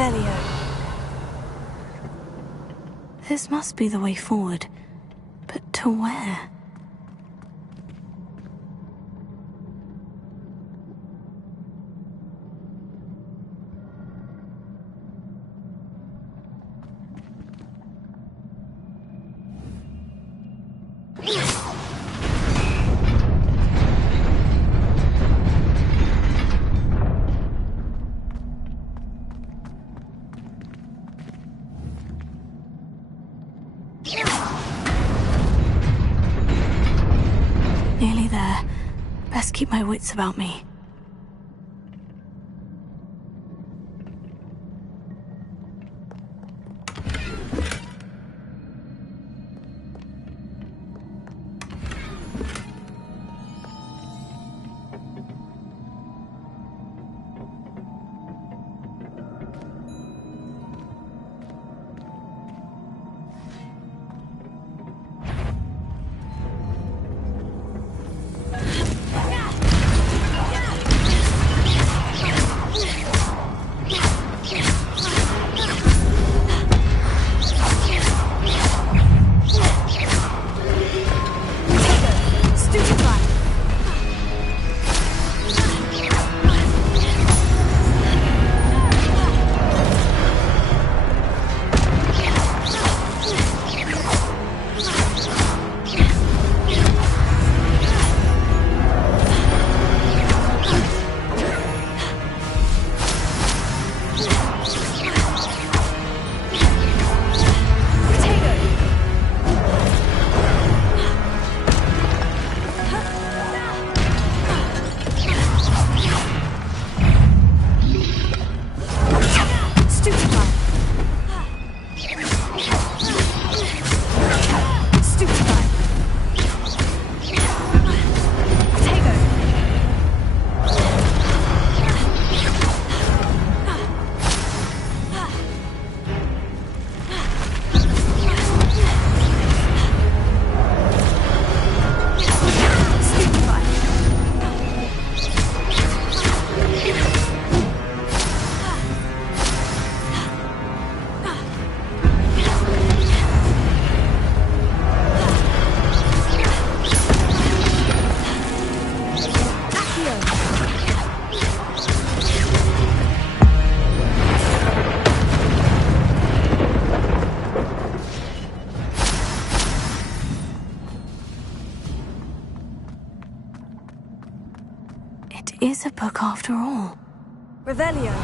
Revelio. This must be the way forward. But to where? Nearly there. Best keep my wits about me. Is a book after all. Revelio.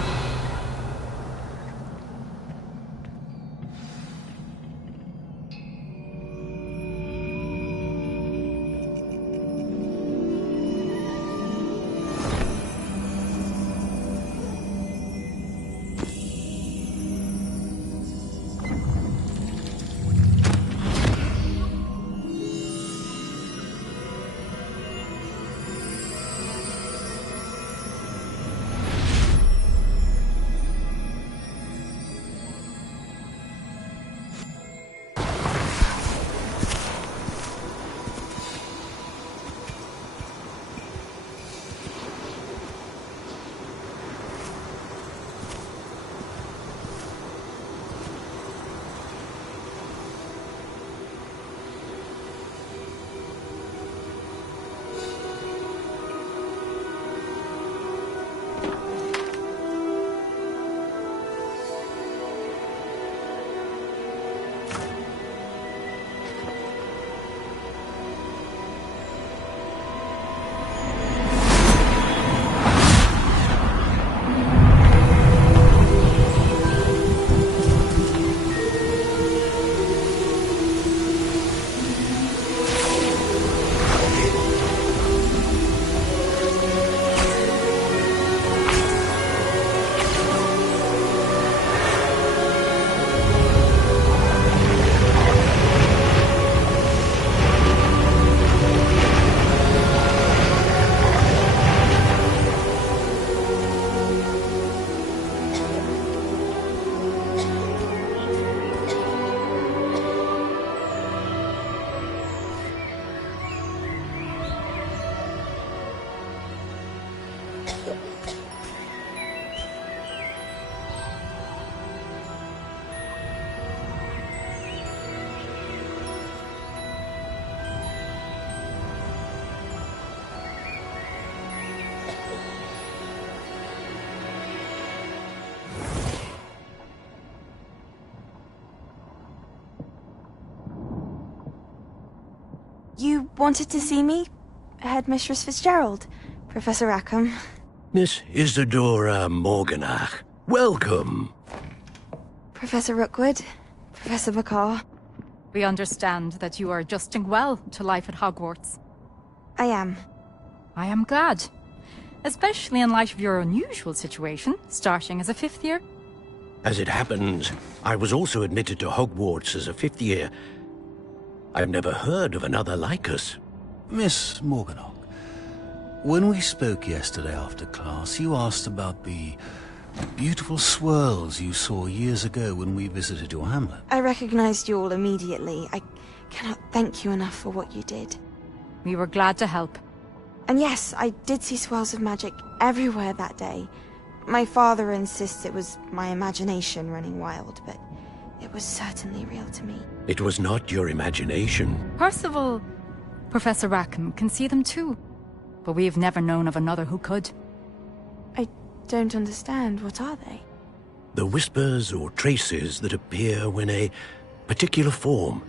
You wanted to see me? Headmistress Fitzgerald, Professor Rackham. Miss Isadora Morganach, welcome. Professor Rookwood, Professor McCaw. We understand that you are adjusting well to life at Hogwarts. I am. I am glad. Especially in light of your unusual situation, starting as a 5th year. As it happens, I was also admitted to Hogwarts as a 5th year. I've never heard of another like us. Miss Morganach, when we spoke yesterday after class, you asked about the beautiful swirls you saw years ago when we visited your hamlet. I recognized you all immediately. I cannot thank you enough for what you did. We were glad to help. And yes, I did see swirls of magic everywhere that day. My father insists it was my imagination running wild, but it was certainly real to me. It was not your imagination. Percival, Professor Rackham can see them too. But we've never known of another who could. I don't understand. What are they? The whispers or traces that appear when a particular form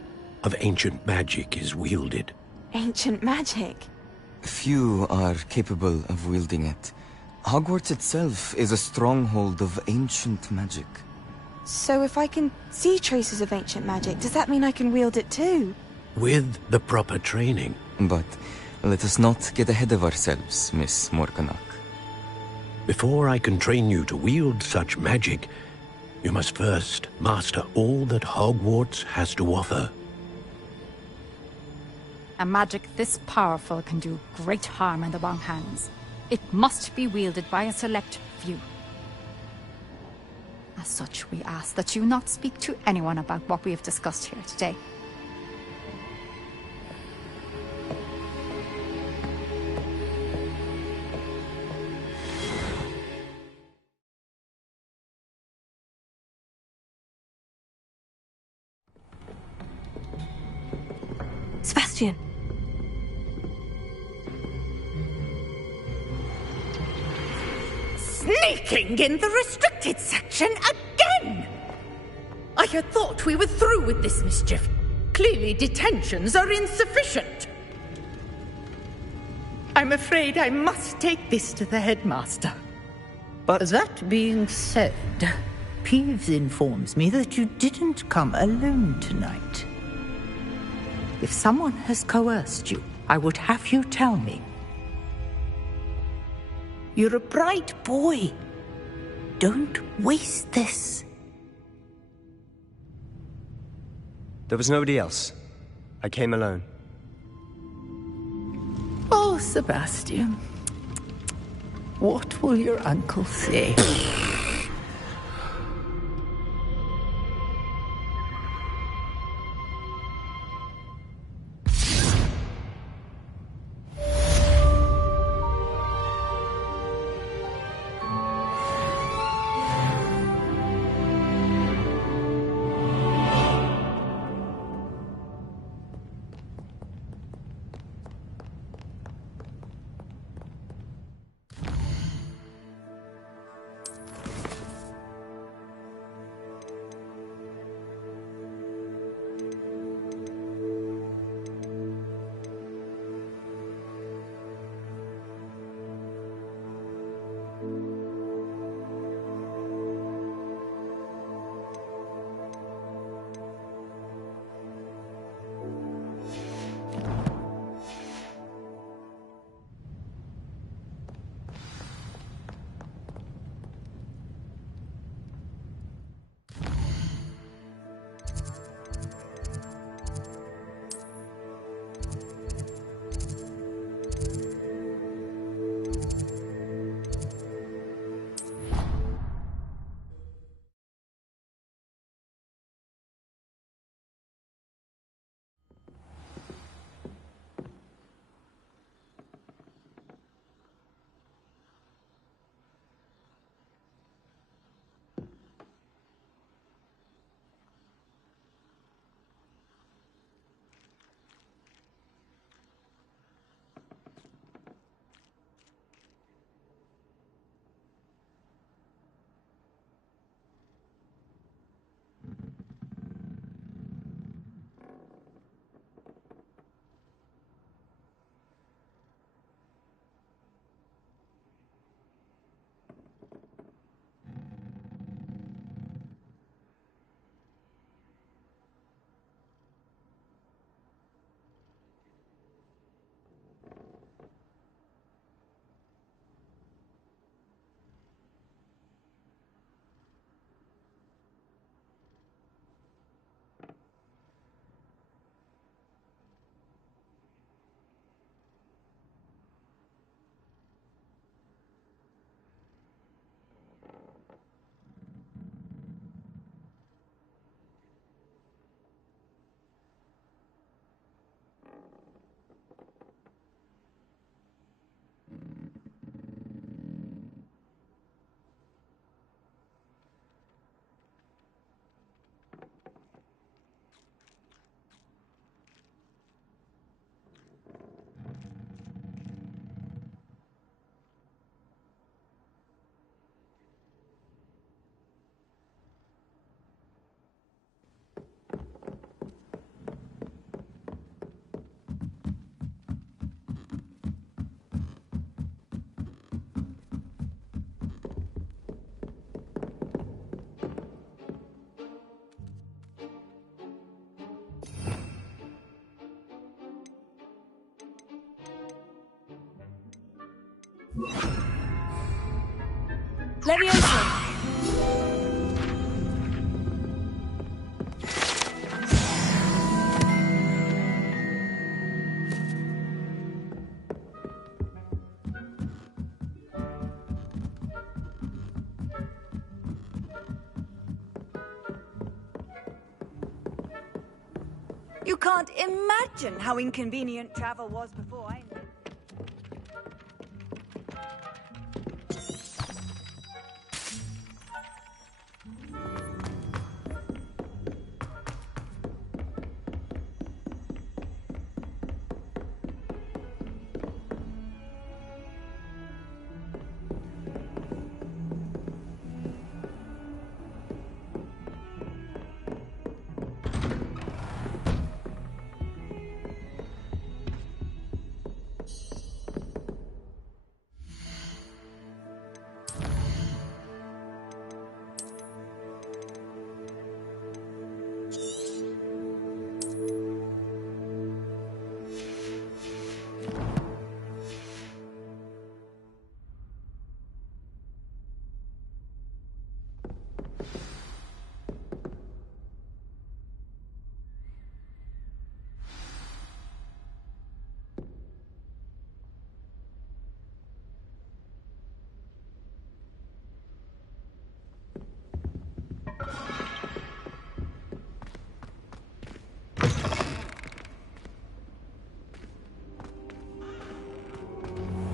of ancient magic is wielded. Ancient magic? Few are capable of wielding it. Hogwarts itself is a stronghold of ancient magic. So if I can see traces of ancient magic, does that mean I can wield it too? With the proper training. But let us not get ahead of ourselves, Miss Morganach. Before I can train you to wield such magic, you must first master all that Hogwarts has to offer. A magic this powerful can do great harm in the wrong hands. It must be wielded by a select few. As such, we ask that you not speak to anyone about what we have discussed here today. Sebastian. Sneaking in the restricted section again! I had thought we were through with this mischief. Clearly detentions are insufficient. I'm afraid I must take this to the headmaster. But that being said, Peeves informs me that you didn't come alone tonight. If someone has coerced you, I would have you tell me. You're a bright boy. Don't waste this. There was nobody else. I came alone. Oh, Sebastian. What will your uncle say? Leviosa! You can't imagine how inconvenient travel was before I...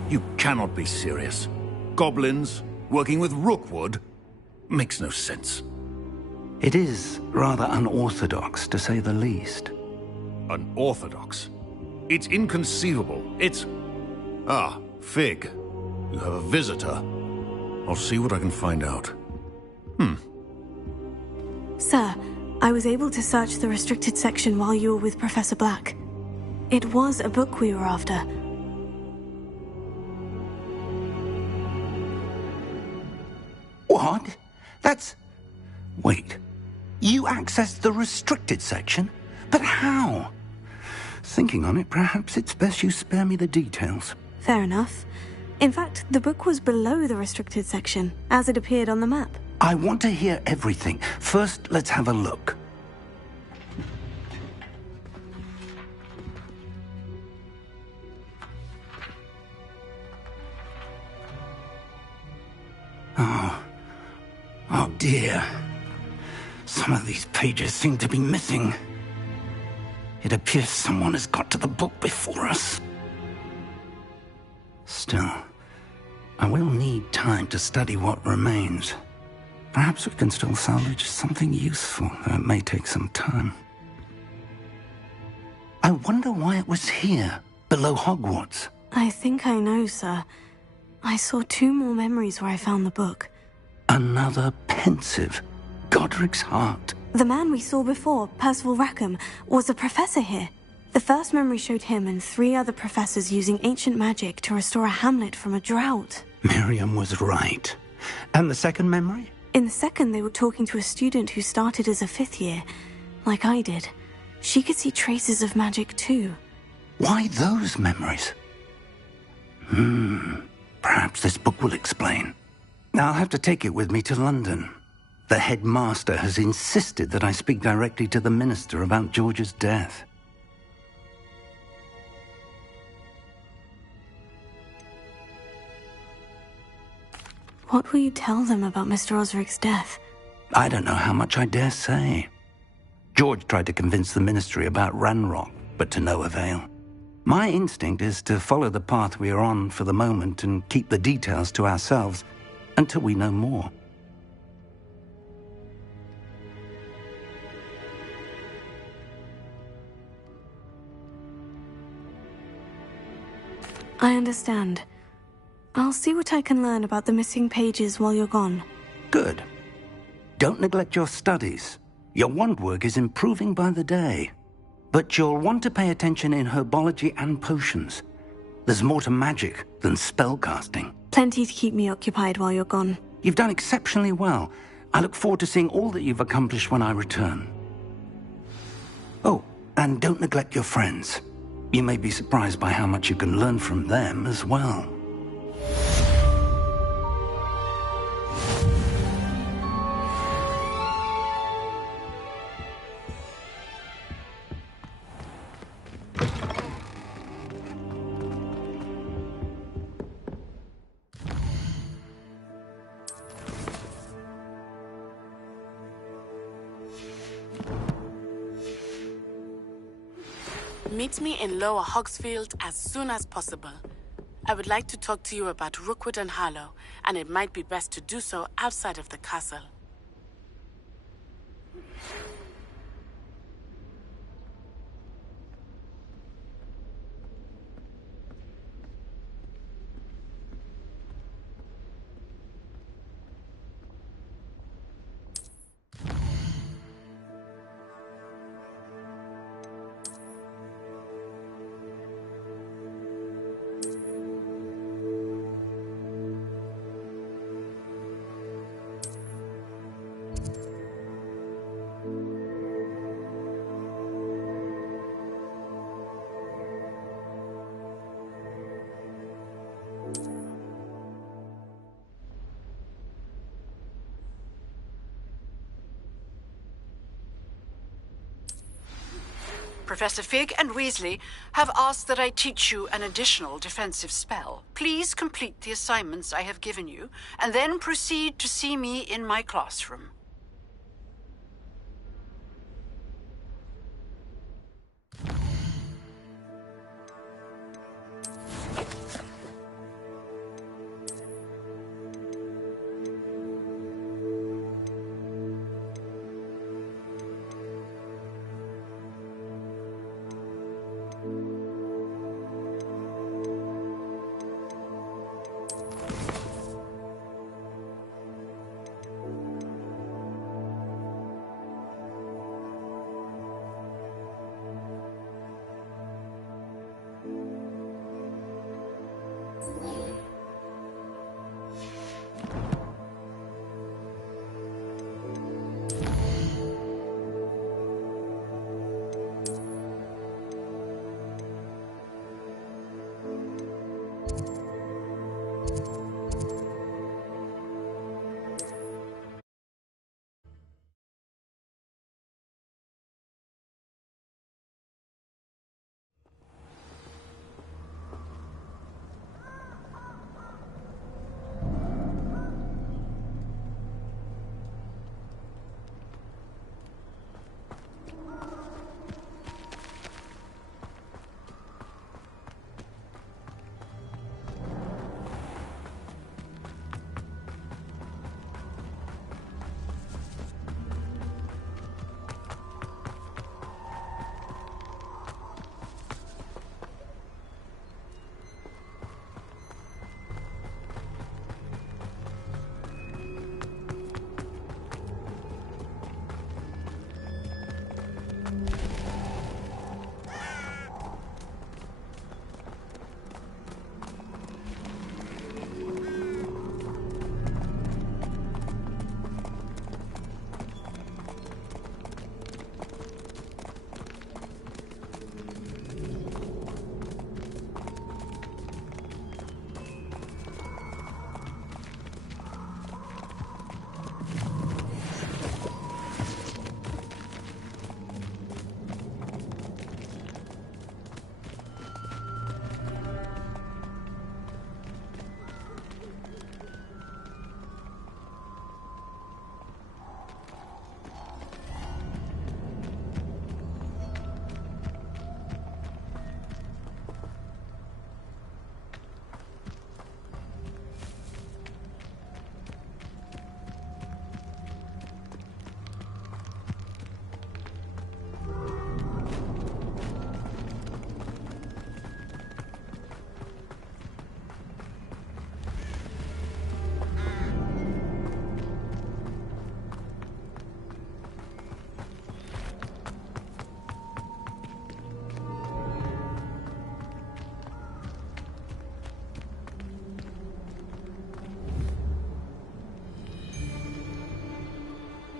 You cannot be serious. Goblins, working with Rookwood? Makes no sense. It is rather unorthodox, to say the least. Unorthodox? It's inconceivable. It's... Ah, Fig. You have a visitor. I'll see what I can find out. Sir, I was able to search the restricted section while you were with Professor Black. It was a book we were after. What? That's... Wait. You accessed the restricted section? But how? Thinking on it, perhaps it's best you spare me the details. Fair enough. In fact, the book was below the restricted section, as it appeared on the map. I want to hear everything. First, let's have a look. Oh dear. Some of these pages seem to be missing. It appears someone has got to the book before us. Still, I will need time to study what remains. Perhaps we can still salvage something useful, though it may take some time. I wonder why it was here, below Hogwarts. I think I know, sir. I saw 2 more memories where I found the book. Another pensive. Godric's heart. The man we saw before, Percival Rackham, was a professor here. The first memory showed him and 3 other professors using ancient magic to restore a hamlet from a drought. Miriam was right. And the second memory? In the second, they were talking to a student who started as a 5th year, like I did. She could see traces of magic too. Why those memories? Perhaps this book will explain. I'll have to take it with me to London. The headmaster has insisted that I speak directly to the minister about George's death. What will you tell them about Mr. Osric's death? I don't know how much I dare say. George tried to convince the ministry about Ranrock, but to no avail. My instinct is to follow the path we are on for the moment and keep the details to ourselves until we know more. I understand. I'll see what I can learn about the missing pages while you're gone. Good. Don't neglect your studies. Your wand work is improving by the day. But you'll want to pay attention in herbology and potions. There's more to magic than spellcasting. Plenty to keep me occupied while you're gone. You've done exceptionally well. I look forward to seeing all that you've accomplished when I return. Oh, and don't neglect your friends. You may be surprised by how much you can learn from them as well. Meet me in Lower Hogsfield as soon as possible. I would like to talk to you about Rookwood and Harlow, and it might be best to do so outside of the castle. Professor Fig and Weasley have asked that I teach you an additional defensive spell. Please complete the assignments I have given you, and then proceed to see me in my classroom.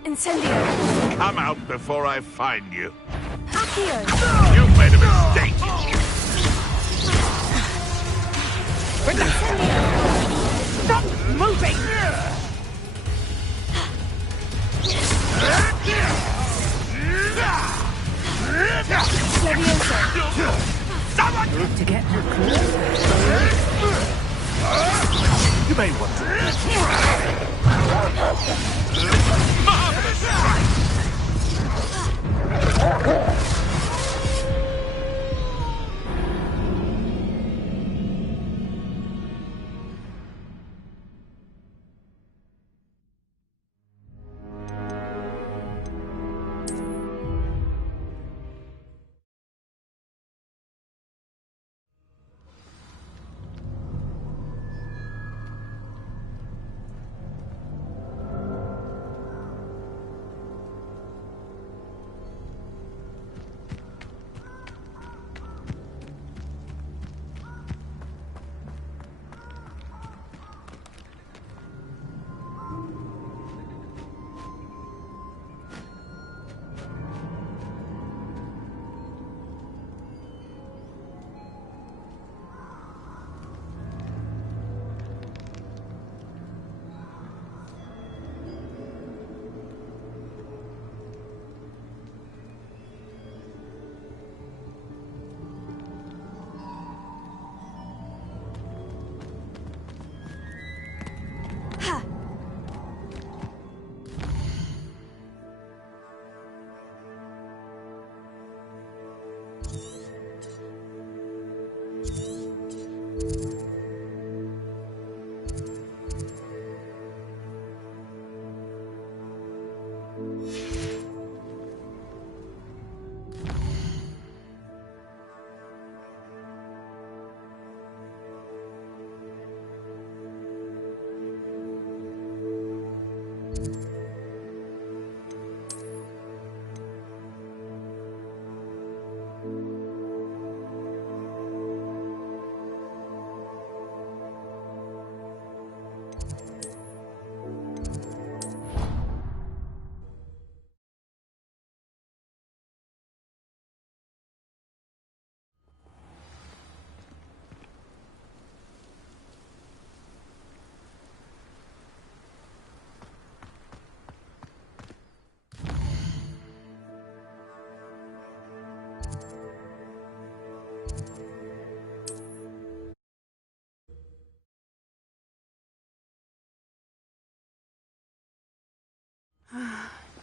Incendio! Come out before I find you. Accio! You've made a mistake! Stop moving! To get You may want to. Marvelous strike!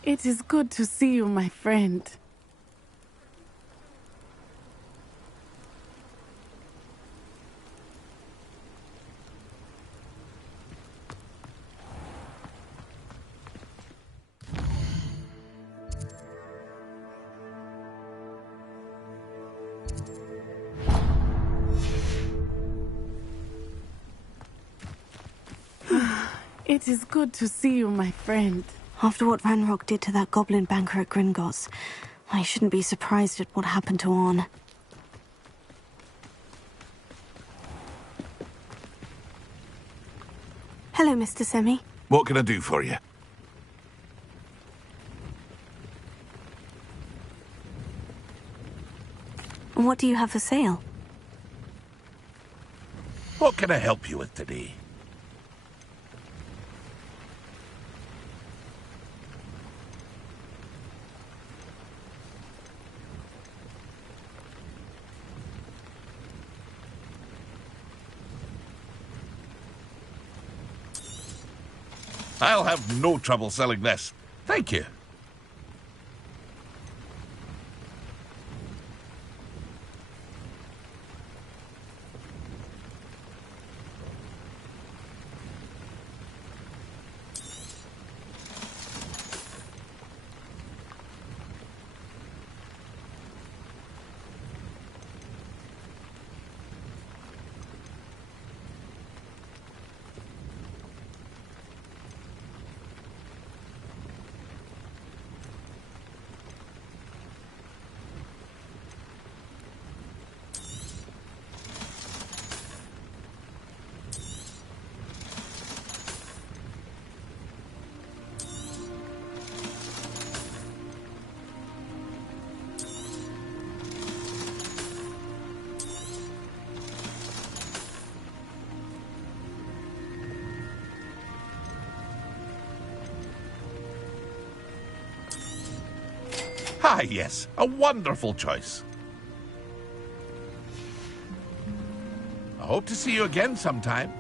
It is good to see you, my friend. It is good to see you, my friend. After what Ranrock did to that goblin banker at Gringotts, I shouldn't be surprised at what happened to Orn. Hello, Mr. Semi. What can I do for you? And what do you have for sale? What can I help you with today? I'll have no trouble selling this. Thank you. Ah, yes, a wonderful choice. I hope to see you again sometime.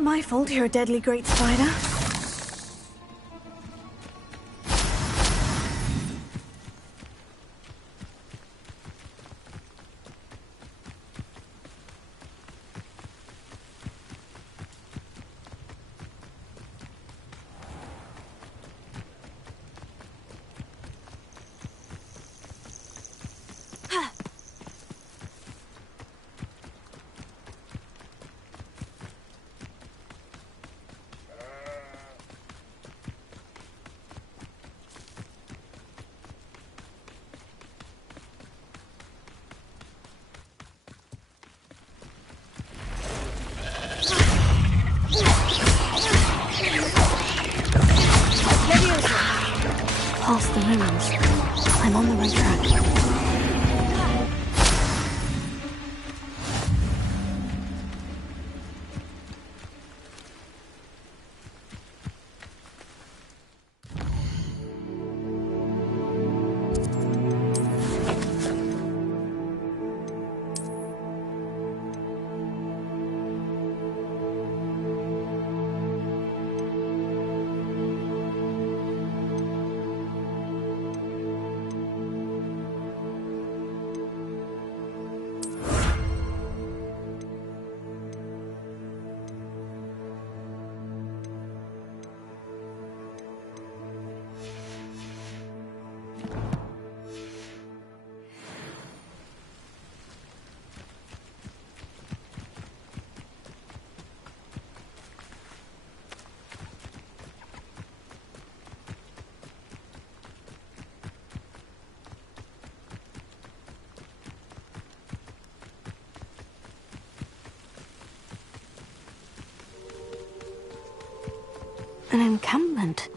not my fault you're a deadly great spider. Past the ruins. I'm on the right track. An encampment.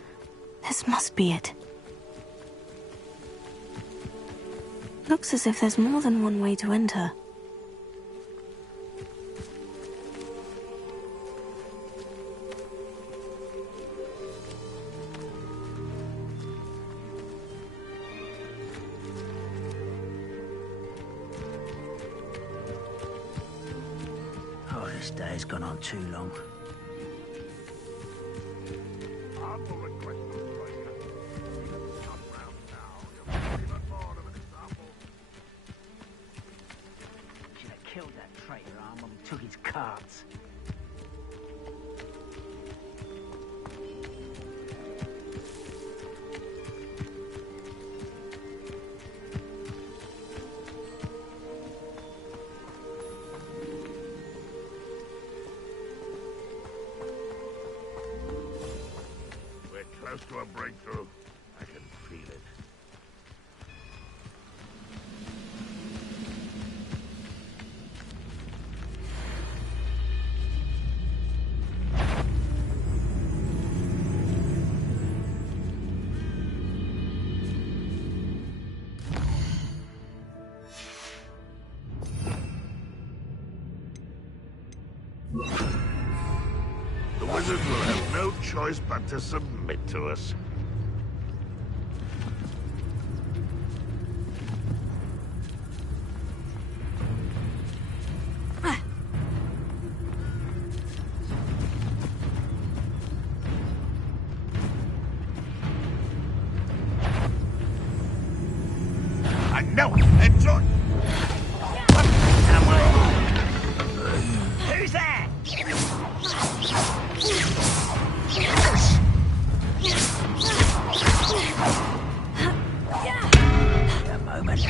This must be it. Looks as if there's more than one way to enter. Oh, this day's gone on too long. Killed that traitor arm when we took his carts. We're close to a breakthrough. I can feel it. The wizards will have no choice but to submit to us. I know it! Enjoy! Who's there? A moment.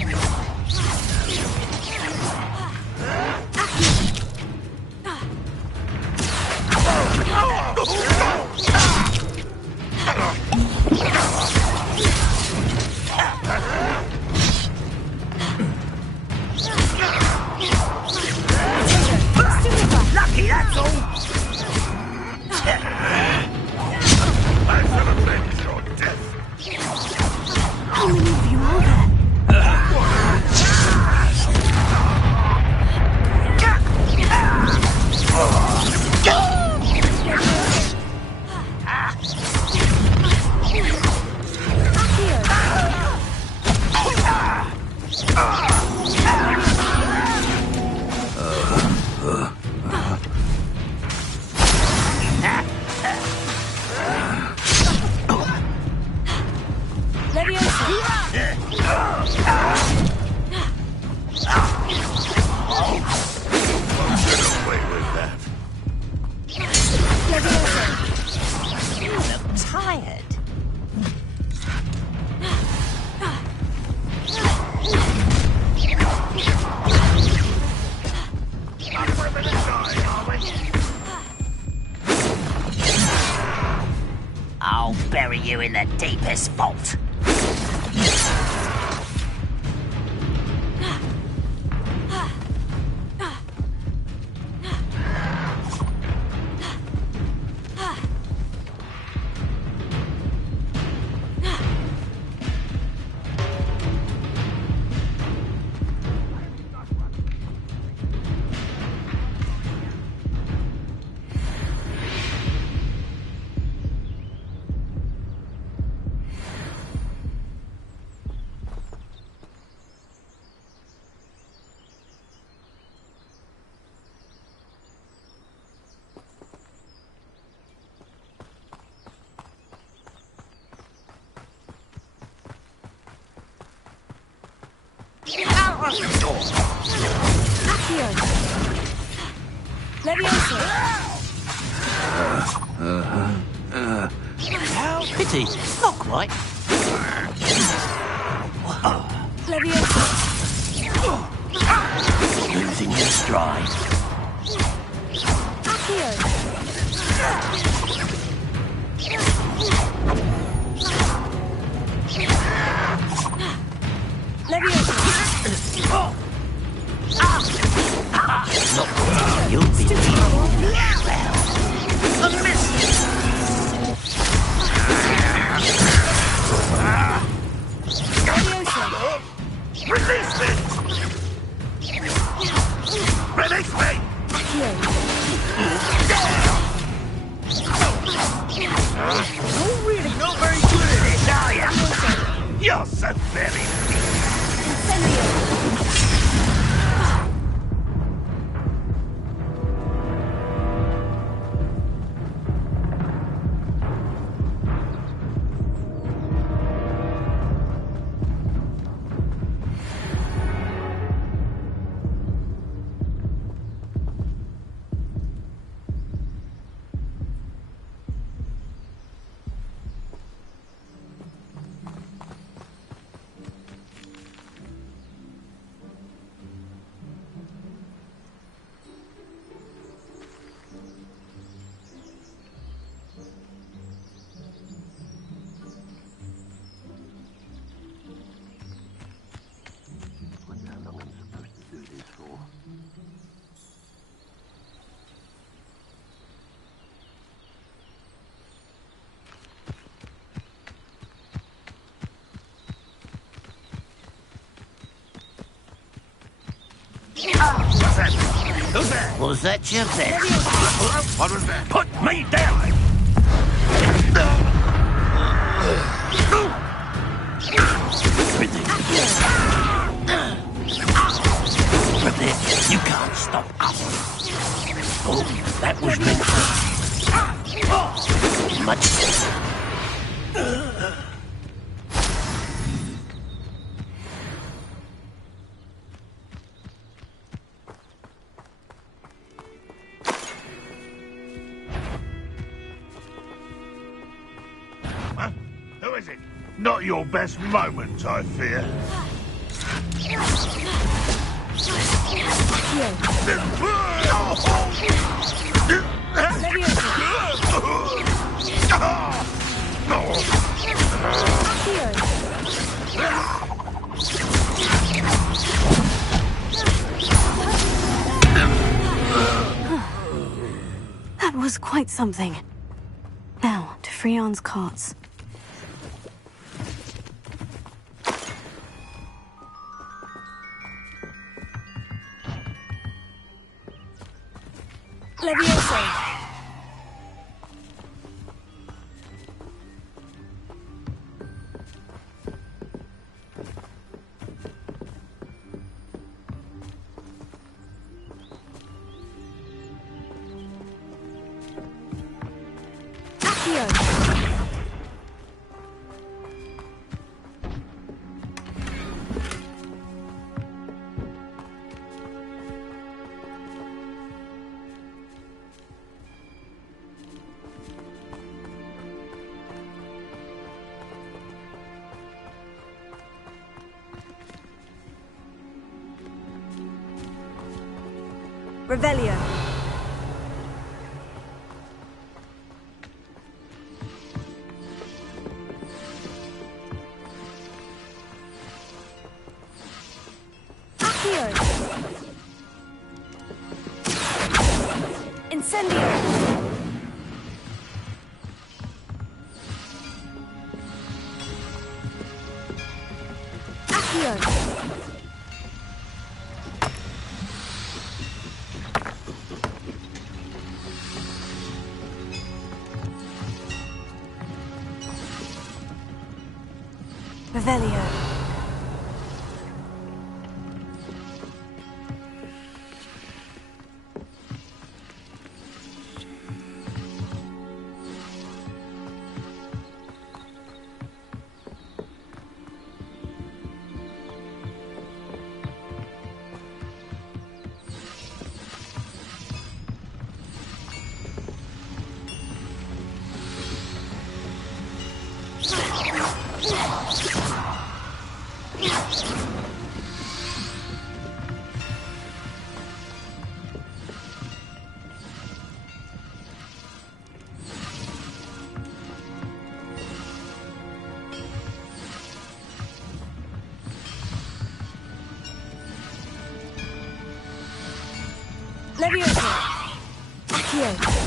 this vault. Pity, not quite. Losing your stride. Not you'll be a miss. Release me! Release me! You're really not very good at it, are you? You're so very... Who's that? Was that your best? What was that? Put me down! You can't stop us. Oh, that was meant for much. Who is it? Not your best moment, I fear. That was quite something. Now, to Freon's carts. Levioso. Revelio. Incendio! Accio! Revelio. Levioso! Accio!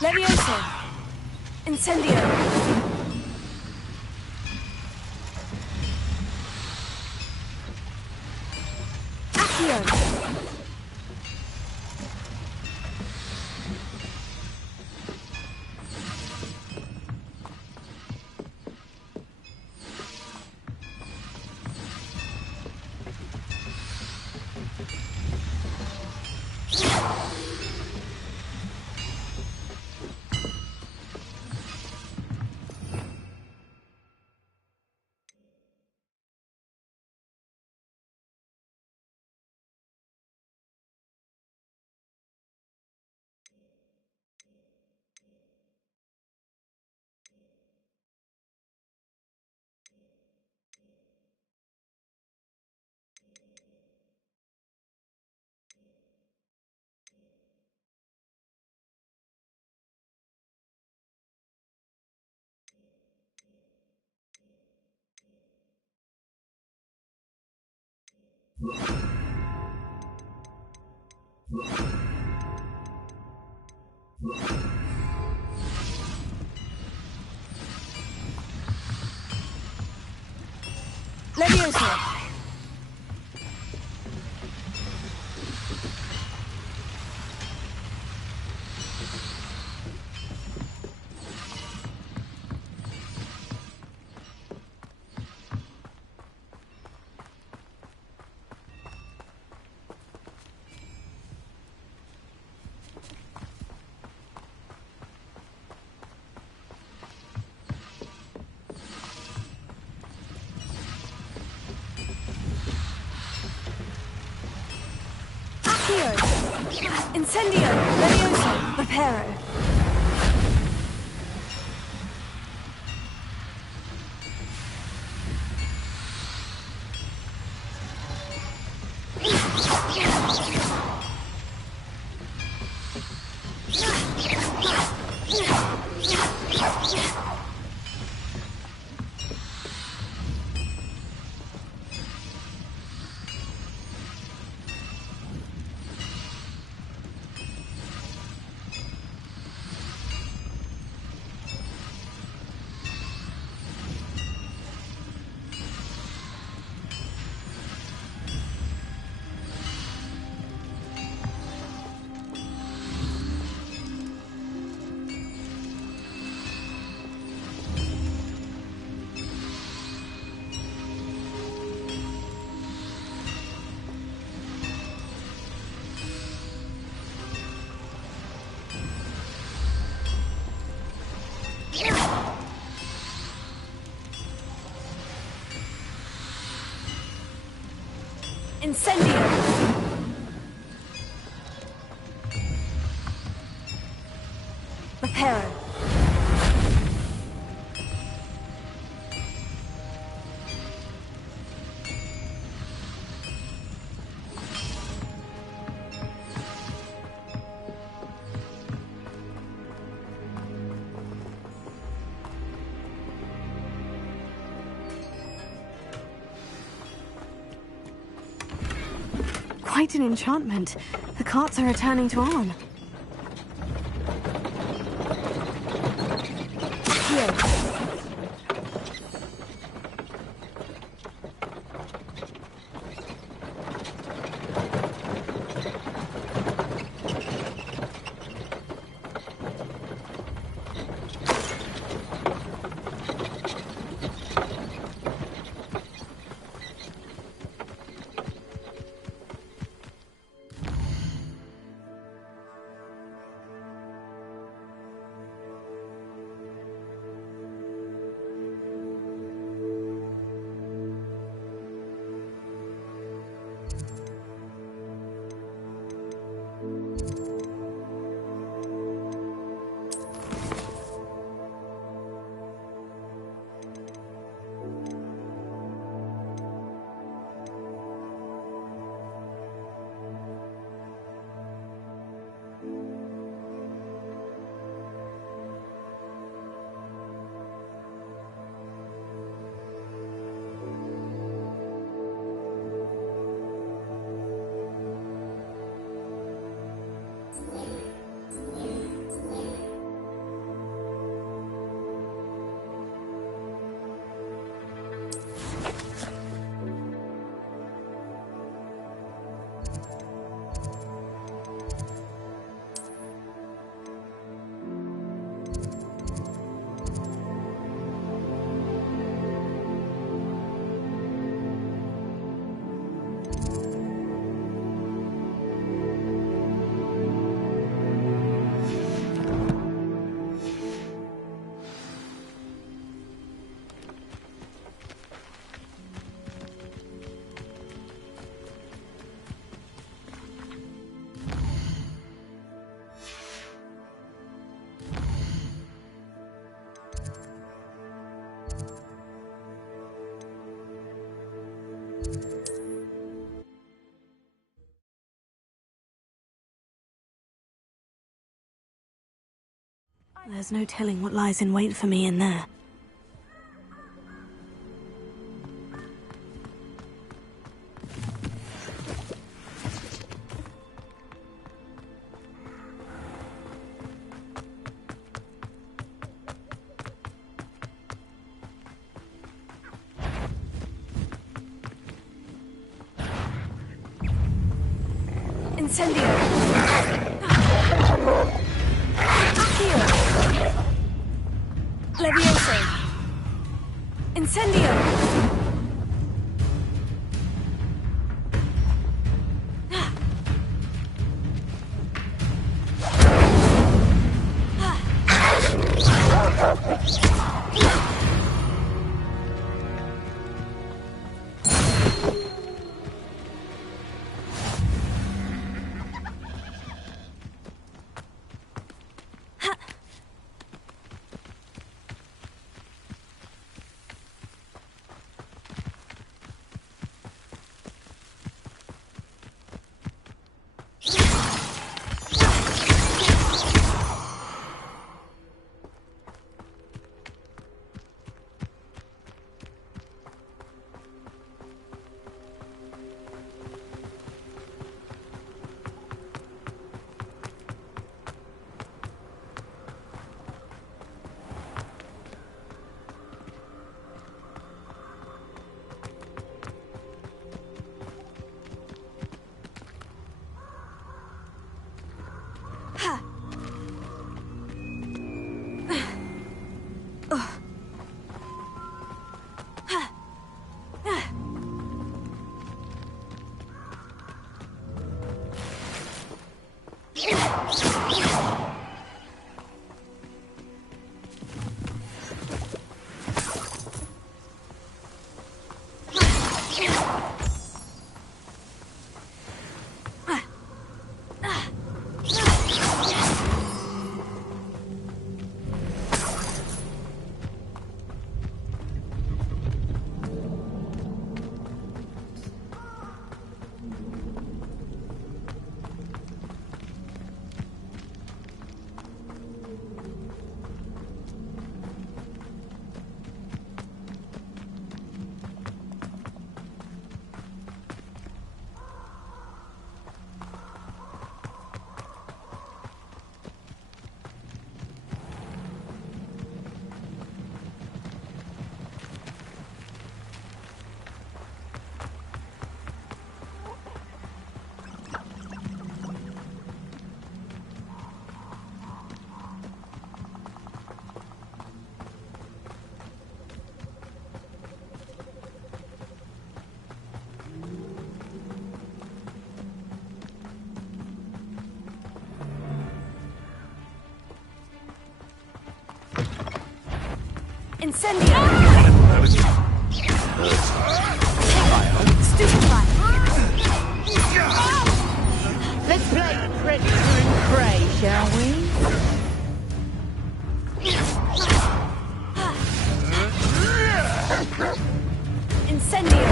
Levioso! Incendio! Levioso! Incendio! Levioso! Reparo! Incendio! Reparo! quite an enchantment. The carts are returning to Arm. Here. There's no telling what lies in wait for me in there. Incendio! Stupefy! Let's play Predator and Prey, shall we? Incendio!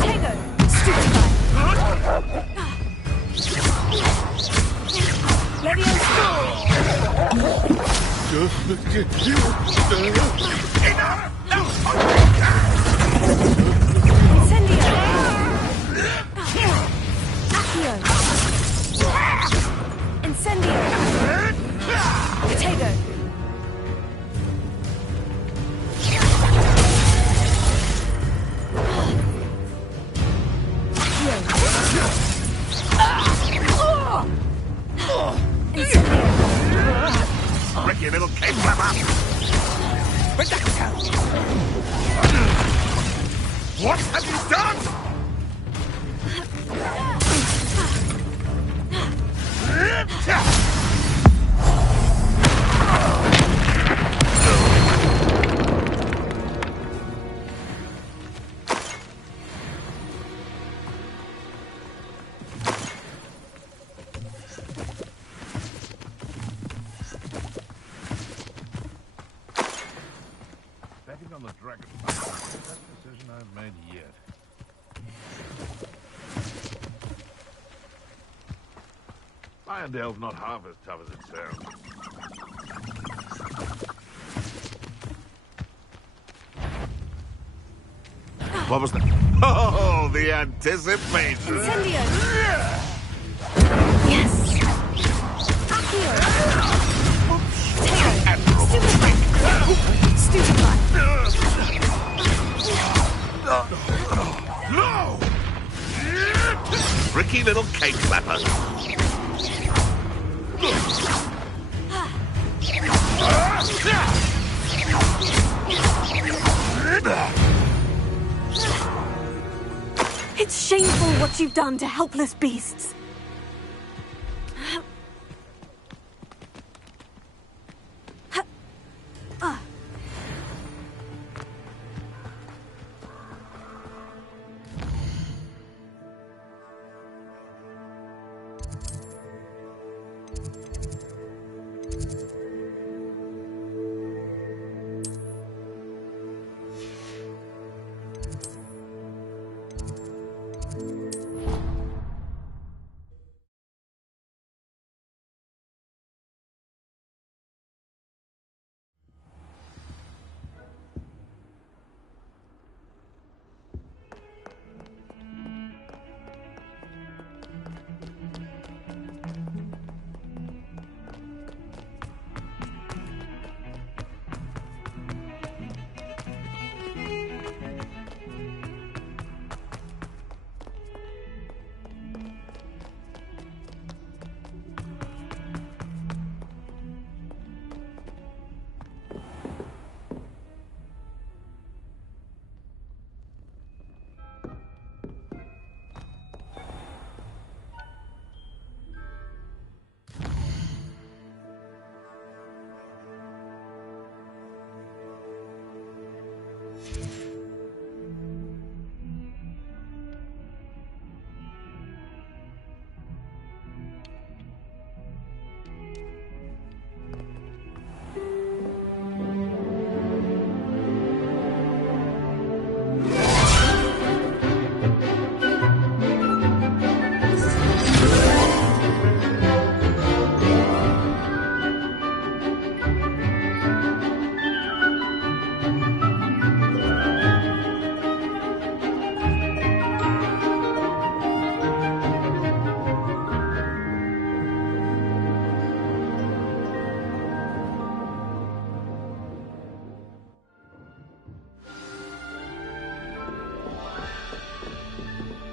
Tego! Stupefy! Leviosa! Incendio! Accio! Incendio! Tego! Ricky, little cave flapper! What have you done? Betting on the dragon. Best decision I've made yet. Irondale's not half as tough as it sounds. What was that? Oh, the anticipation! Incendio! Yes! Accio! Stupefy! No! Tricky little cake flapper. It's shameful what you've done to helpless beasts.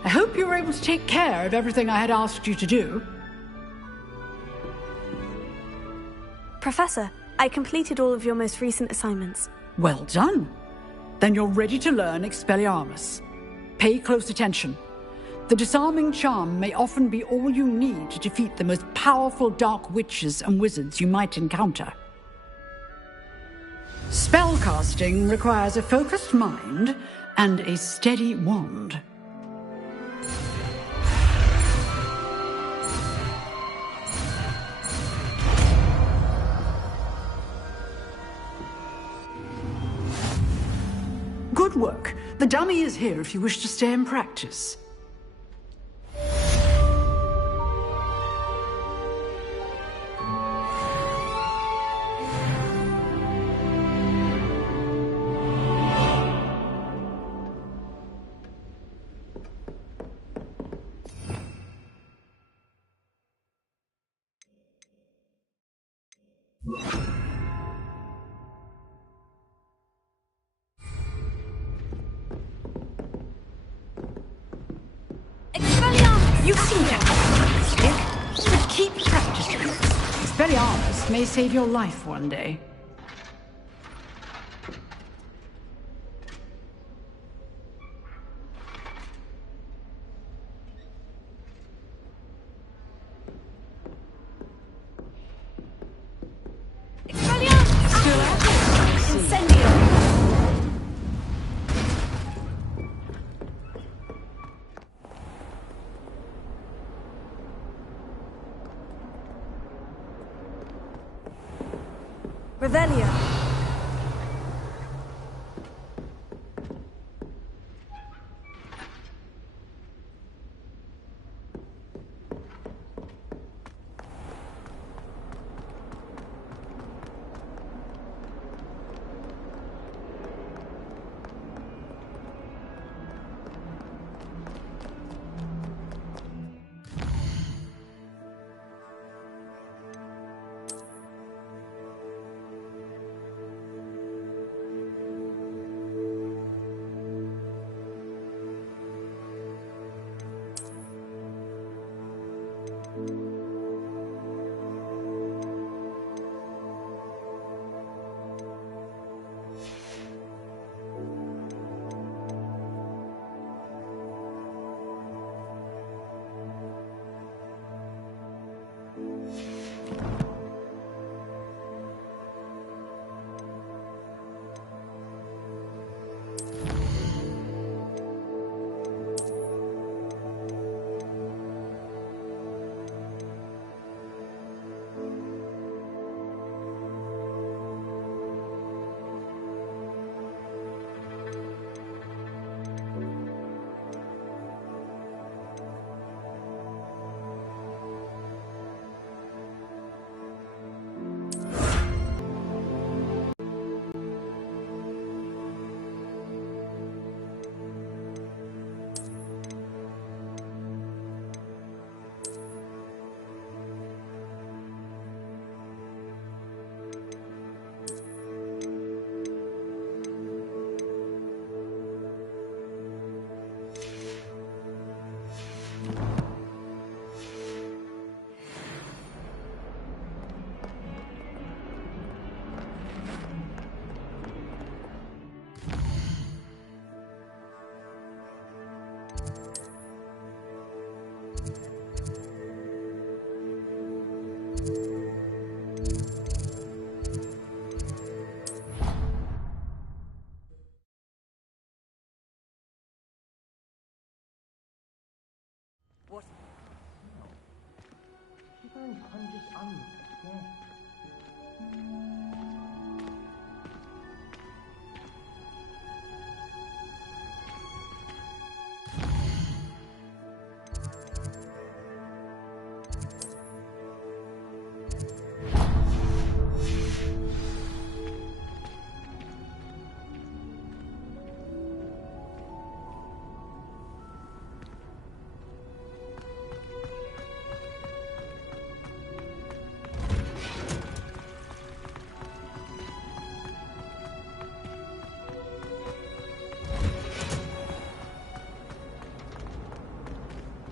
I hope you were able to take care of everything I had asked you to do. Professor, I completed all of your most recent assignments. Well done. Then you're ready to learn Expelliarmus. Pay close attention. The disarming charm may often be all you need to defeat the most powerful dark witches and wizards you might encounter. Spellcasting requires a focused mind and a steady wand. Good work. The dummy is here if you wish to stay and practice. You seem to have but keep practicing. Expelliarmus may save your life one day. Revelio. What? I'm just yeah.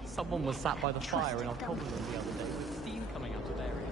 Someone was sat by the fire in our common room the other day with steam coming out of areas.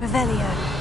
Revelio.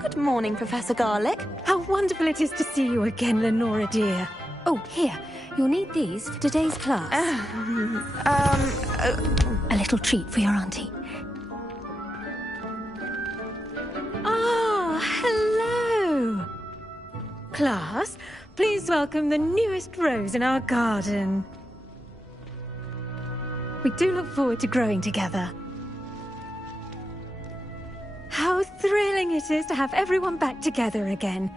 Good morning, Professor Garlick. How wonderful it is to see you again, Lenora dear. Oh, here. You'll need these for today's class. A little treat for your auntie. Ah, hello. Class, please welcome the newest rose in our garden. We do look forward to growing together. How thrilling it is to have everyone back together again.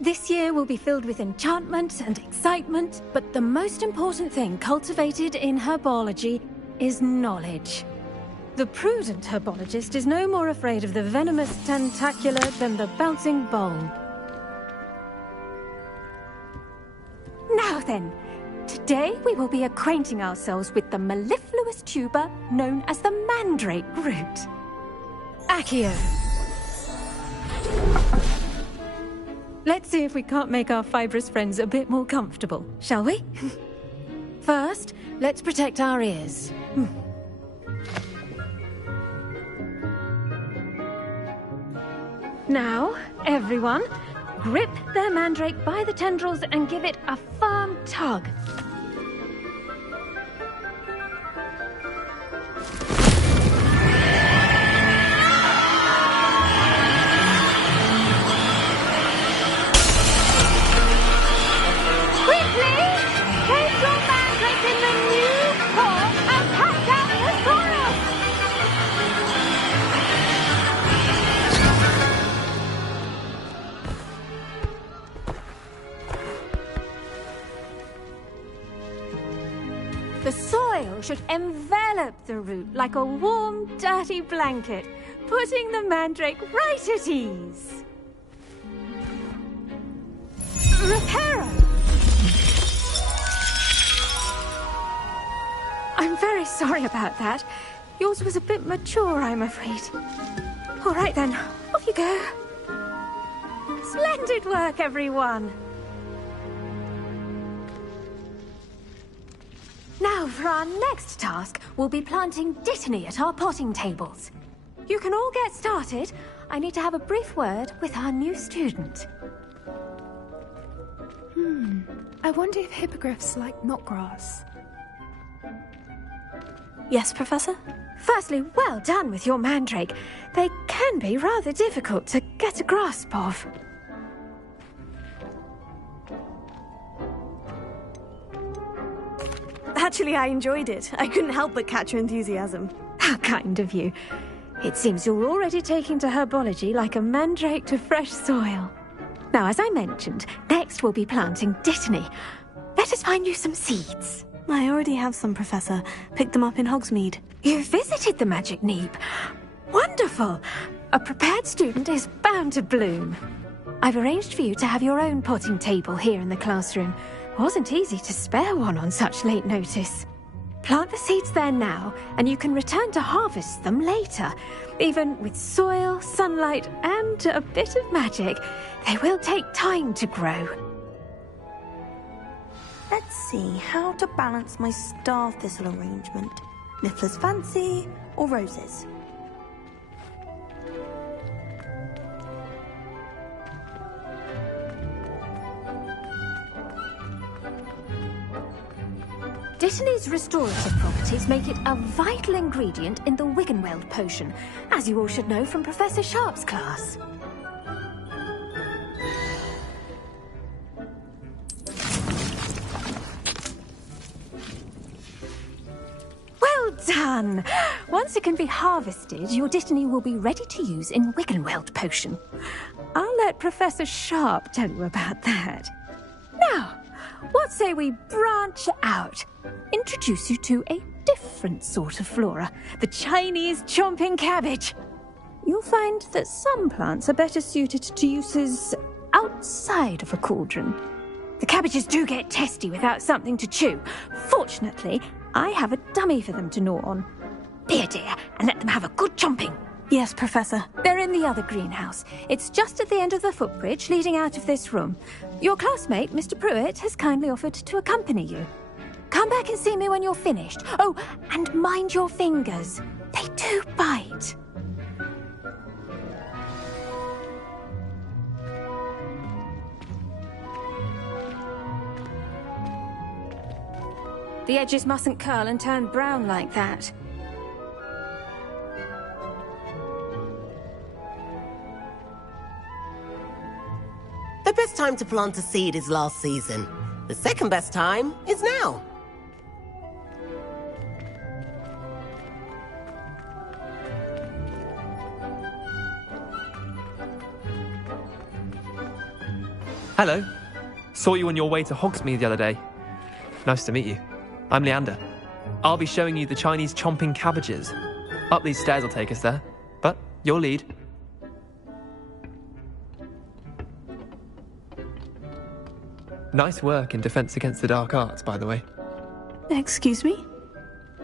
This year will be filled with enchantment and excitement, but the most important thing cultivated in herbology is knowledge. The prudent herbologist is no more afraid of the venomous tentacula than the bouncing bulb. Now then, today we will be acquainting ourselves with the mellifluous tuber known as the mandrake root. Accio. Let's see if we can't make our fibrous friends a bit more comfortable, shall we? First, let's protect our ears. Now, everyone, grip their mandrake by the tendrils and give it a firm tug. The soil should envelop the root like a warm, dirty blanket, putting the mandrake right at ease. Reparo! I'm very sorry about that. Yours was a bit mature, I'm afraid. All right then, off you go. Splendid work, everyone. Now, for our next task, we'll be planting Dittany at our potting tables. You can all get started. I need to have a brief word with our new student. I wonder if hippogriffs like knotgrass. Yes, Professor? Firstly, well done with your mandrake. They can be rather difficult to get a grasp of. Actually, I enjoyed it. I couldn't help but catch your enthusiasm. How kind of you. It seems you're already taking to herbology like a mandrake to fresh soil. Now, as I mentioned, next we'll be planting Dittany. Let us find you some seeds. I already have some, Professor. Picked them up in Hogsmeade. You visited the Magic Neep. Wonderful! A prepared student is bound to bloom. I've arranged for you to have your own potting table here in the classroom. Wasn't easy to spare one on such late notice. Plant the seeds there now, and you can return to harvest them later. Even with soil, sunlight, and a bit of magic, they will take time to grow. Let's see how to balance my star thistle arrangement. Niffler's fancy or roses? Dittany's restorative properties make it a vital ingredient in the Wiggenweld potion, as you all should know from Professor Sharp's class. Well done! Once it can be harvested, your Dittany will be ready to use in Wiggenweld potion. I'll let Professor Sharp tell you about that. Now, what say we branch out? Introduce you to a different sort of flora, the Chinese chomping cabbage. You'll find that some plants are better suited to uses outside of a cauldron. The cabbages do get testy without something to chew. Fortunately, I have a dummy for them to gnaw on. Be a dear and let them have a good chomping. Yes, Professor. They're in the other greenhouse. It's just at the end of the footbridge leading out of this room. Your classmate, Mr. Pruitt, has kindly offered to accompany you. Come back and see me when you're finished. Oh, and mind your fingers. They do bite. The edges mustn't curl and turn brown like that. The best time to plant a seed is last season. The second best time is now. Hello. Saw you on your way to Hogsmeade the other day. Nice to meet you. I'm Leander. I'll be showing you the Chinese chomping cabbages. Up these stairs will take us there, but your lead. Nice work in Defense Against the Dark Arts, by the way. Excuse me?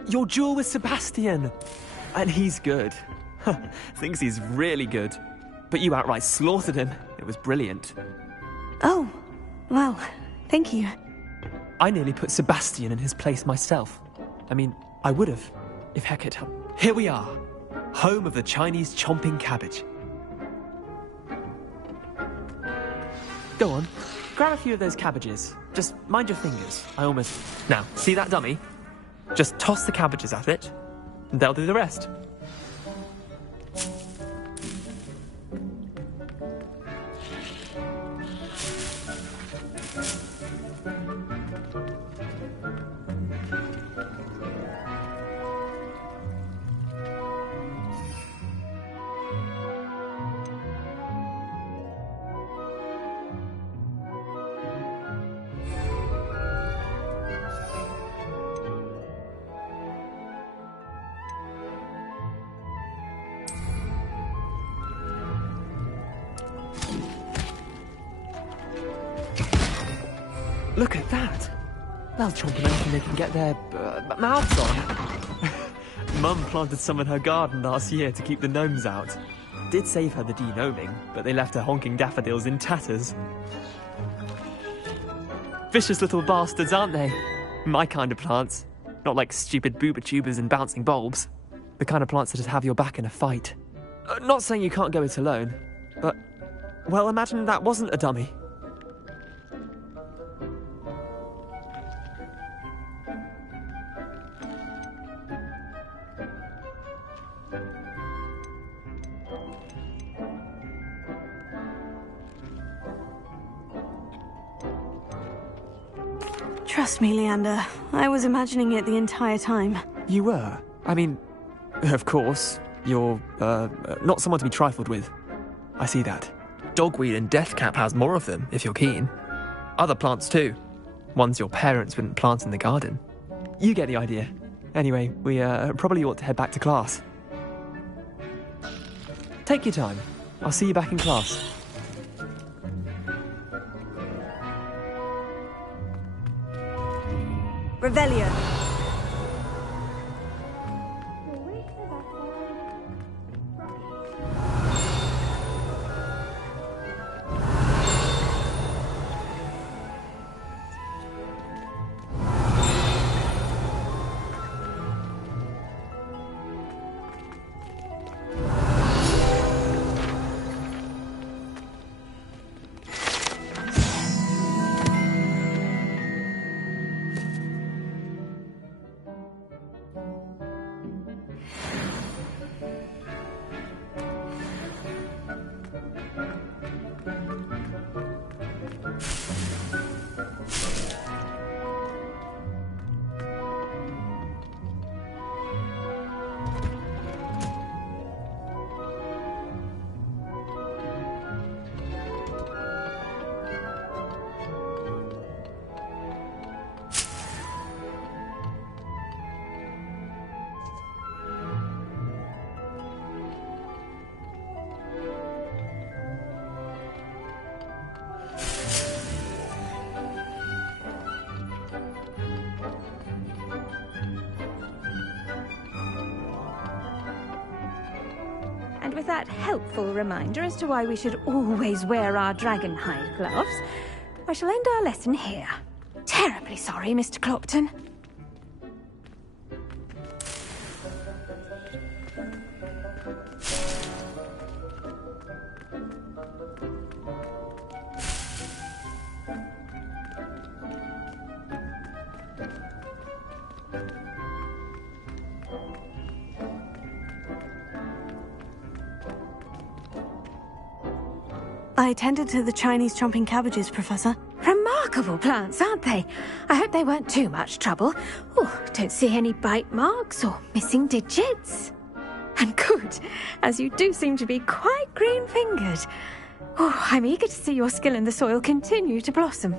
Your duel with Sebastian! And he's good. Thinks he's really good. But you outright slaughtered him. It was brilliant. Oh, well, thank you. I nearly put Sebastian in his place myself. I mean, I would have, if Heck had helped. Here we are, home of the Chinese chomping cabbage. Go on, grab a few of those cabbages. Just mind your fingers. Now, see that dummy? Just toss the cabbages at it, and they'll do the rest. Look at that! They'll chomp on anything they can get their mouths on. Mum planted some in her garden last year to keep the gnomes out. Did save her the de-gnoming, but they left her honking daffodils in tatters. Vicious little bastards, aren't they? My kind of plants. Not like stupid booba tubers and bouncing bulbs. The kind of plants that'd have your back in a fight. Not saying you can't go it alone, but... well, imagine that wasn't a dummy. Trust me, Leander. I was imagining it the entire time. You were? I mean, of course, you're, not someone to be trifled with. I see that. Dogweed and deathcap has more of them, if you're keen. Other plants too. Ones your parents wouldn't plant in the garden. You get the idea. Anyway, we, probably ought to head back to class. Take your time. I'll see you back in class. Revelio. And with that helpful reminder as to why we should always wear our dragonhide gloves, I shall end our lesson here. Terribly sorry, Mr. Clopton. I attended to the Chinese chomping cabbages, Professor. Remarkable plants, aren't they? I hope they weren't too much trouble. Oh, don't see any bite marks or missing digits. And good, as you do seem to be quite green-fingered. Oh, I'm eager to see your skill in the soil continue to blossom.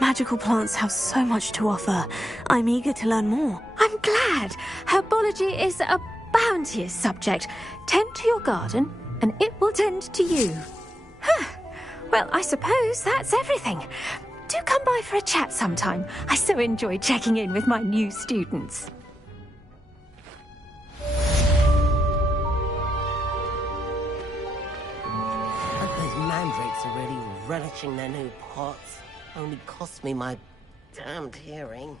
Magical plants have so much to offer. I'm eager to learn more. I'm glad. Herbology is a bounteous subject. Tend to your garden, and it will tend to you. Huh. Well, I suppose that's everything. Do come by for a chat sometime. I so enjoy checking in with my new students. But those mandrakes are really relishing their new pots. Only cost me my damned hearing.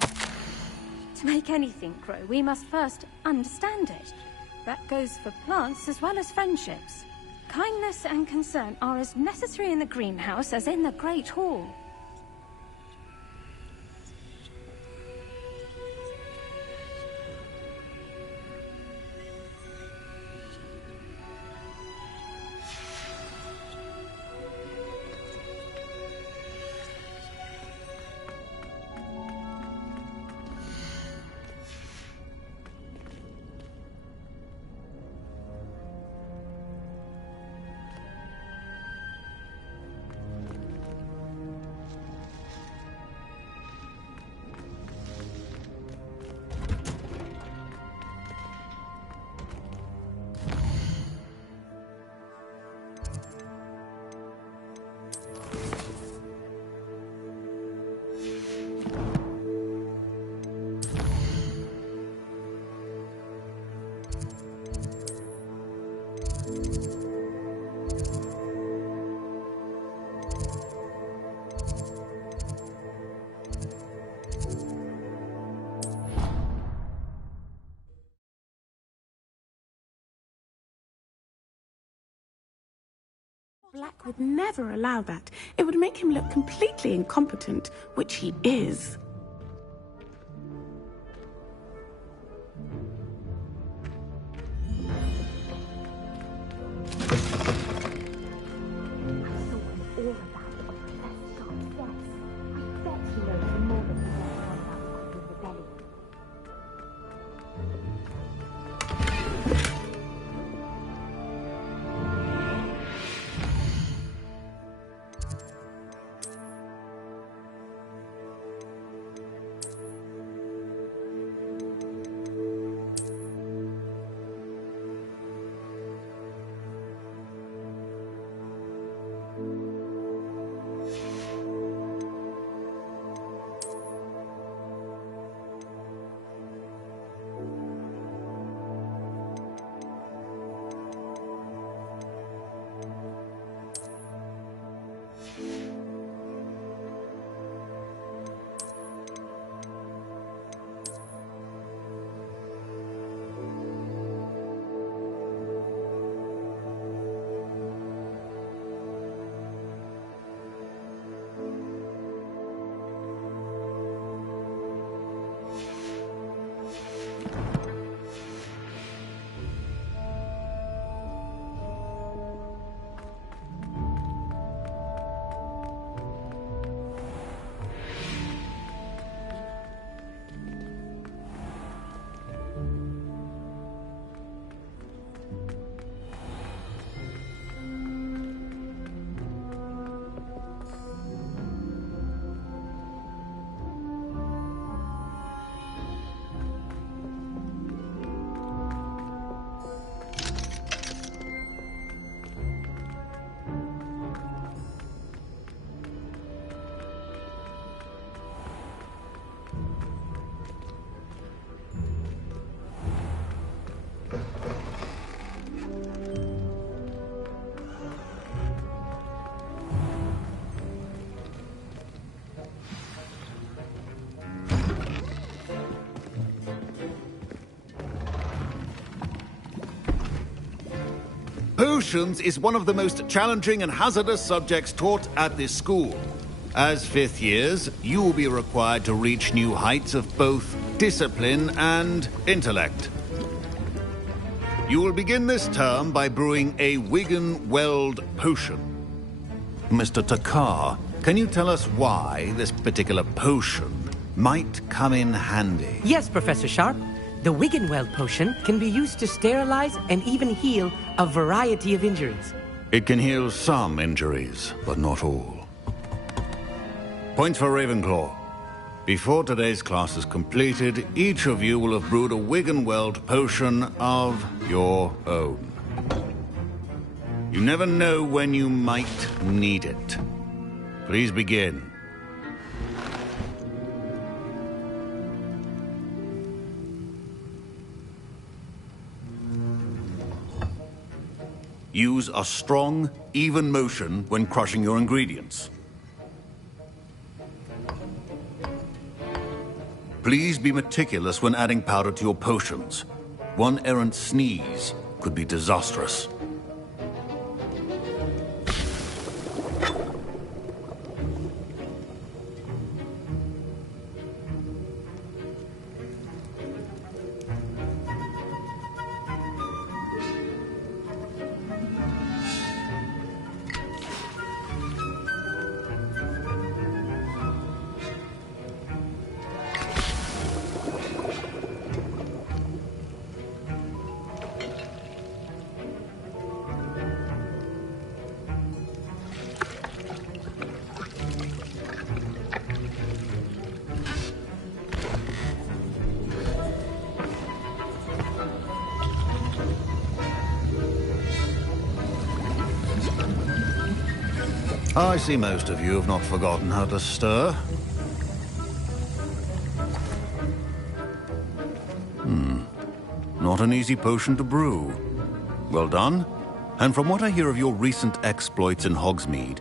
To make anything grow, we must first understand it. That goes for plants as well as friendships. Kindness and concern are as necessary in the greenhouse as in the Great Hall. Black would never allow that. It would make him look completely incompetent, which he is. Potions is one of the most challenging and hazardous subjects taught at this school. As fifth years, you will be required to reach new heights of both discipline and intellect. You will begin this term by brewing a Wiggenweld potion. Mr. Takar, can you tell us why this particular potion might come in handy? Yes, Professor Sharp. The Wiggenweld potion can be used to sterilize and even heal a variety of injuries. It can heal some injuries, but not all. Points for Ravenclaw. Before today's class is completed, each of you will have brewed a Wiggenweld potion of your own. You never know when you might need it. Please begin. Use a strong, even motion when crushing your ingredients. Please be meticulous when adding powder to your potions. One errant sneeze could be disastrous. I see most of you have not forgotten how to stir. Not an easy potion to brew. Well done. And from what I hear of your recent exploits in Hogsmeade,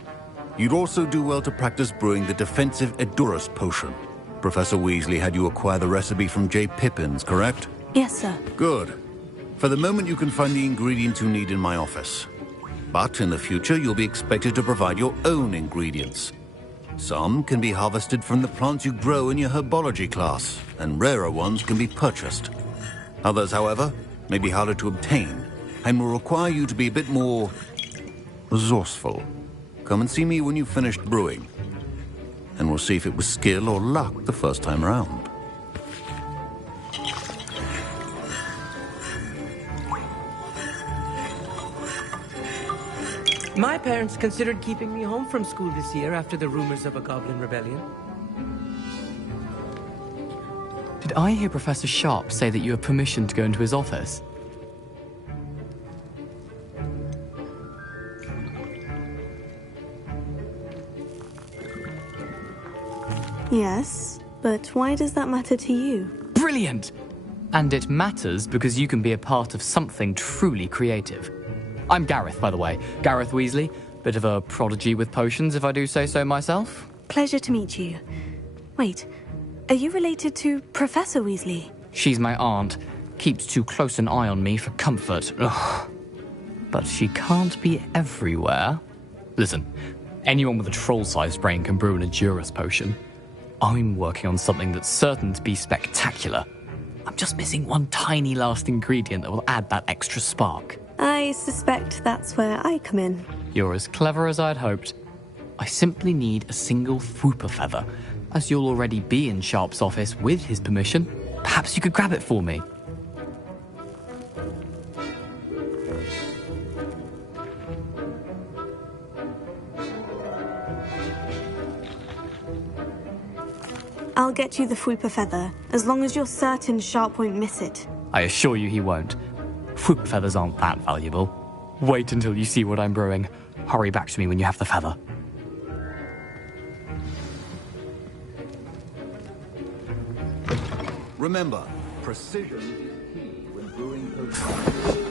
you'd also do well to practice brewing the defensive Edurus potion. Professor Weasley had you acquire the recipe from J. Pippins, correct? Yes, sir. Good. For the moment, you can find the ingredients you need in my office. But in the future, you'll be expected to provide your own ingredients. Some can be harvested from the plants you grow in your herbology class, and rarer ones can be purchased. Others, however, may be harder to obtain, and will require you to be a bit more resourceful. Come and see me when you've finished brewing, and we'll see if it was skill or luck the first time around. My parents considered keeping me home from school this year after the rumors of a goblin rebellion. Did I hear Professor Sharp say that you have permission to go into his office? Yes, but why does that matter to you? Brilliant! And it matters because you can be a part of something truly creative. I'm Gareth, by the way. Gareth Weasley. Bit of a prodigy with potions, if I do say so myself. Pleasure to meet you. Wait, are you related to Professor Weasley? She's my aunt. Keeps too close an eye on me for comfort. Ugh. But she can't be everywhere. Listen, anyone with a troll-sized brain can brew an Edurus potion. I'm working on something that's certain to be spectacular. I'm just missing one tiny last ingredient that will add that extra spark. I suspect that's where I come in. You're as clever as I'd hoped. I simply need a single Fwooper feather. As you'll already be in Sharp's office with his permission, perhaps you could grab it for me. I'll get you the Fwooper feather, as long as you're certain Sharp won't miss it. I assure you he won't. Fwooper feathers aren't that valuable. Wait until you see what I'm brewing. Hurry back to me when you have the feather. Remember, precision is key when brewing potions.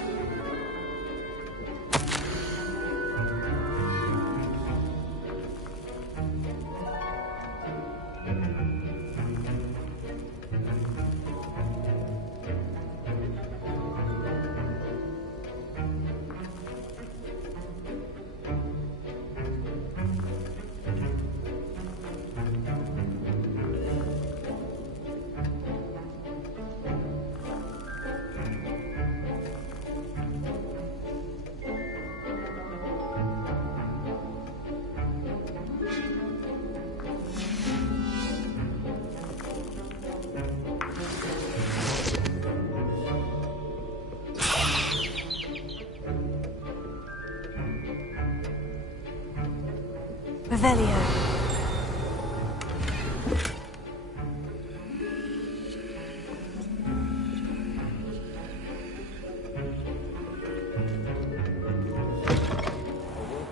Revelio.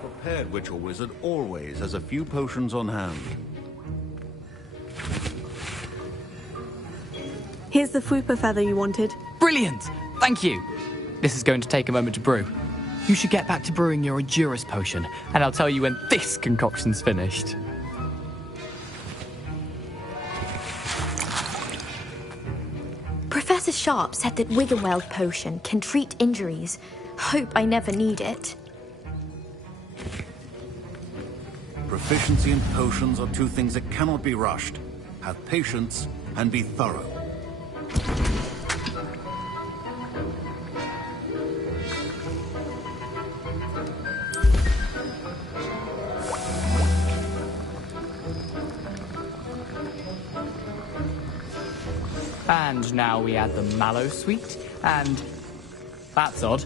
Prepared witch or wizard always has a few potions on hand. Here's the Fupa feather you wanted. Brilliant! Thank you! This is going to take a moment to brew. You should get back to brewing your Edurus potion, and I'll tell you when this concoction's finished. Professor Sharp said that Wiggenweld potion can treat injuries. Hope I never need it. Proficiency and potions are two things that cannot be rushed. Have patience and be thorough. And now we add the mallow sweet, and... That's odd.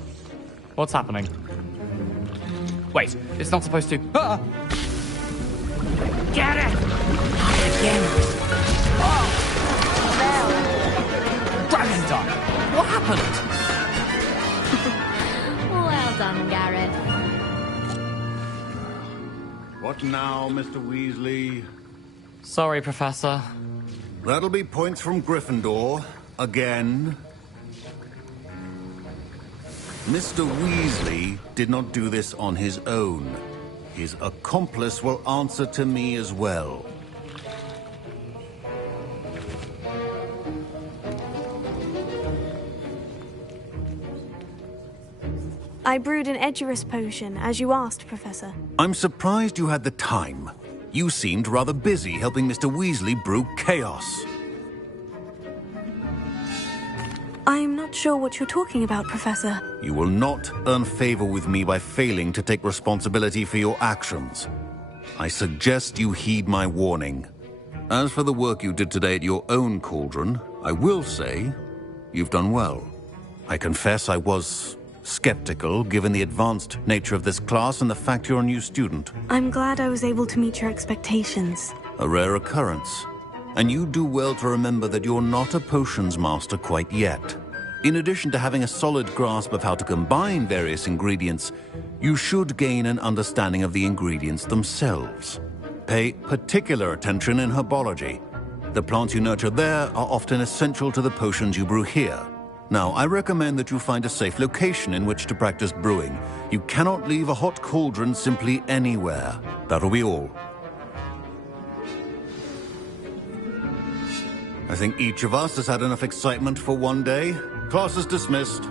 What's happening? Wait, it's not supposed to... Ah! Get it! Not again. Oh! Dragon's done! What happened? Well done, Gareth. What now, Mr. Weasley? Sorry, Professor. That'll be points from Gryffindor. Again. Mr. Weasley did not do this on his own. His accomplice will answer to me as well. I brewed an Edurus potion, as you asked, Professor. I'm surprised you had the time. You seemed rather busy helping Mr. Weasley brew chaos. I'm not sure what you're talking about, Professor. You will not earn favor with me by failing to take responsibility for your actions. I suggest you heed my warning. As for the work you did today at your own cauldron, I will say you've done well. I confess I was skeptical, given the advanced nature of this class and the fact you're a new student. I'm glad I was able to meet your expectations. A rare occurrence. And you do well to remember that you're not a potions master quite yet. In addition to having a solid grasp of how to combine various ingredients, you should gain an understanding of the ingredients themselves. Pay particular attention in herbology. The plants you nurture there are often essential to the potions you brew here. Now, I recommend that you find a safe location in which to practice brewing. You cannot leave a hot cauldron simply anywhere. That'll be all. I think each of us has had enough excitement for one day. Class is dismissed.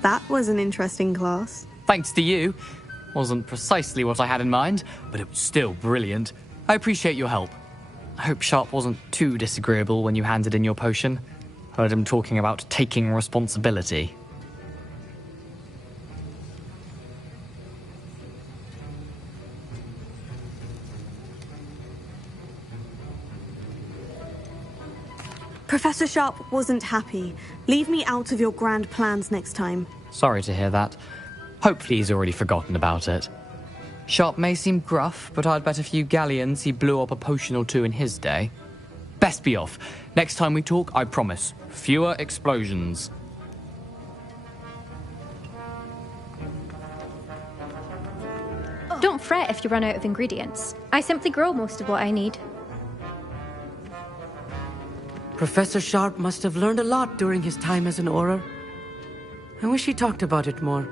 That was an interesting class. Thanks to you. Wasn't precisely what I had in mind, but it was still brilliant. I appreciate your help. I hope Sharp wasn't too disagreeable when you handed in your potion. Heard him talking about taking responsibility. Professor Sharp wasn't happy. Leave me out of your grand plans next time. Sorry to hear that. Hopefully he's already forgotten about it. Sharp may seem gruff, but I'd bet a few galleons he blew up a potion or two in his day. Best be off. Next time we talk, I promise, fewer explosions. Don't fret if you run out of ingredients. I simply grow most of what I need. Professor Sharp must have learned a lot during his time as an Auror. I wish he talked about it more.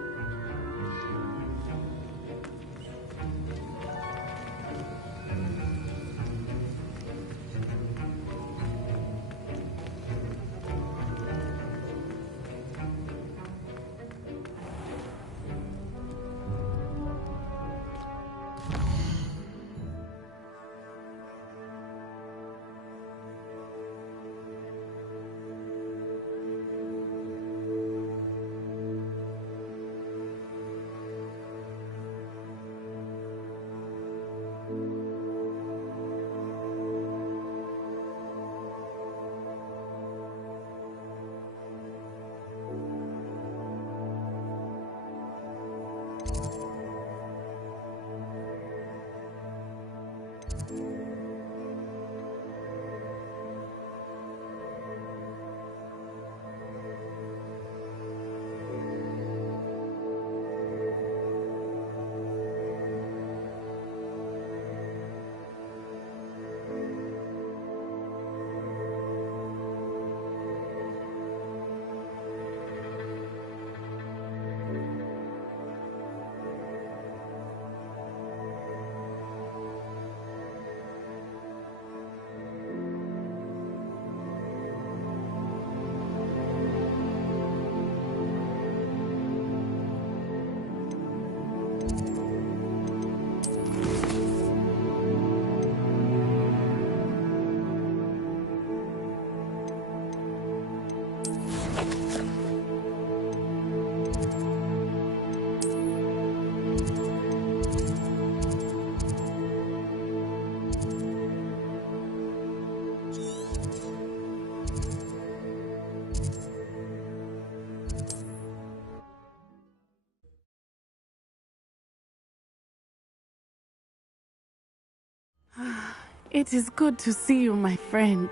It is good to see you, my friend.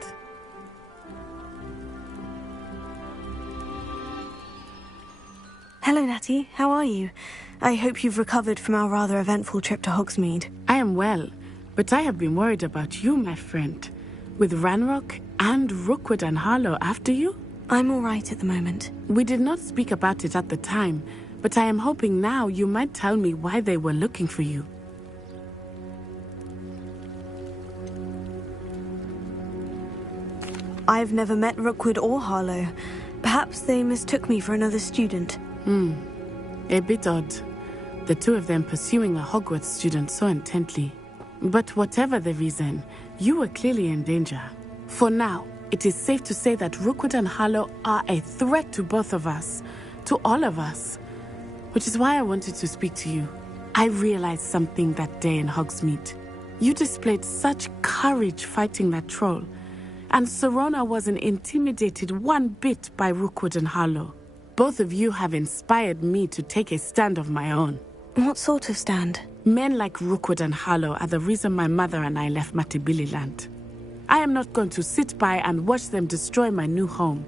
Hello, Natty. How are you? I hope you've recovered from our rather eventful trip to Hogsmeade. I am well, but I have been worried about you, my friend. With Ranrock and Rookwood and Harlow after you? I'm all right at the moment. We did not speak about it at the time, but I am hoping now you might tell me why they were looking for you. I've never met Rookwood or Harlow. Perhaps they mistook me for another student. A bit odd. The two of them pursuing a Hogwarts student so intently. But whatever the reason, you were clearly in danger. For now, it is safe to say that Rookwood and Harlow are a threat to both of us. To all of us. Which is why I wanted to speak to you. I realized something that day in Hogsmeade. You displayed such courage fighting that troll. And Serona wasn't intimidated one bit by Rookwood and Harlow. Both of you have inspired me to take a stand of my own. What sort of stand? Men like Rookwood and Harlow are the reason my mother and I left Matibili land. I am not going to sit by and watch them destroy my new home.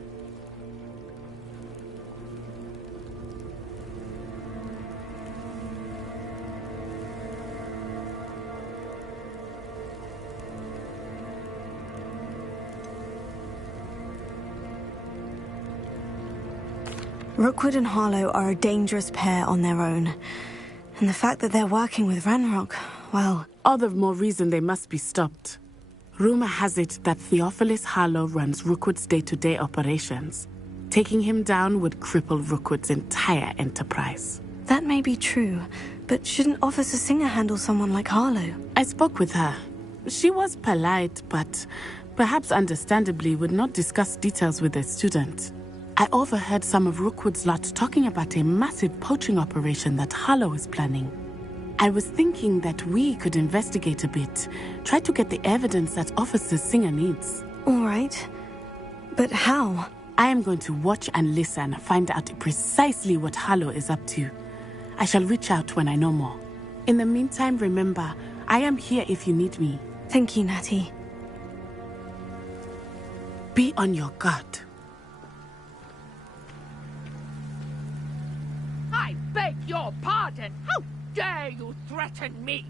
Rookwood and Harlow are a dangerous pair on their own. And the fact that they're working with Ranrock, well... All the more reason they must be stopped. Rumor has it that Theophilus Harlow runs Rookwood's day-to-day operations. Taking him down would cripple Rookwood's entire enterprise. That may be true, but shouldn't Officer Singer handle someone like Harlow? I spoke with her. She was polite, but perhaps understandably would not discuss details with a student. I overheard some of Rookwood's lot talking about a massive poaching operation that Harlow is planning. I was thinking that we could investigate a bit, try to get the evidence that Officer Singer needs. All right. But how? I am going to watch and listen, find out precisely what Harlow is up to. I shall reach out when I know more. In the meantime, remember, I am here if you need me. Thank you, Natty. Be on your guard. I beg your pardon! How dare you threaten me?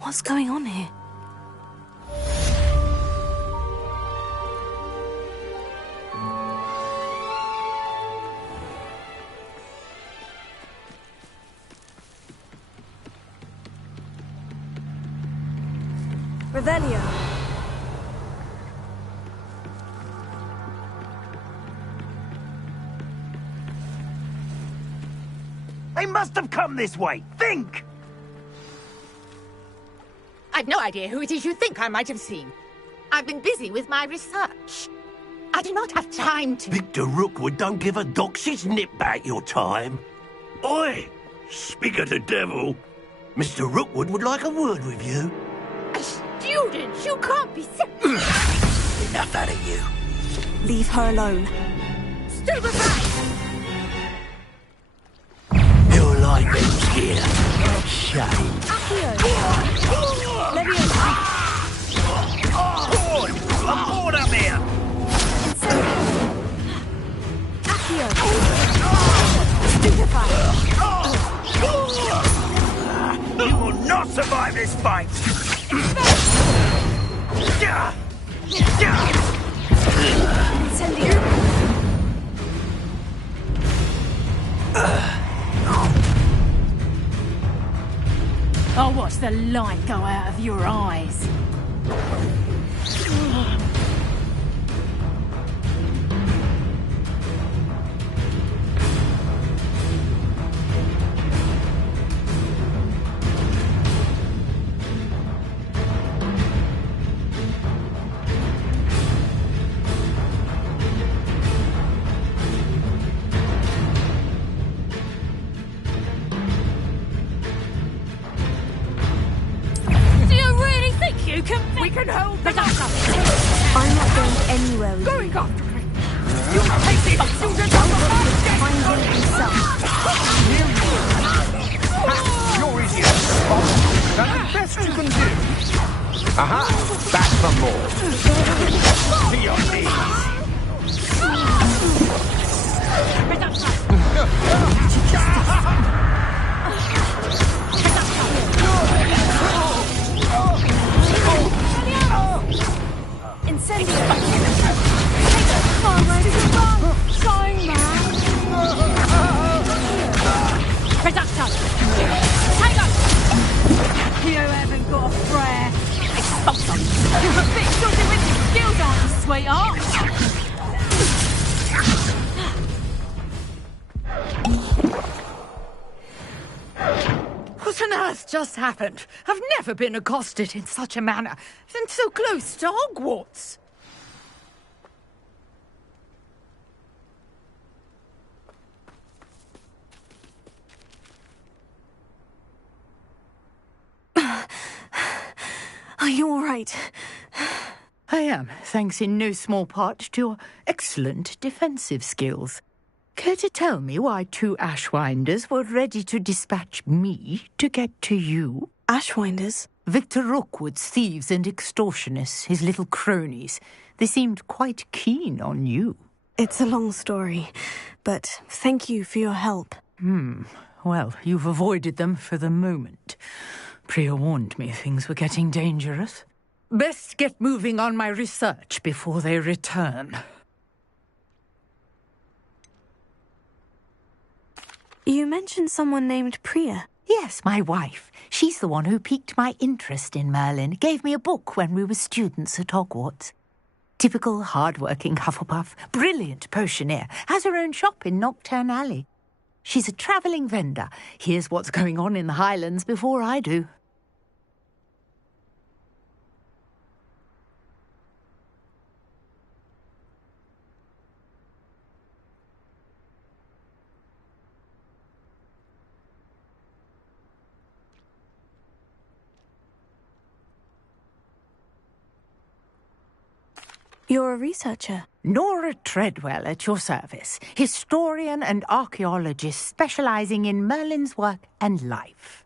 What's going on here? Revelio. They must have come this way. Think! I've no idea who it is you think I might have seen. I've been busy with my research. I do not have time to... Victor Rookwood don't give a doxy's nip back your time. Oi! Speak of the devil. Mr. Rookwood would like a word with you. A student? You can't be so... Enough out of you. Leave her alone. Stupefy! Your life ends here. Shame. I'm bored up here! You will not survive this fight! I'll watch the light go out of your eyes. We can hold the I'm not going anywhere with going after me. You take the student on the Find him himself. You're easy to spot. That's the best you can do. Aha! Back for more. To your knees. Incendio! Oh, where did you run? Sorry, man. Reductor! Taylor! You haven't got a prayer. Expulse them! You're a bit dodgy with your skills, aren't you, sweetheart? What on earth just happened? I've never been accosted in such a manner, and so close to Hogwarts. Are you all right? I am, thanks in no small part to your excellent defensive skills. Care to tell me why 2 Ashwinders were ready to dispatch me to get to you? Ashwinders? Victor Rookwood's thieves and extortionists, his little cronies. They seemed quite keen on you. It's a long story, but thank you for your help. Well, you've avoided them for the moment. Priya warned me things were getting dangerous. Best get moving on my research before they return. You mentioned someone named Priya. Yes, my wife. She's the one who piqued my interest in Merlin. Gave me a book when we were students at Hogwarts. Typical hard-working Hufflepuff. Brilliant potioneer. Has her own shop in Knockturn Alley. She's a travelling vendor. Hears what's going on in the Highlands before I do. You're a researcher. Nora Treadwell at your service. Historian and archaeologist specialising in Merlin's work and life.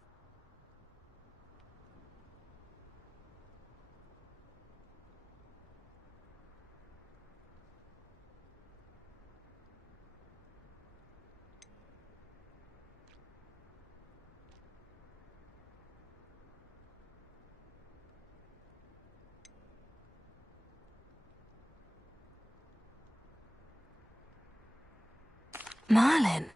Merlin?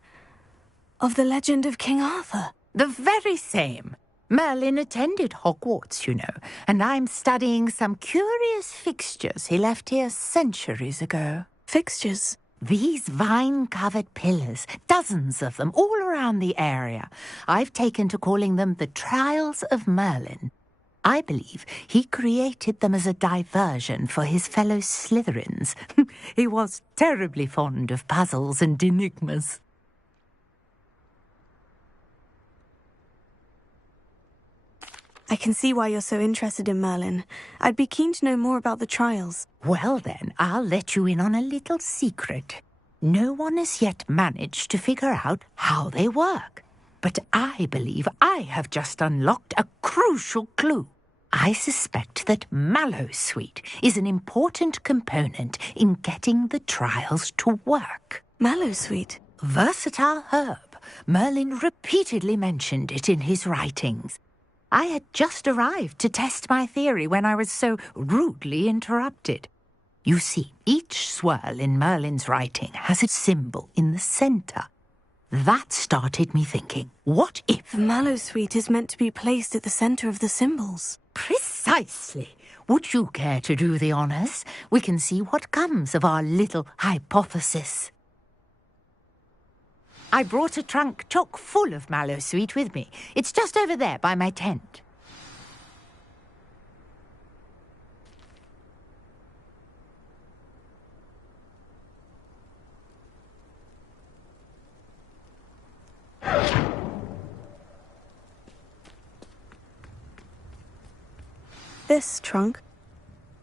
Of the legend of King Arthur? The very same. Merlin attended Hogwarts, you know, and I'm studying some curious fixtures he left here centuries ago. Fixtures? These vine-covered pillars, dozens of them, all around the area. I've taken to calling them the Trials of Merlin. I believe he created them as a diversion for his fellow Slytherins. He was terribly fond of puzzles and enigmas. I can see why you're so interested in Merlin. I'd be keen to know more about the trials. Well then, I'll let you in on a little secret. No one has yet managed to figure out how they work. But I believe I have just unlocked a crucial clue. I suspect that Mallowsweet is an important component in getting the trials to work. Mallowsweet? Versatile herb. Merlin repeatedly mentioned it in his writings. I had just arrived to test my theory when I was so rudely interrupted. You see, each swirl in Merlin's writing has a symbol in the centre. That started me thinking, what if... The Mallowsweet is meant to be placed at the centre of the symbols. Precisely. Would you care to do the honours? We can see what comes of our little hypothesis. I brought a trunk chock full of Mallowsweet with me. It's just over there by my tent. This trunk?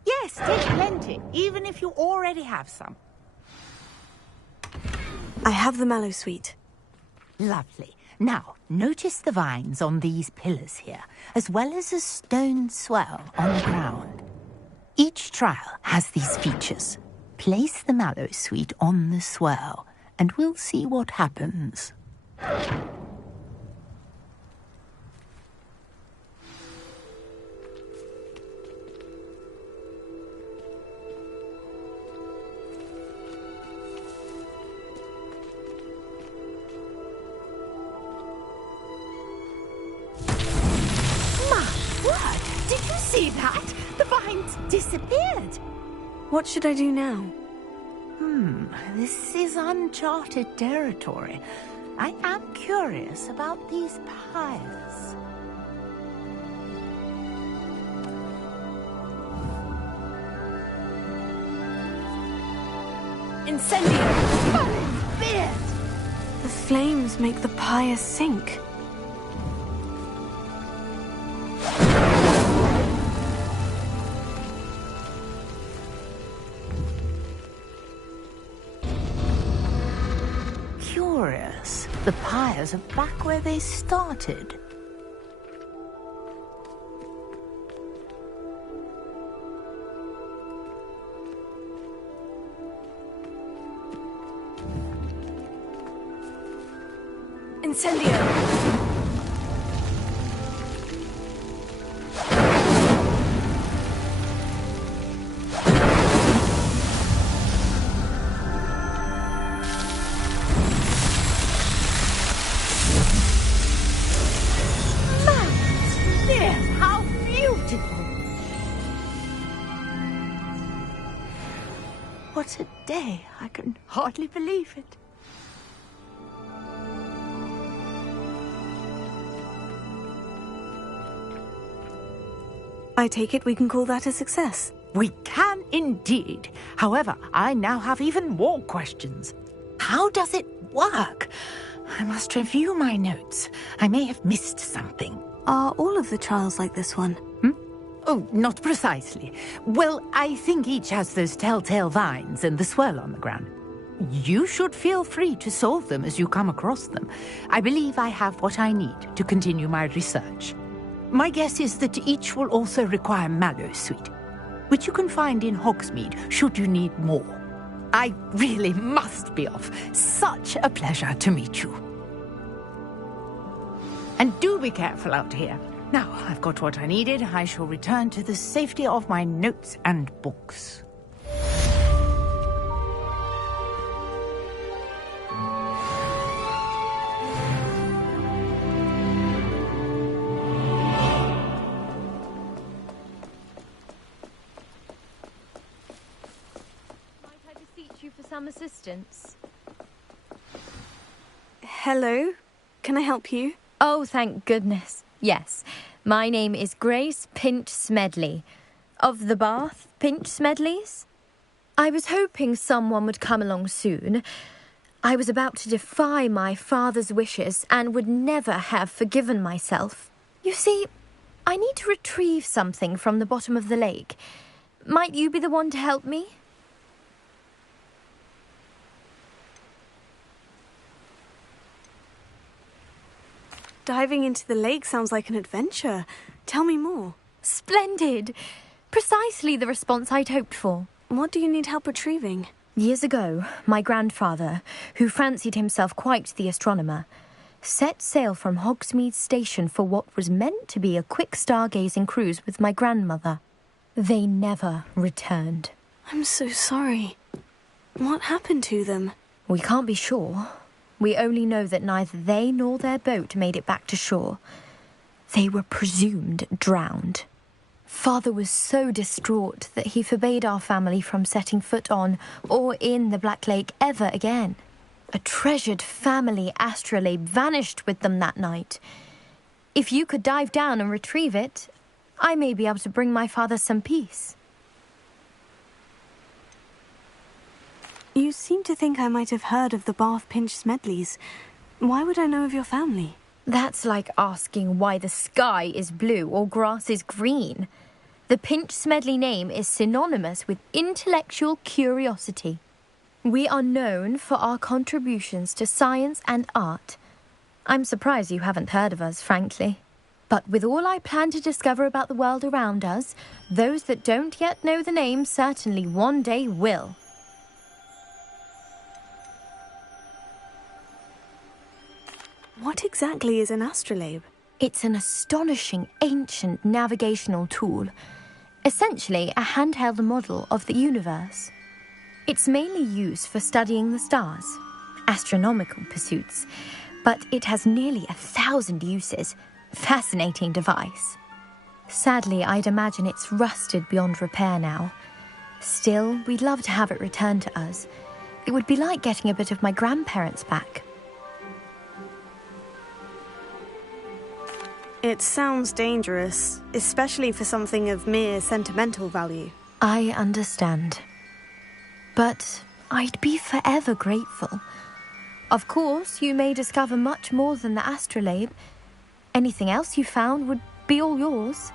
Yes, take plenty, even if you already have some. I have the Mallowsweet. Lovely. Now, notice the vines on these pillars here, as well as a stone swell on the ground. Each trial has these features. Place the mallow sweet on the swell, and we'll see what happens. Did you see that? The vines disappeared. What should I do now? This is uncharted territory. I am curious about these pyres. Incendio! Merlin's beard! The flames make the pyre sink. Curious. The pyres are back where they started. Incendio! How beautiful! What a day. I can hardly believe it. I take it we can call that a success. We can indeed. However, I now have even more questions. How does it work? I must review my notes. I may have missed something. Are all of the trials like this one? Oh, not precisely. Well, I think each has those telltale vines and the swirl on the ground. You should feel free to solve them as you come across them. I believe I have what I need to continue my research. My guess is that each will also require mallow sweet, which you can find in Hogsmeade should you need more. I really must be off. Such a pleasure to meet you. And do be careful out here. Now I've got what I needed, I shall return to the safety of my notes and books. Some assistance. Hello? Can I help you? Oh, thank goodness. Yes. My name is Grace Pinch Smedley. Of the Bath Pinch Smedleys? I was hoping someone would come along soon. I was about to defy my father's wishes and would never have forgiven myself. You see, I need to retrieve something from the bottom of the lake. Might you be the one to help me? Diving into the lake sounds like an adventure. Tell me more. Splendid! Precisely the response I'd hoped for. What do you need help retrieving? Years ago, my grandfather, who fancied himself quite the astronomer, set sail from Hogsmeade Station for what was meant to be a quick stargazing cruise with my grandmother. They never returned. I'm so sorry. What happened to them? We can't be sure. We only know that neither they nor their boat made it back to shore. They were presumed drowned. Father was so distraught that he forbade our family from setting foot on or in the Black Lake ever again. A treasured family astrolabe vanished with them that night. If you could dive down and retrieve it, I may be able to bring my father some peace. You seem to think I might have heard of the Bath Pinch Smedleys. Why would I know of your family? That's like asking why the sky is blue or grass is green. The Pinch Smedley name is synonymous with intellectual curiosity. We are known for our contributions to science and art. I'm surprised you haven't heard of us, frankly. But with all I plan to discover about the world around us, those that don't yet know the name certainly one day will. What exactly is an astrolabe? It's an astonishing ancient navigational tool. Essentially a handheld model of the universe. It's mainly used for studying the stars, astronomical pursuits, but it has nearly 1,000 uses. Fascinating device. Sadly, I'd imagine it's rusted beyond repair now. Still, we'd love to have it returned to us. It would be like getting a bit of my grandparents back. It sounds dangerous, especially for something of mere sentimental value. I understand. But I'd be forever grateful. Of course, you may discover much more than the astrolabe. Anything else you found would be all yours.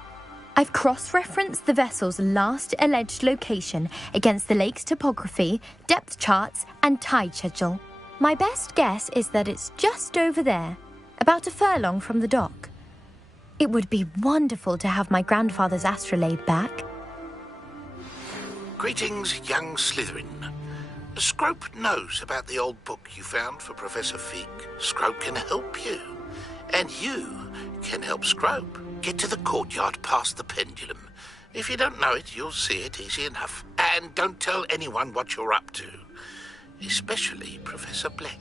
I've cross-referenced the vessel's last alleged location against the lake's topography, depth charts, and tide schedule. My best guess is that it's just over there, about a furlong from the dock. It would be wonderful to have my grandfather's astrolabe back. Greetings, young Slytherin. Scrope knows about the old book you found for Professor Fig. Scrope can help you. And you can help Scrope get to the courtyard past the pendulum. If you don't know it, you'll see it easy enough. And don't tell anyone what you're up to. Especially Professor Blank.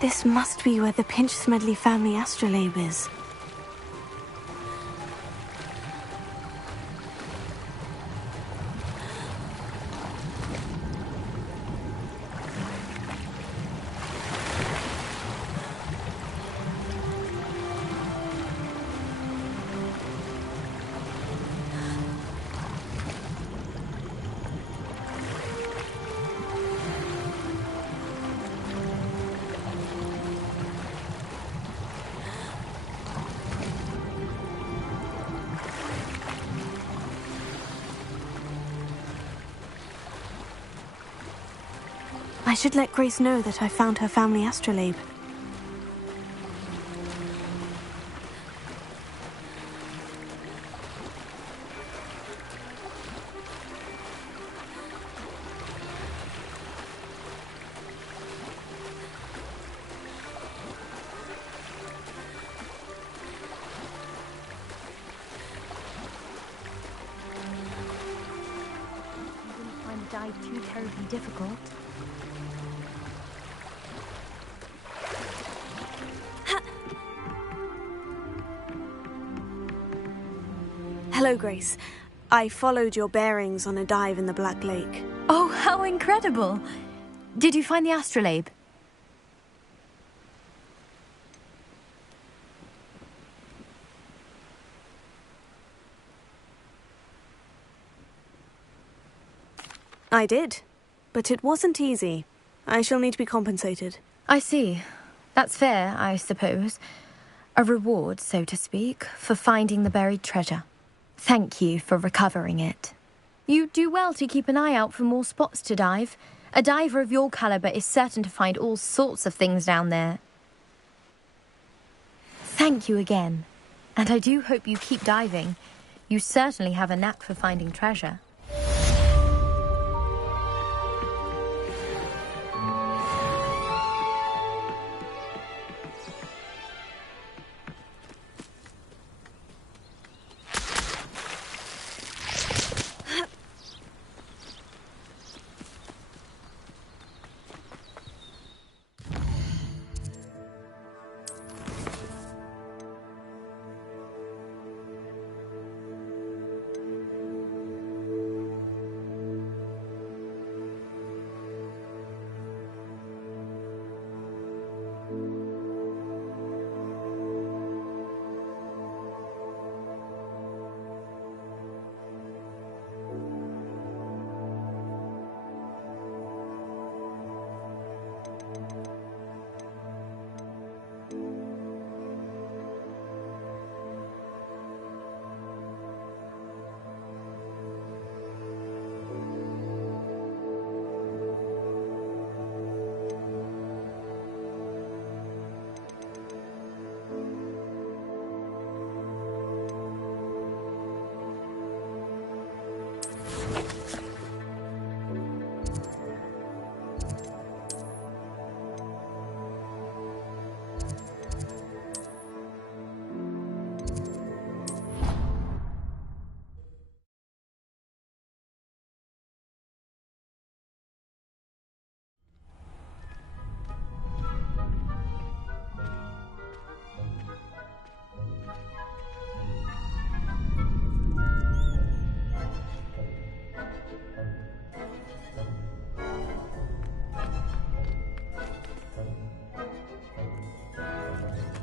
This must be where the Pinch-Smedley family astrolabe is. I should let Grace know that I found her family astrolabe. I wouldn't find the dive too terribly difficult. Hello, Grace. I followed your bearings on a dive in the Black Lake. Oh, how incredible! Did you find the astrolabe? I did, but it wasn't easy. I shall need to be compensated. I see. That's fair, I suppose. A reward, so to speak, for finding the buried treasure. Thank you for recovering it. You do well to keep an eye out for more spots to dive. A diver of your caliber is certain to find all sorts of things down there. Thank you again. And I do hope you keep diving. You certainly have a knack for finding treasure.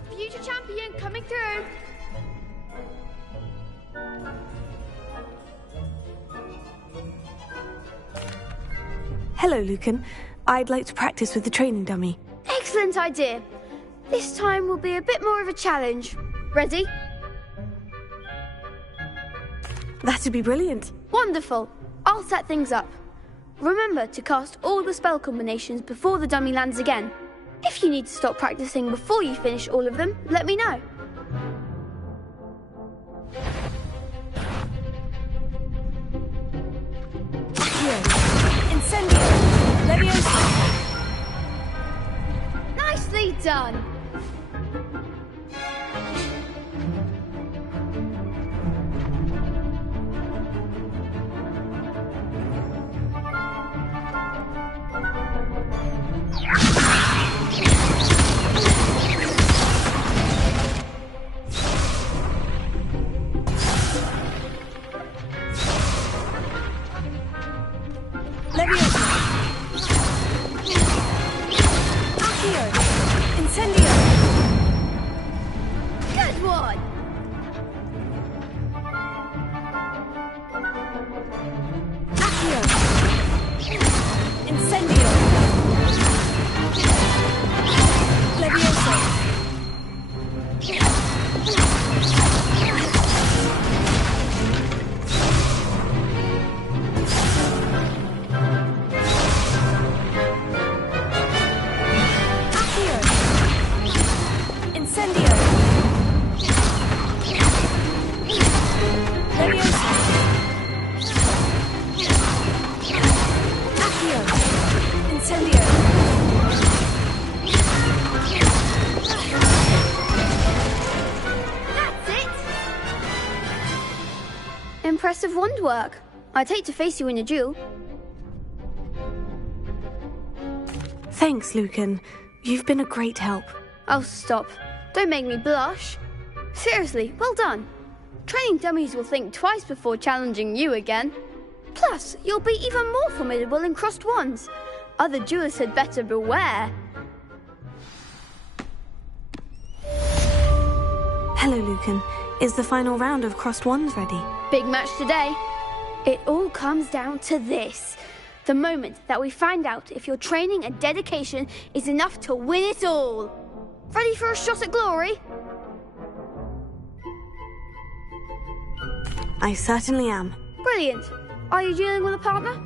Future champion coming through. Hello, Lucan. I'd like to practice with the training dummy. Excellent idea. This time will be a bit more of a challenge. Ready? That'd be brilliant. Wonderful. I'll set things up. Remember to cast all the spell combinations before the dummy lands again. If you need to stop practicing before you finish all of them, let me know. Incendio! Leviosa! Nicely done! Leviosa! Accio! Incendio! Good one! Accio! Incendio! Leviosa! Incendio! Leviosa! Accio! Incendio! That's it! Impressive wand work. I'd hate to face you in a duel. Thanks, Lucan. You've been a great help. Oh, stop. Don't make me blush. Seriously, well done. Training dummies will think twice before challenging you again. Plus, you'll be even more formidable in crossed wands. Other duelists had better beware. Hello, Lucan. Is the final round of crossed wands ready? Big match today. It all comes down to this. The moment that we find out if your training and dedication is enough to win it all. Ready for a shot at glory? I certainly am. Brilliant. Are you dealing with a partner?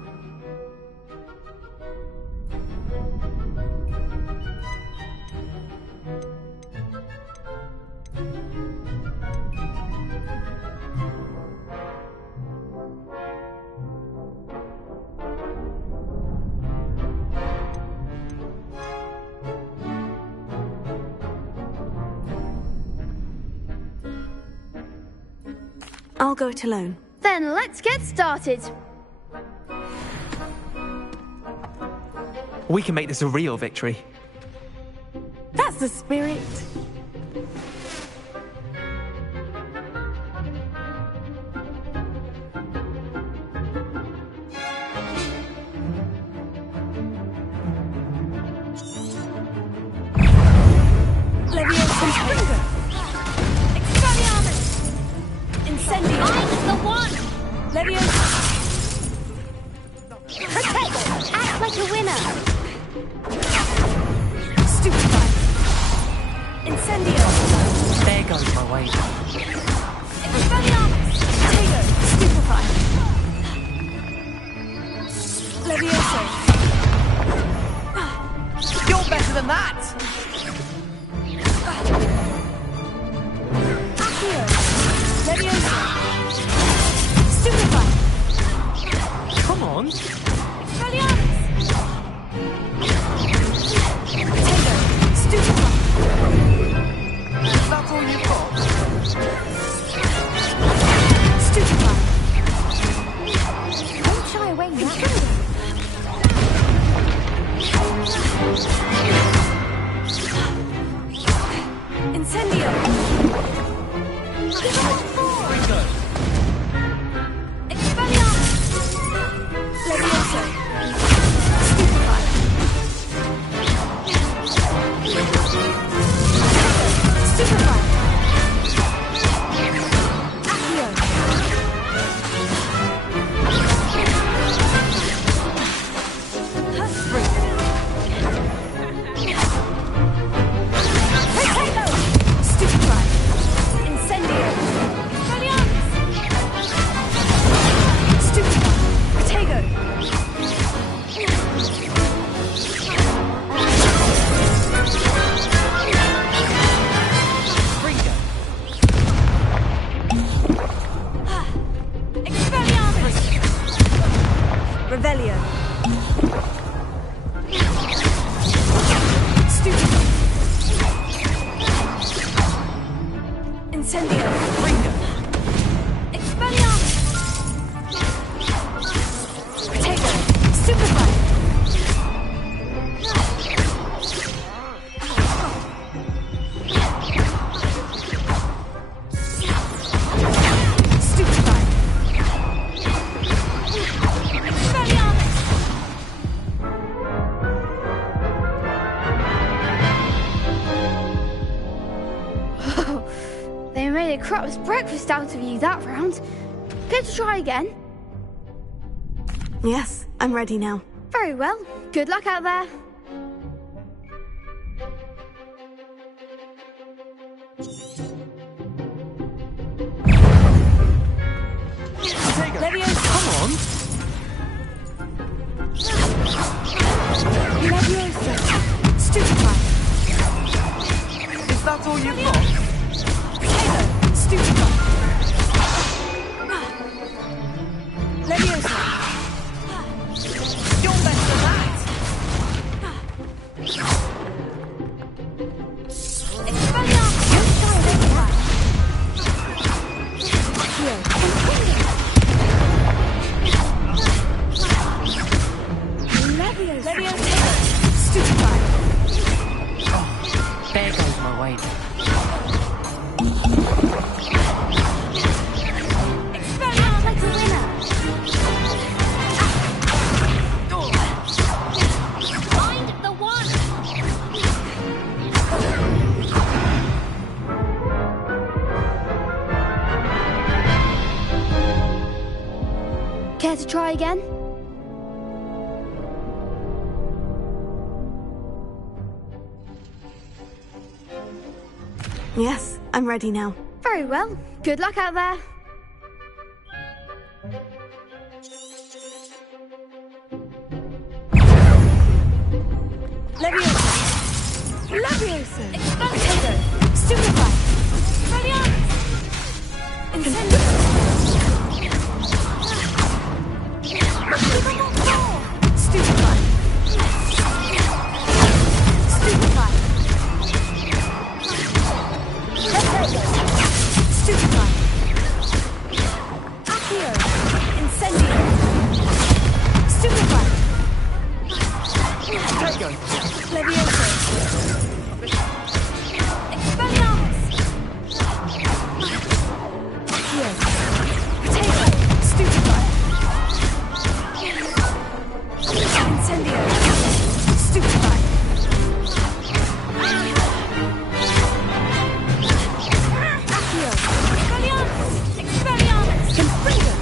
I'll go it alone. Then let's get started. We can make this a real victory. That's the spirit. Leviosa Springer! Expelliarmus! Incendio! I'm the one! Leviosa! Protect! Act like a winner! Stupefy! Incendio! There goes my wager. Expelliarmus! Potato! Stupefy! Leviosa! You're better than that! Accio! Leviosa! Stupefy! Come on! Expelliarmus! Potato! Stupefy! Is that all you've got? Stupefy! Don't shy away now. Incendio! Bingo! Expelliarmus! Revelio. Incendio. Expelliarmus. Protego. Stupefy. Stupefy. Expelliarmus. They made a crup's breakfast out of you that round. Care to try again? Yes, I'm ready now. Very well. Good luck out there. Leviosa. Come on! Leviosa. Stupefy. Is that all you've got? Stupefy. Leviosa. You're better than that. Expelliarmus. Here. Leviosa. Stupefy. There goes my weight. Expelliarmus like a winner. Find the one! Care to try again? Yes, I'm ready now. Very well. Good luck out there. Leviosa. Leviosa. Protego. Stupefy. Expelliarmus. Incendio. Stupefy. Stupefy. Stupefy. Accio. Incendio. Stupefy. Protego! Leviosa. Expelliarmus. Accio. Protego. Stupefy. Incendio. Stupefy. Accio. Expelliarmus. Expelliarmus. Confringo.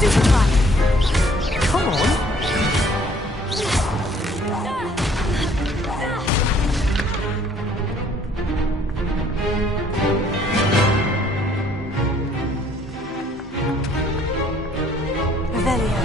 Stupefy. Come on! Revelio.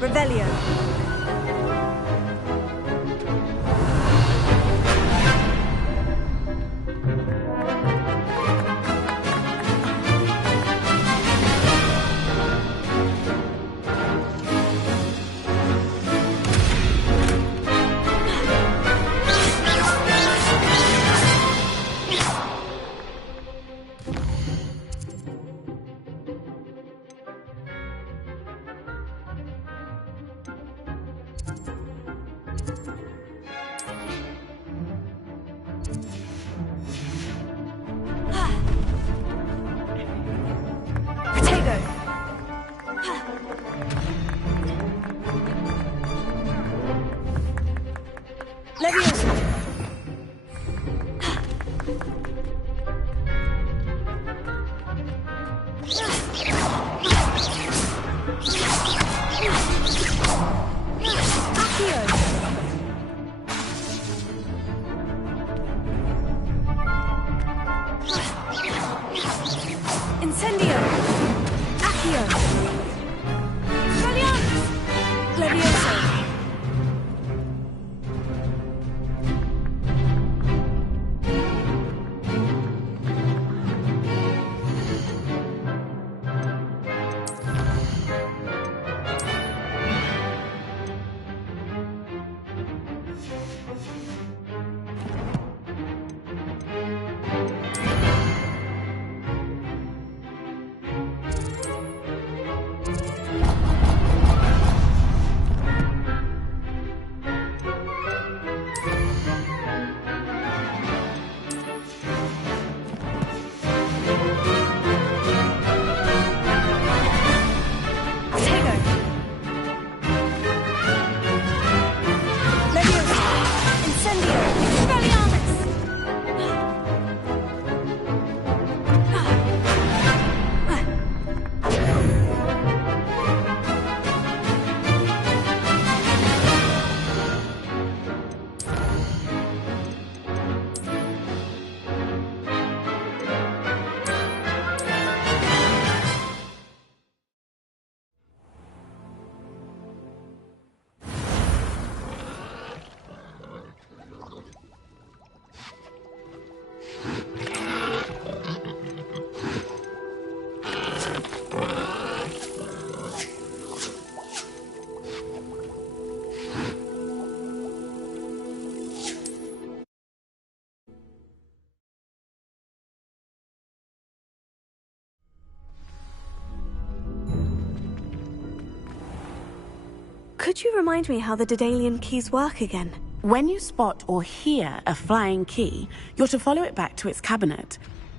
Revelio. Protego. Leviosa. Accio. Could you remind me how the Daedalian keys work again? When you spot or hear a flying key, you're to follow it back to its cabinet.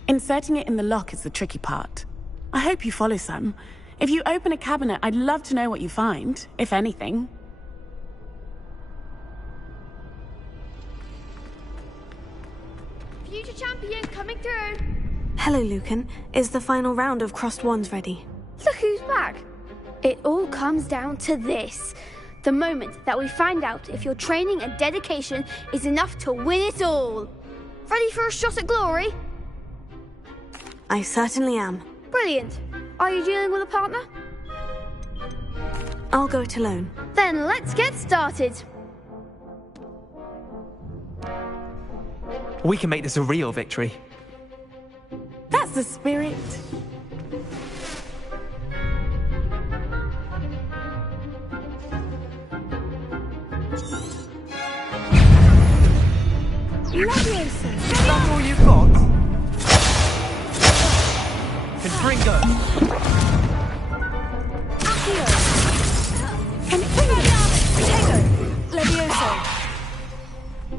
Inserting it in the lock is the tricky part. I hope you follow some. If you open a cabinet, I'd love to know what you find, if anything. Future champion coming through. Hello, Lucan. Is the final round of Crossed Wands ready? Look who's back. It all comes down to this. The moment that we find out if your training and dedication is enough to win it all. Ready for a shot at glory? I certainly am. Brilliant. Are you dealing with a partner? I'll go it alone. Then let's get started. We can make this a real victory. That's the spirit. Leviosa! Is that all you've got? Confringo! Accio! Tego! Levioso!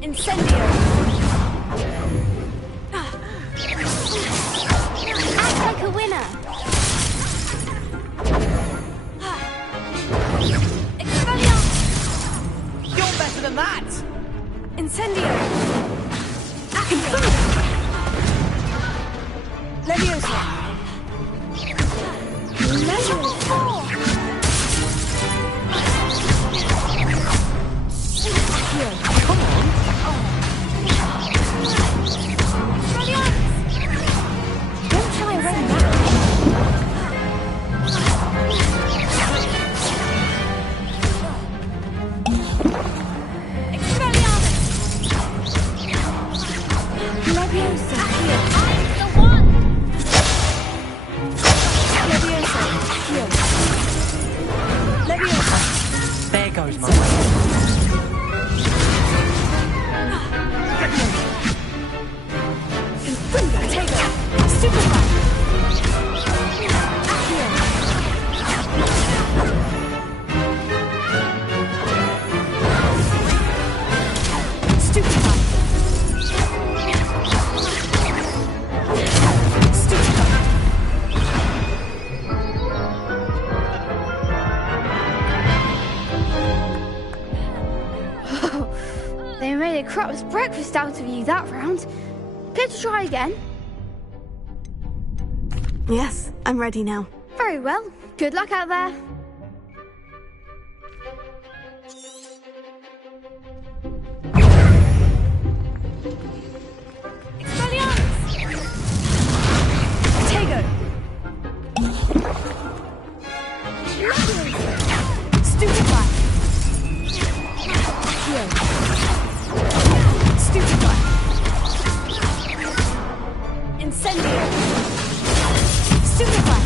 Incendio! Act like a winner! Expelliarmus! You're better than that! Incendio! Accio! Leviosa! Come on! Don't try and run back. Leviosa! I'm the one! Leviosa! Accio! Leviosa! There goes my way. Confringo! Tego! Stupefy! Accio! Stupefy! They made a crap's breakfast out of you that round. Care to try again? Yes, I'm ready now. Very well. Good luck out there. Expelliarmus! Tego! Stupefy! Accio! Stupefy! Incendio! Stupefy!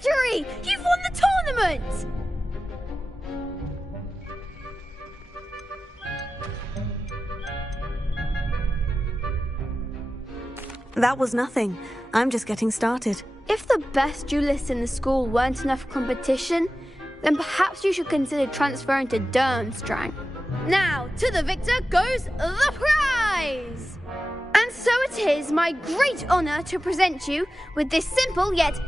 Victory! You've won the tournament! That was nothing. I'm just getting started. If the best duelists in the school weren't enough for competition, then perhaps you should consider transferring to Durmstrang. Now, to the victor goes the prize! And so it is my great honour to present you with this simple yet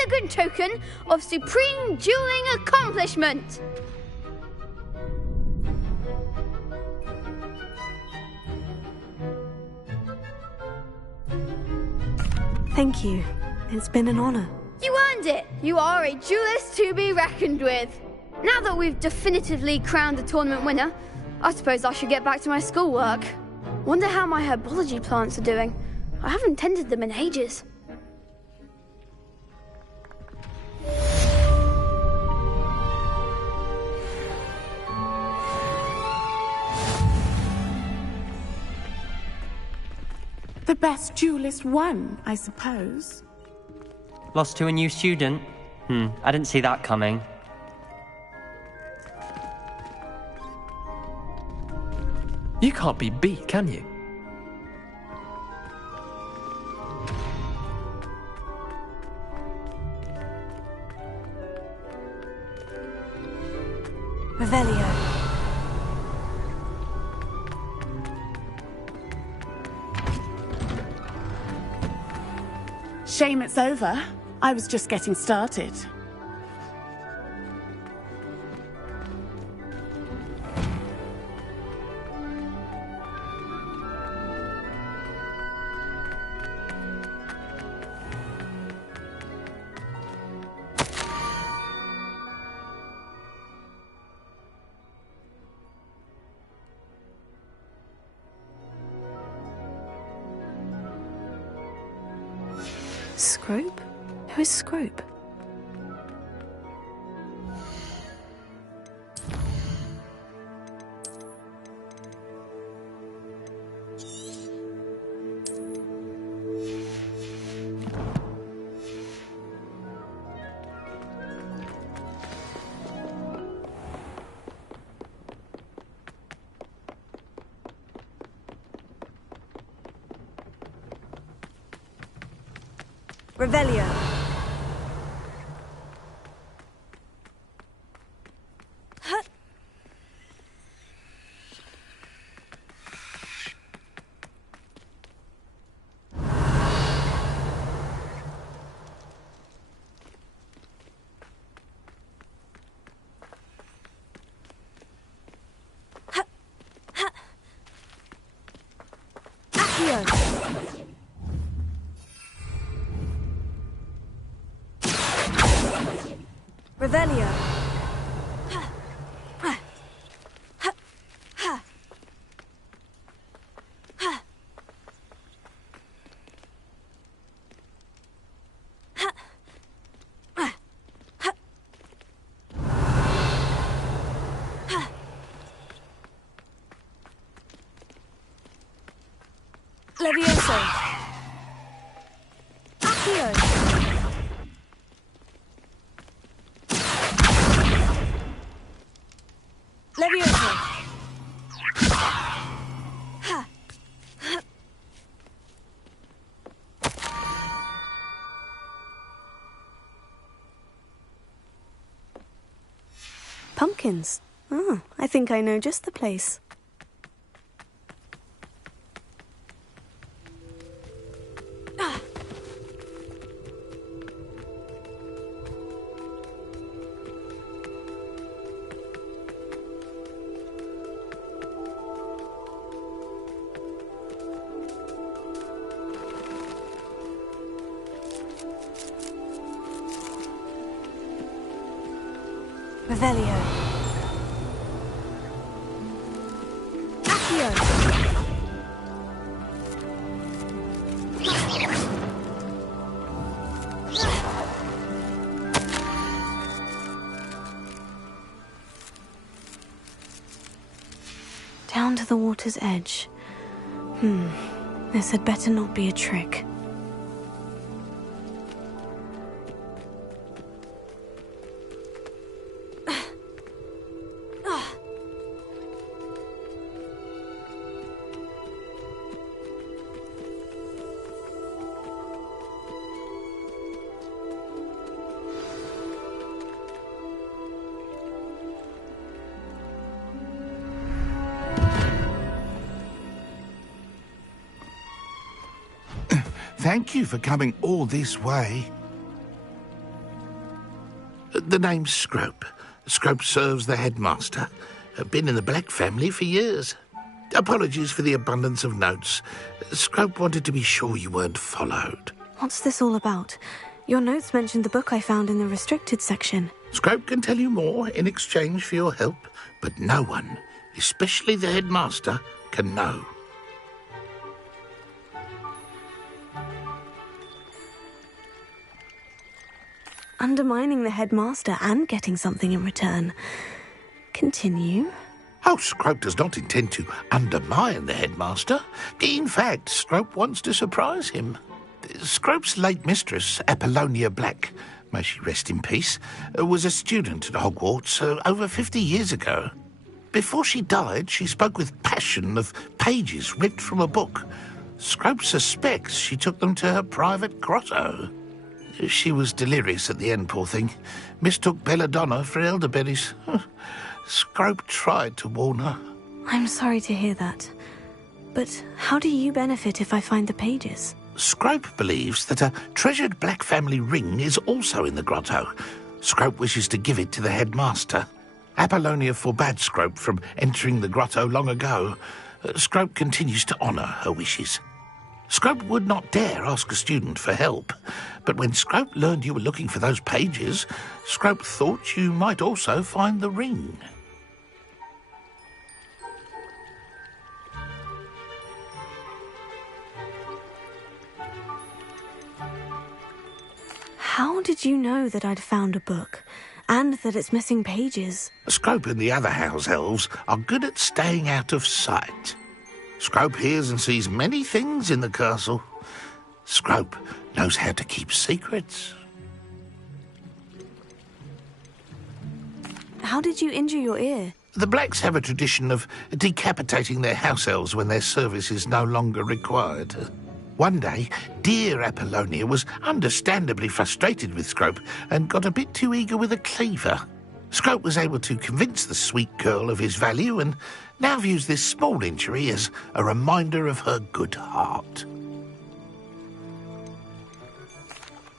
elegant token of supreme dueling accomplishment. Thank you. It's been an honour. You earned it! You are a duelist to be reckoned with. Now that we've definitively crowned the tournament winner, I suppose I should get back to my schoolwork. Wonder how my herbology plants are doing. I haven't tended them in ages. The best duelist won, I suppose. Lost to a new student? I didn't see that coming. You can't be beat, can you? Revelio. Shame it's over. I was just getting started. Scrope? Who is Scrope? Revelio. Revelio. Levioso. Accio. Levioso. Ha. Pumpkins. Oh, I think I know just the place. Revelio. Accio. Down to the water's edge. This had better not be a trick. Thank you for coming all this way. The name's Scrope. Scrope serves the headmaster. Been in the Black family for years. Apologies for the abundance of notes. Scrope wanted to be sure you weren't followed. What's this all about? Your notes mentioned the book I found in the restricted section. Scrope can tell you more in exchange for your help, but no one, especially the headmaster, can know. Undermining the headmaster and getting something in return. Continue. Oh, Scrope does not intend to undermine the headmaster. In fact, Scrope wants to surprise him. Scrope's late mistress, Apollonia Black, may she rest in peace, was a student at Hogwarts over 50 years ago. Before she died, she spoke with passion of pages ripped from a book. Scrope suspects she took them to her private grotto. She was delirious at the end, poor thing. Mistook belladonna for elderberries. Scrope tried to warn her. I'm sorry to hear that. But how do you benefit if I find the pages? Scrope believes that a treasured Black family ring is also in the grotto. Scrope wishes to give it to the headmaster. Apollonia forbade Scrope from entering the grotto long ago. Scrope continues to honour her wishes. Scrope would not dare ask a student for help, but when Scrope learned you were looking for those pages, Scrope thought you might also find the ring. How did you know that I'd found a book, and that it's missing pages? Scrope and the other house elves are good at staying out of sight. Scrope hears and sees many things in the castle. Scrope knows how to keep secrets. How did you injure your ear? The Blacks have a tradition of decapitating their house elves when their service is no longer required. One day, dear Apollonia was understandably frustrated with Scrope and got a bit too eager with a cleaver. Scrope was able to convince the sweet girl of his value and now views this small injury as a reminder of her good heart.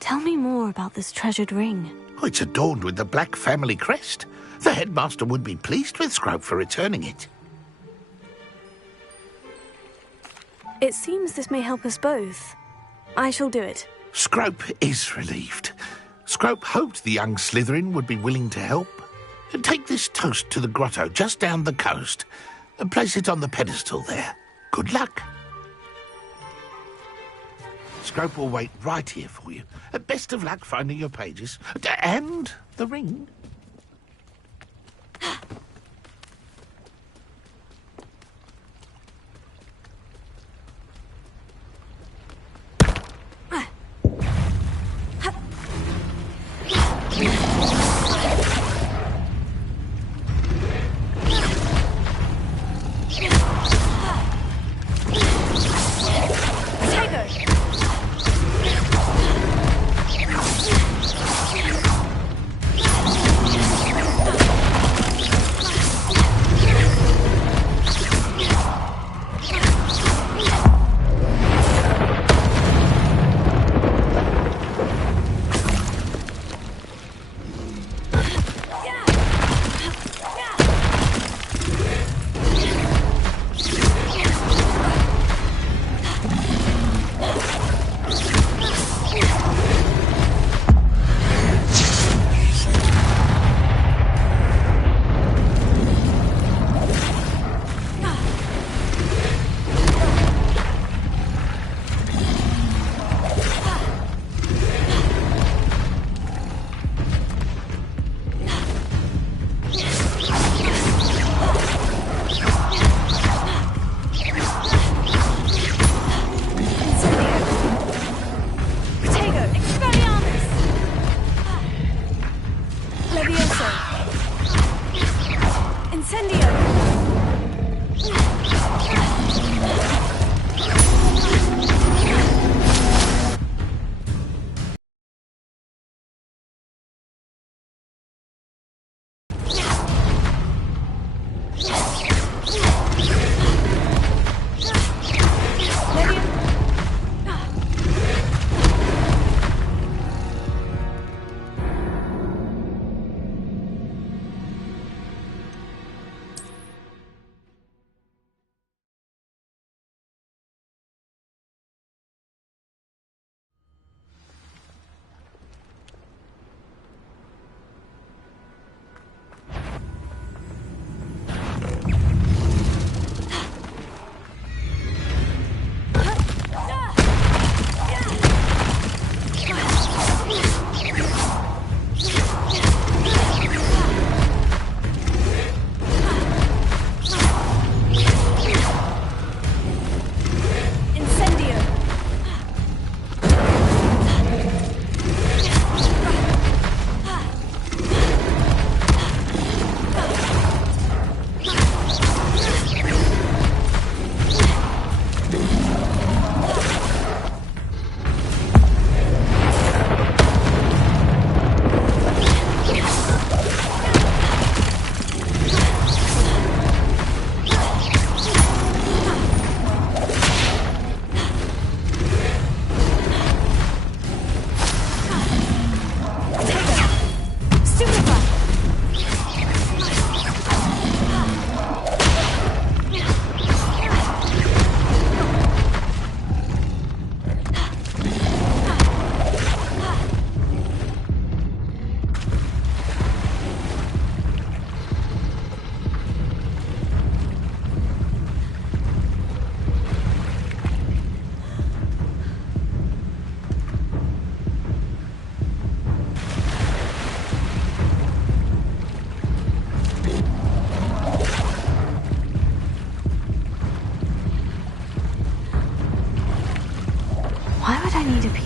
Tell me more about this treasured ring. Oh, it's adorned with the Black family crest. The headmaster would be pleased with Scrope for returning it. It seems this may help us both. I shall do it. Scrope is relieved. Scrope hoped the young Slytherin would be willing to help. Take this toast to the grotto just down the coast and place it on the pedestal there. Good luck. Scrope will wait right here for you. Best of luck finding your pages. And the ring.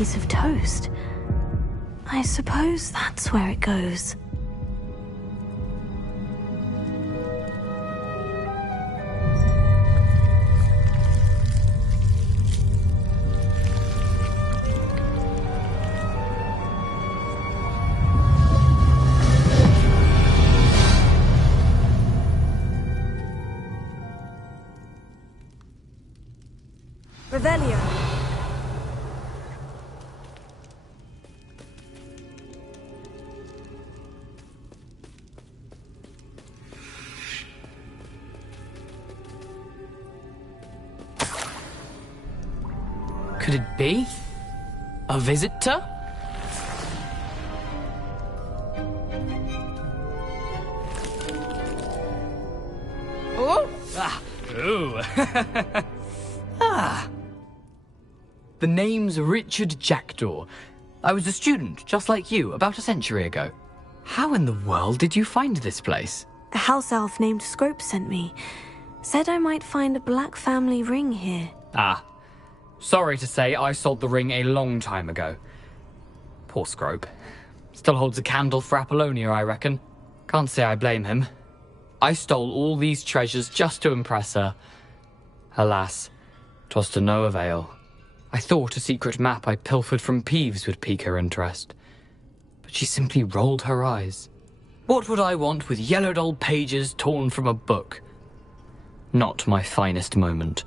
piece of toast. I suppose that's where it goes. Revelio. Could it be? A visitor? Oh! Ah! Ooh! Ah! The name's Richard Jackdaw. I was a student, just like you, about a century ago. How in the world did you find this place? A house elf named Scrope sent me. Said I might find a black family ring here. Ah. Sorry to say, I sold the ring a long time ago. Poor Scrope. Still holds a candle for Apollonia, I reckon. Can't say I blame him. I stole all these treasures just to impress her. Alas, 'twas to no avail. I thought a secret map I pilfered from Peeves would pique her interest. But she simply rolled her eyes. What would I want with yellowed old pages torn from a book? Not my finest moment.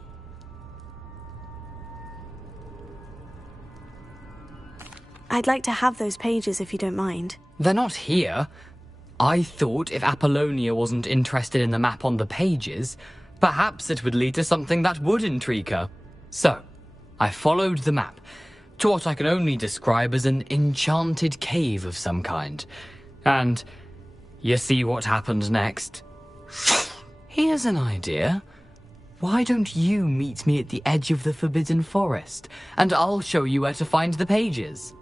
I'd like to have those pages if you don't mind. They're not here. I thought if Apollonia wasn't interested in the map on the pages, perhaps it would lead to something that would intrigue her. So, I followed the map to what I can only describe as an enchanted cave of some kind. And you see what happened next? Here's an idea. Why don't you meet me at the edge of the Forbidden Forest, and I'll show you where to find the pages.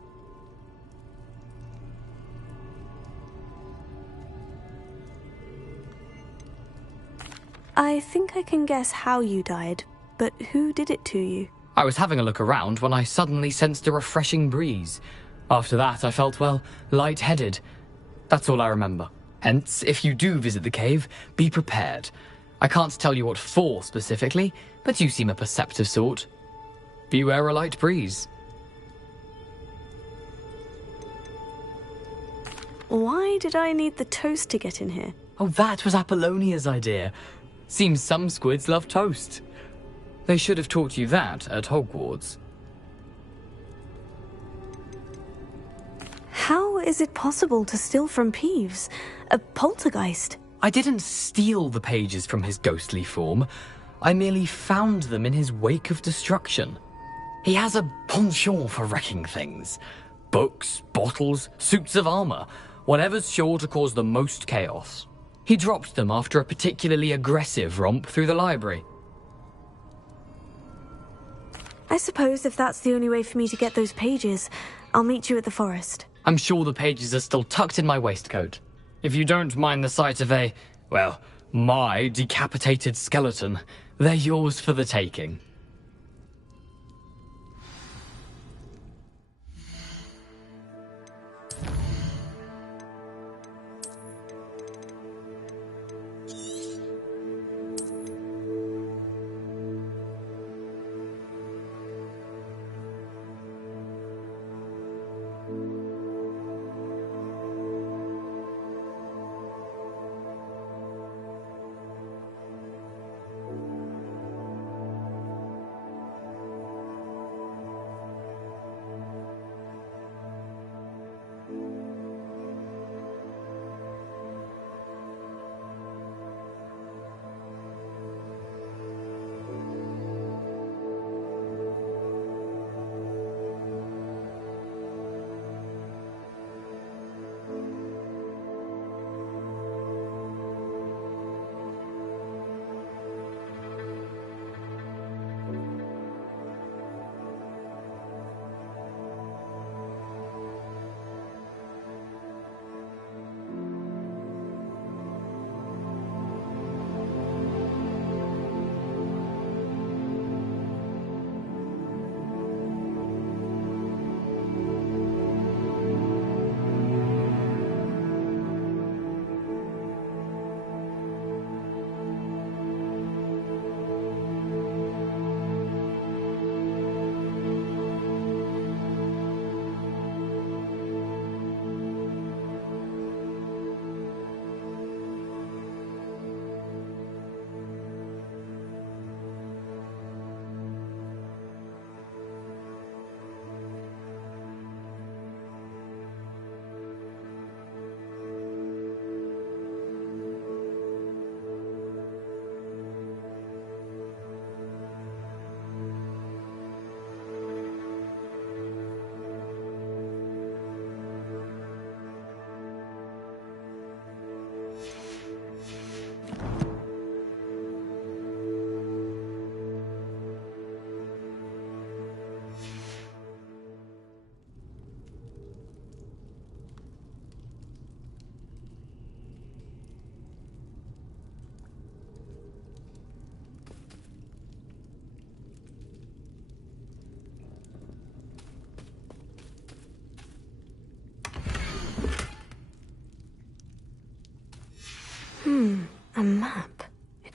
I think I can guess how you died, but who did it to you? I was having a look around when I suddenly sensed a refreshing breeze. After that, I felt, well, lightheaded. That's all I remember. Hence, if you do visit the cave, be prepared. I can't tell you what for specifically, but you seem a perceptive sort. Beware a light breeze. Why did I need the toast to get in here? Oh, that was Apollonia's idea. Seems some squids love toast. They should have taught you that at Hogwarts. How is it possible to steal from Peeves? A poltergeist? I didn't steal the pages from his ghostly form. I merely found them in his wake of destruction. He has a penchant for wrecking things. Books, bottles, suits of armor, whatever's sure to cause the most chaos. He dropped them after a particularly aggressive romp through the library. I suppose if that's the only way for me to get those pages, I'll meet you at the forest. I'm sure the pages are still tucked in my waistcoat. If you don't mind the sight of a, well, my decapitated skeleton, they're yours for the taking.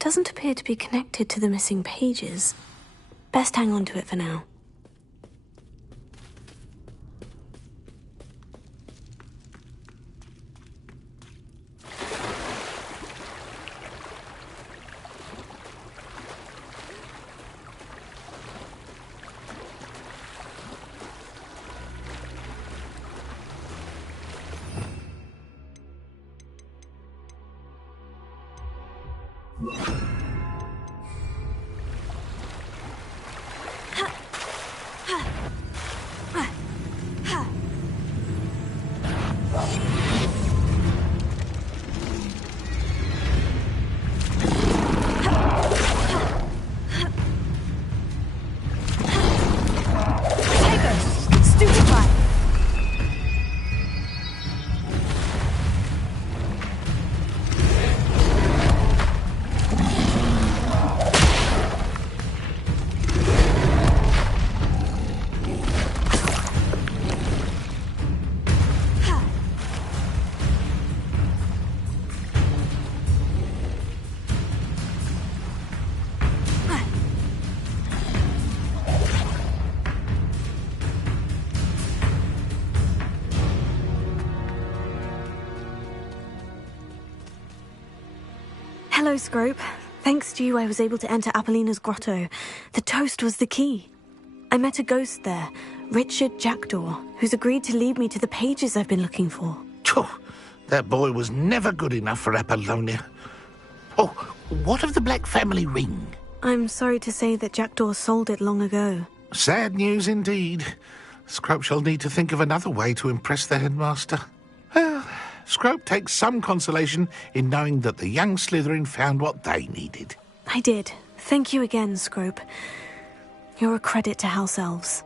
doesn't appear to be connected to the missing pages. Best hang on to it for now. Hello, Scrope. Thanks to you, I was able to enter Apollina's grotto. The toast was the key. I met a ghost there, Richard Jackdaw, who's agreed to lead me to the pages I've been looking for. That boy was never good enough for Apollonia. Oh, what of the Black family ring? I'm sorry to say that Jackdaw sold it long ago. Sad news indeed. Scrope shall need to think of another way to impress the headmaster. Well, Scrope takes some consolation in knowing that the young Slytherin found what they needed. I did. Thank you again, Scrope. You're a credit to House Elves.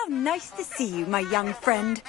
How nice to see you, my young friend.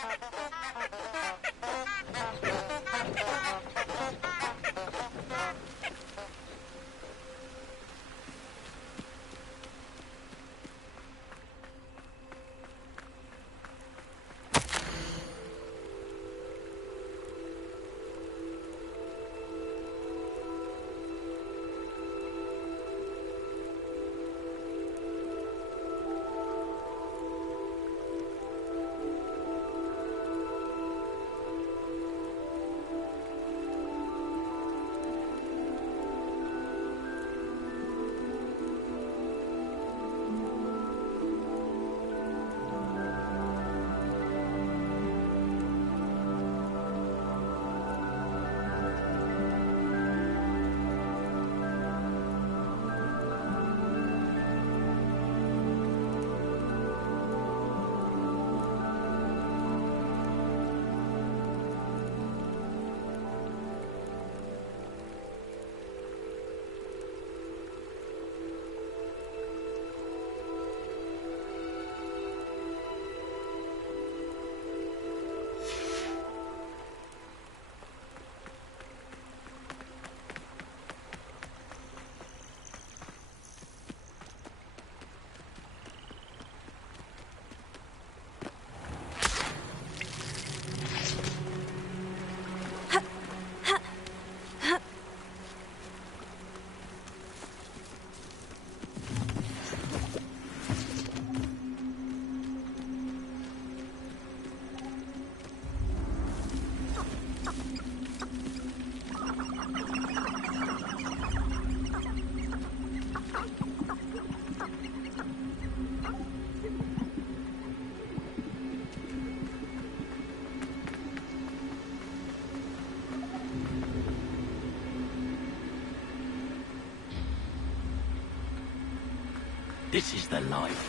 This is the life.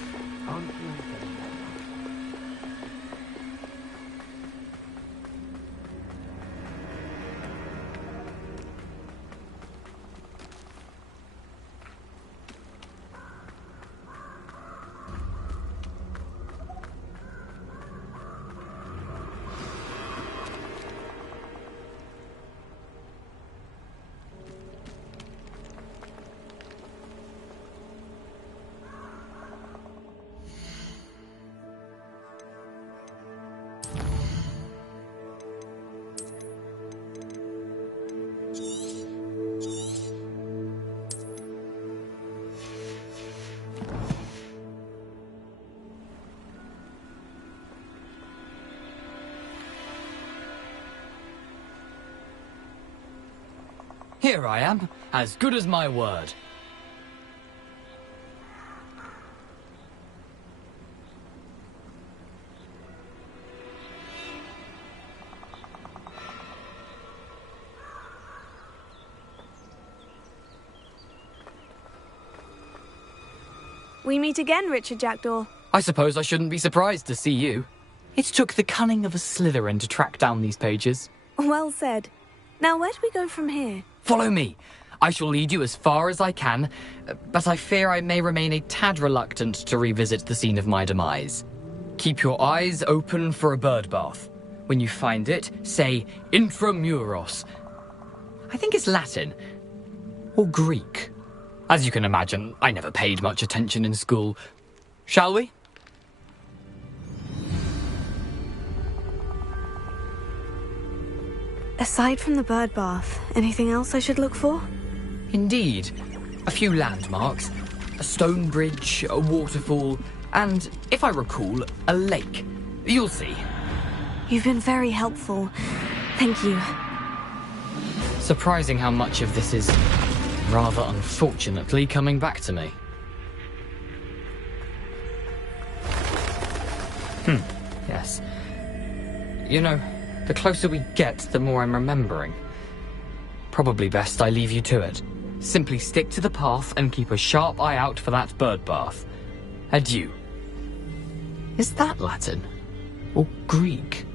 Here I am, as good as my word. We meet again, Richard Jackdaw. I suppose I shouldn't be surprised to see you. It took the cunning of a Slytherin to track down these pages. Well said. Now, where do we go from here? Follow me. I shall lead you as far as I can, but I fear I may remain a tad reluctant to revisit the scene of my demise. Keep your eyes open for a bird bath. When you find it, say intramuros. I think it's Latin. Or Greek. As you can imagine, I never paid much attention in school. Shall we? Aside from the bird bath, anything else I should look for? Indeed. A few landmarks, a stone bridge, a waterfall, and, if I recall, a lake. You'll see. You've been very helpful. Thank you. Surprising how much of this is, rather unfortunately, coming back to me. Yes. You know, the closer we get, the more I'm remembering. Probably best I leave you to it. Simply stick to the path and keep a sharp eye out for that bird bath. Adieu. Is that Latin? Or Greek?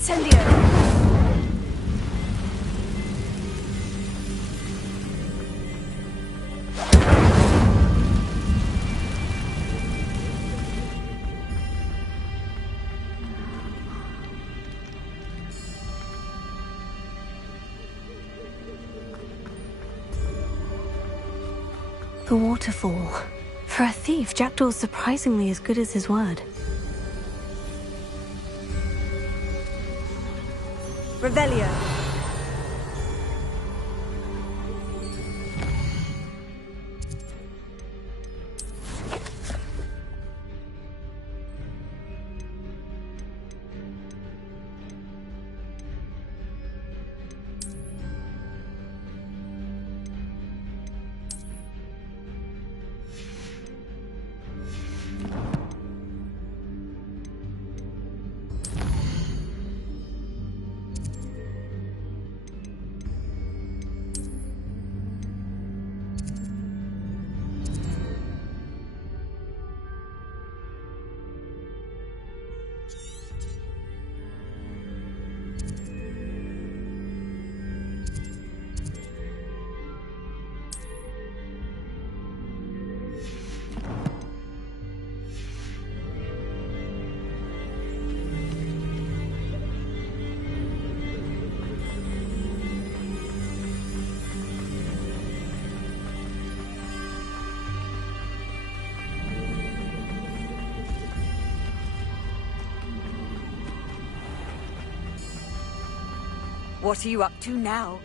Incendio! The waterfall. For a thief, Jackdaw's surprisingly as good as his word. Revelio. What are you up to now?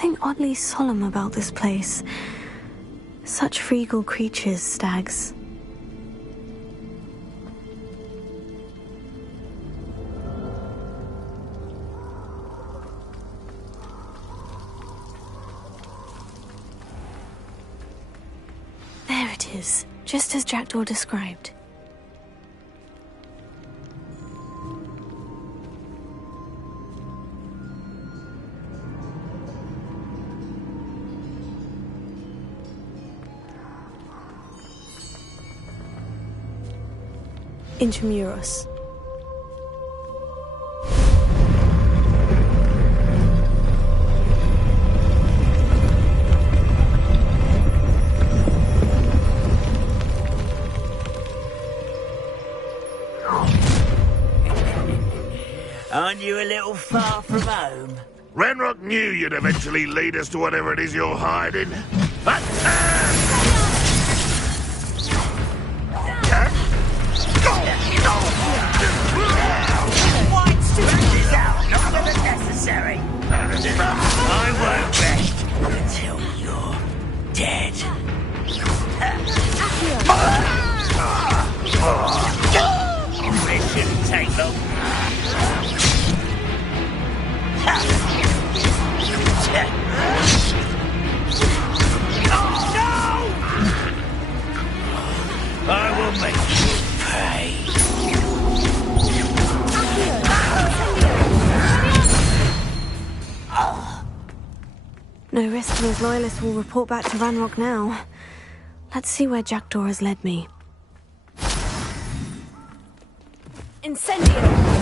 something oddly solemn about this place. Such regal creatures, stags. There it is, just as Jackdaw described. Intramuros. Aren't you a little far from home? Ranrock knew you'd eventually lead us to whatever it is you're hiding. White student is out, longer than necessary. I won't rest until you're dead. It shouldn't take long. I will make you pay. No risk for his loyalists will report back to Ranrock now. Let's see where Jackdaw has led me. Incendio!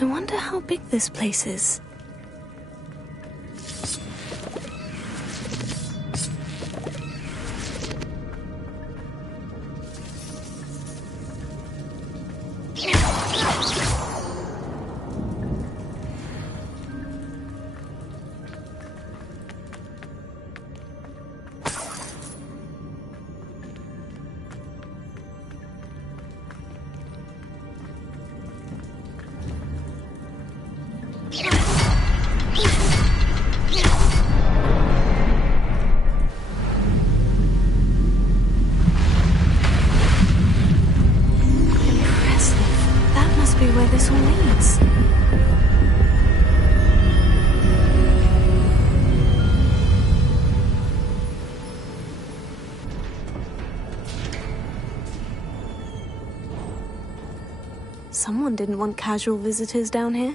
I wonder how big this place is. Where this all leads. Someone didn't want casual visitors down here.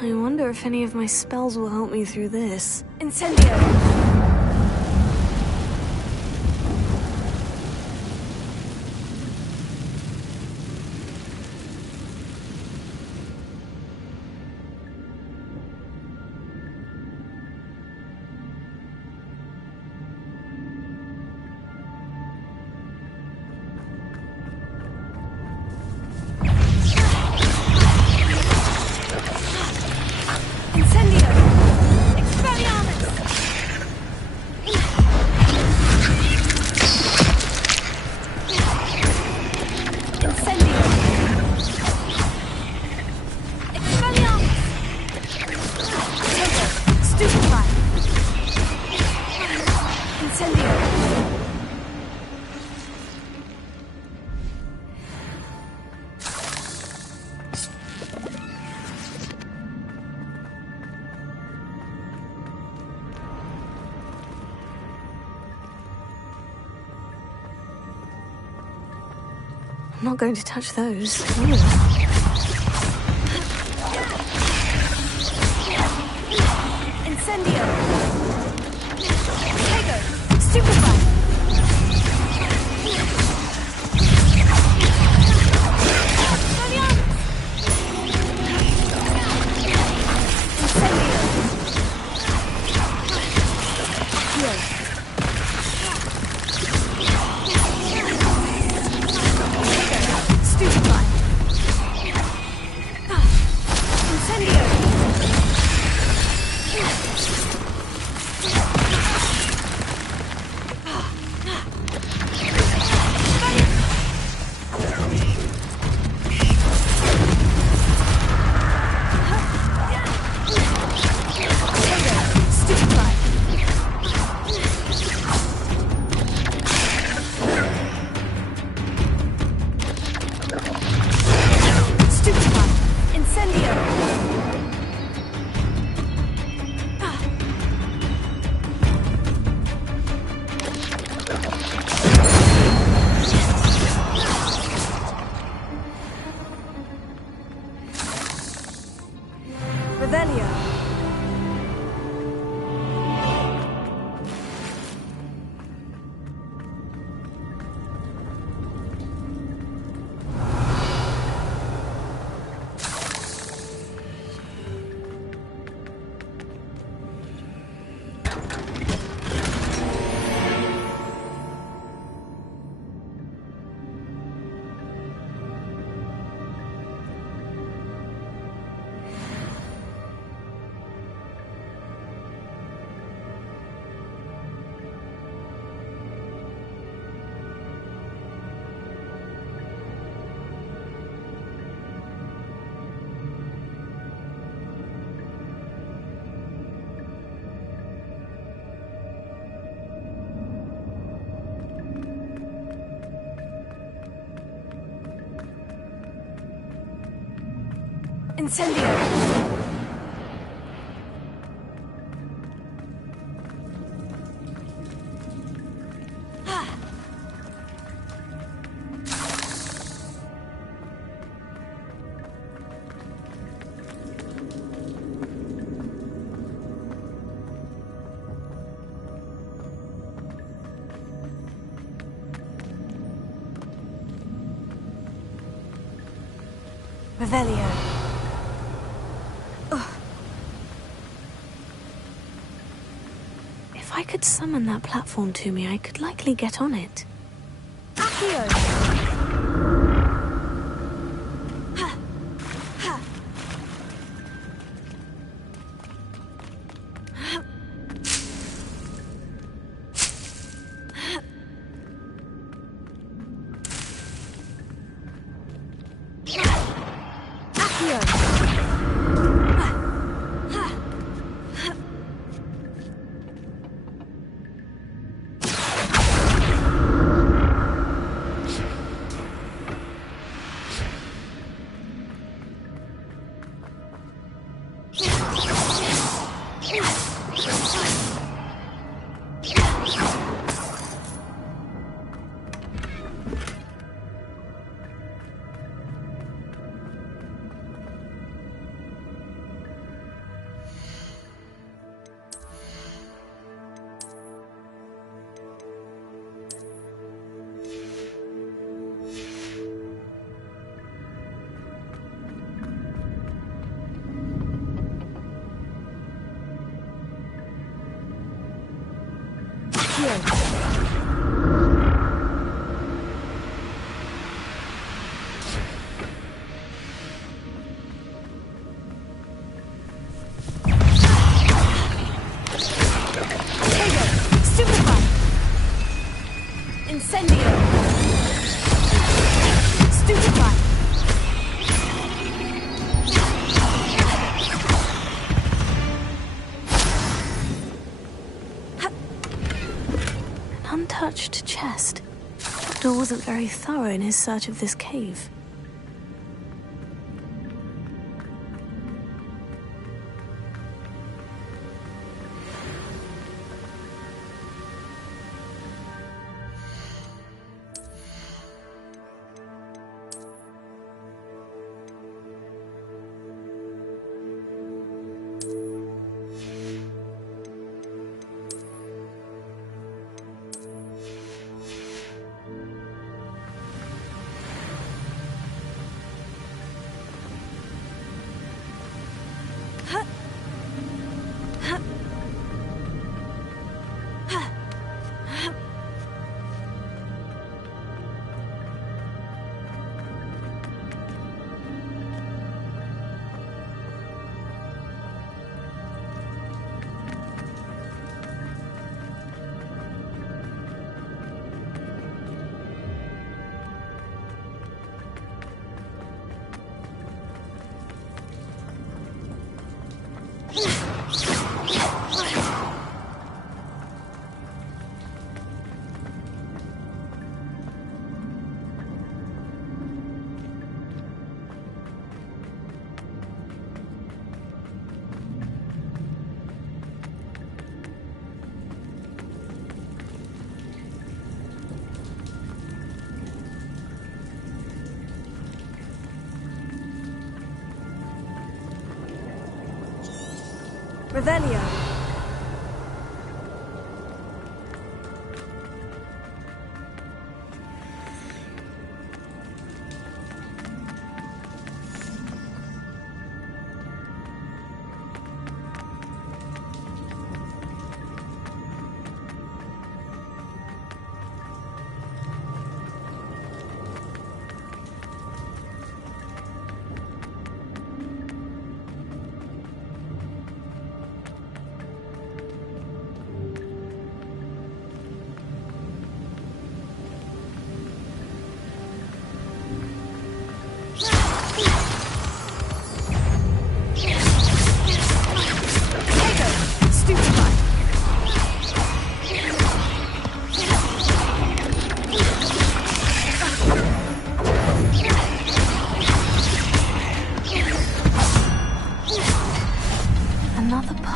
I wonder if any of my spells will help me through this. Incendio! Stupefy! Incendio! I'm not going to touch those. Incendio! Tego! Stupefy! Incendio! Revelio. If I could summon that platform to me, I could likely get on it. Accio! untouched chest. Jackdaw wasn't very thorough in his search of this cave. Revelio.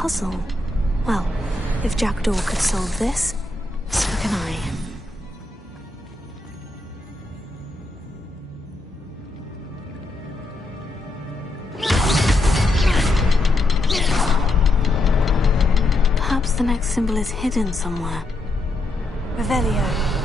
Puzzle. Well, if Jackdaw could solve this, so can I. Perhaps the next symbol is hidden somewhere. Revelio.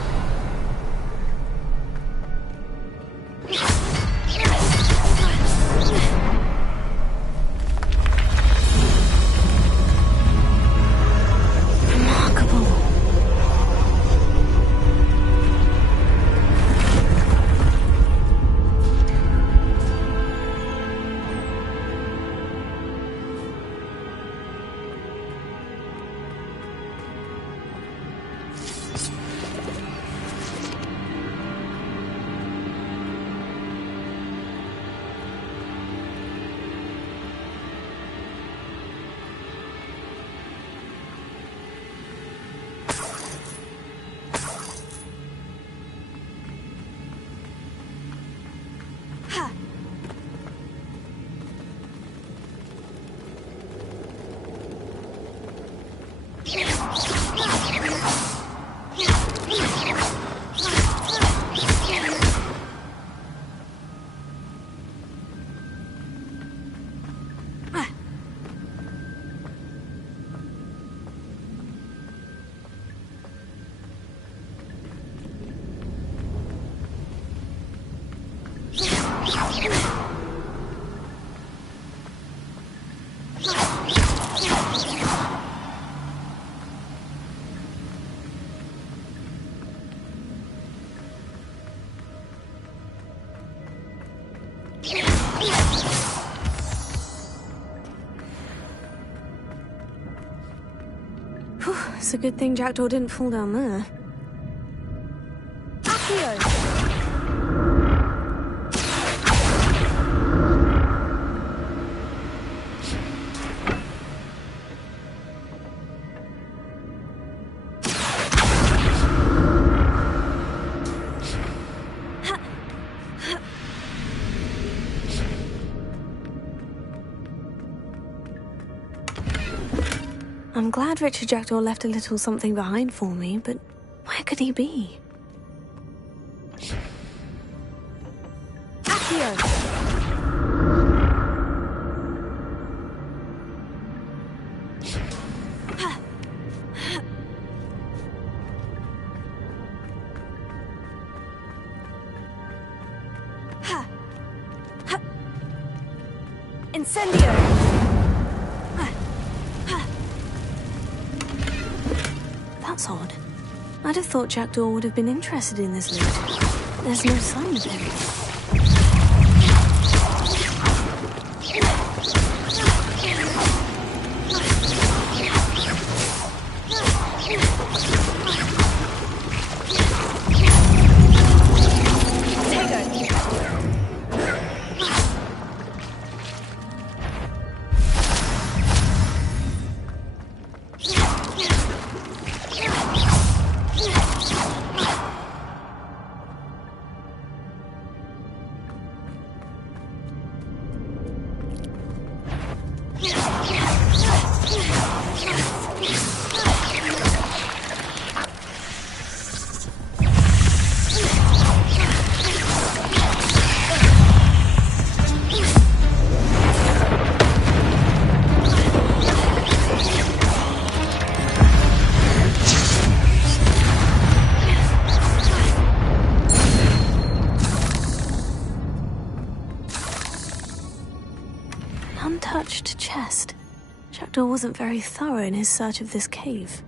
It's a good thing Jackdaw didn't fall down there. Accio! I'm glad Richard Jackdaw left a little something behind for me, but where could he be? Accio! Incendio! That's odd. I'd have thought Jackdaw would have been interested in this loot. There's no sign of him. Untouched chest. Jackdaw wasn't very thorough in his search of this cave.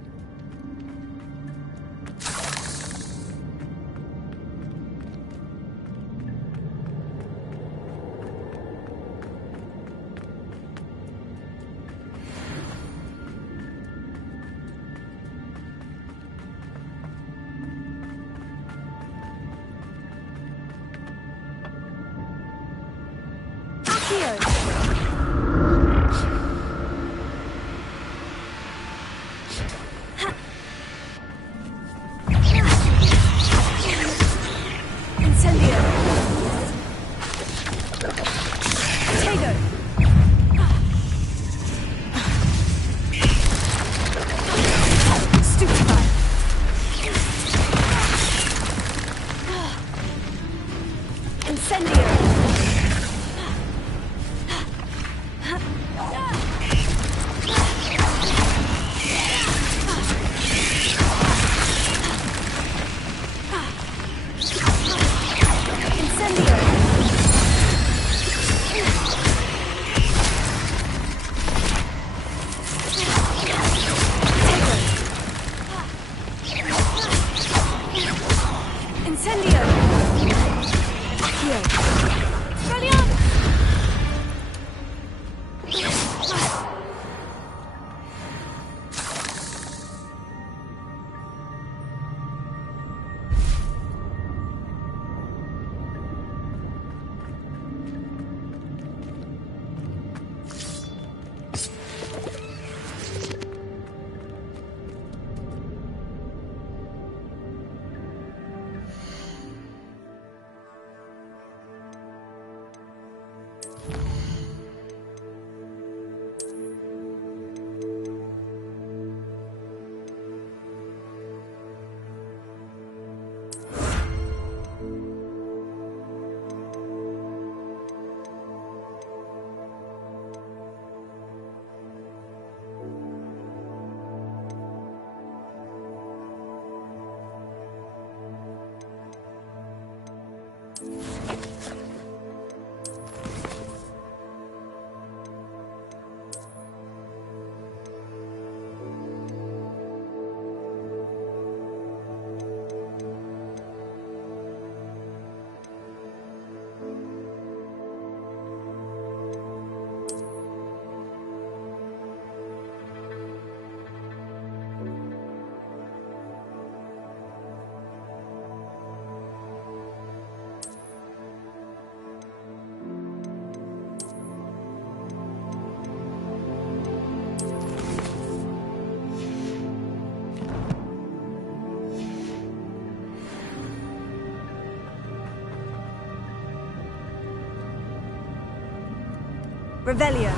Revelio.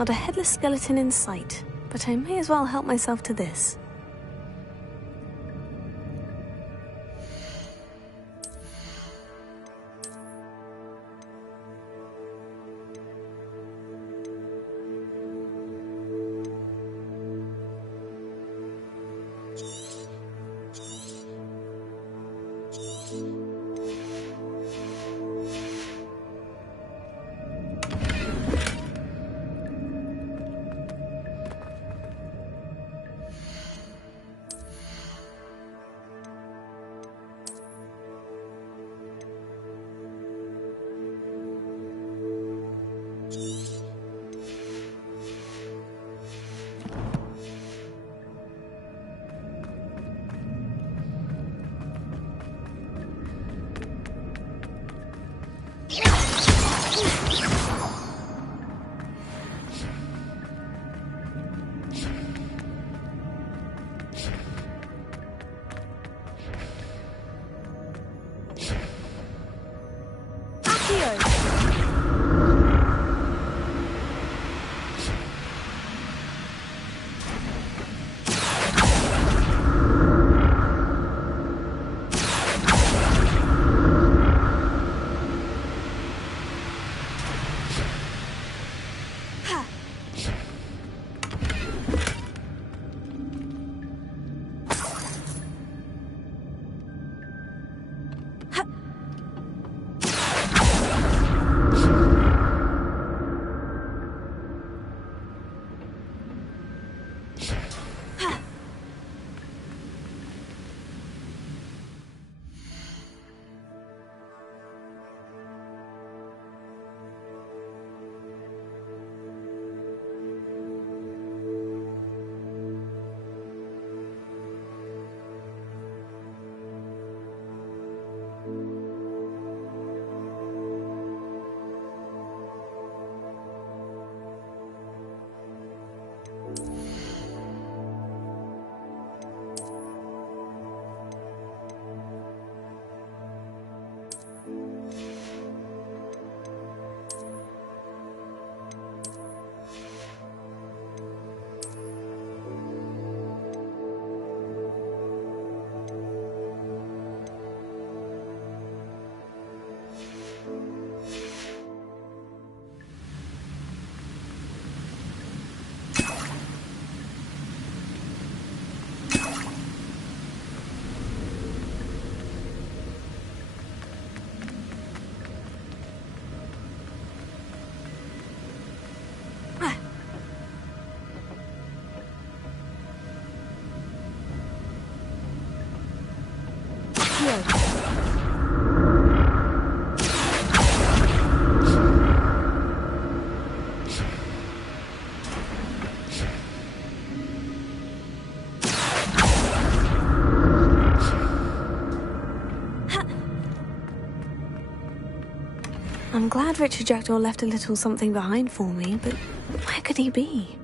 Not a headless skeleton in sight, but I may as well help myself to this. I'm glad Richard Jackdaw left a little something behind for me, but where could he be?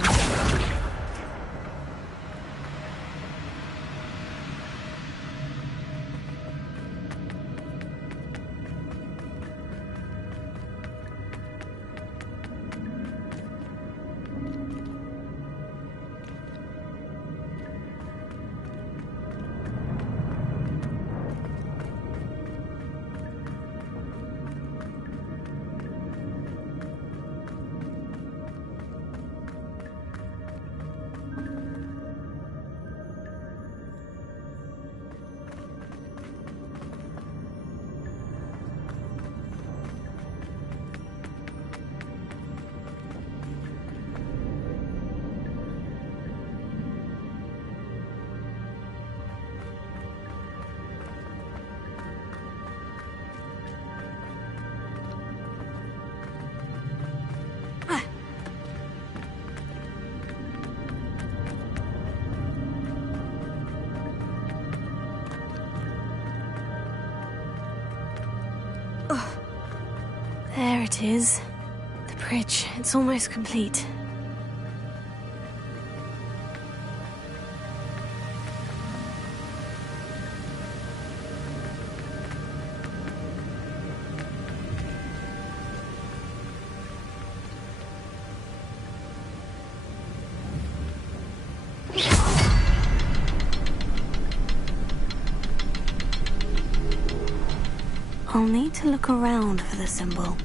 Accio! There it is. The bridge. It's almost complete. I'll need to look around for the symbol.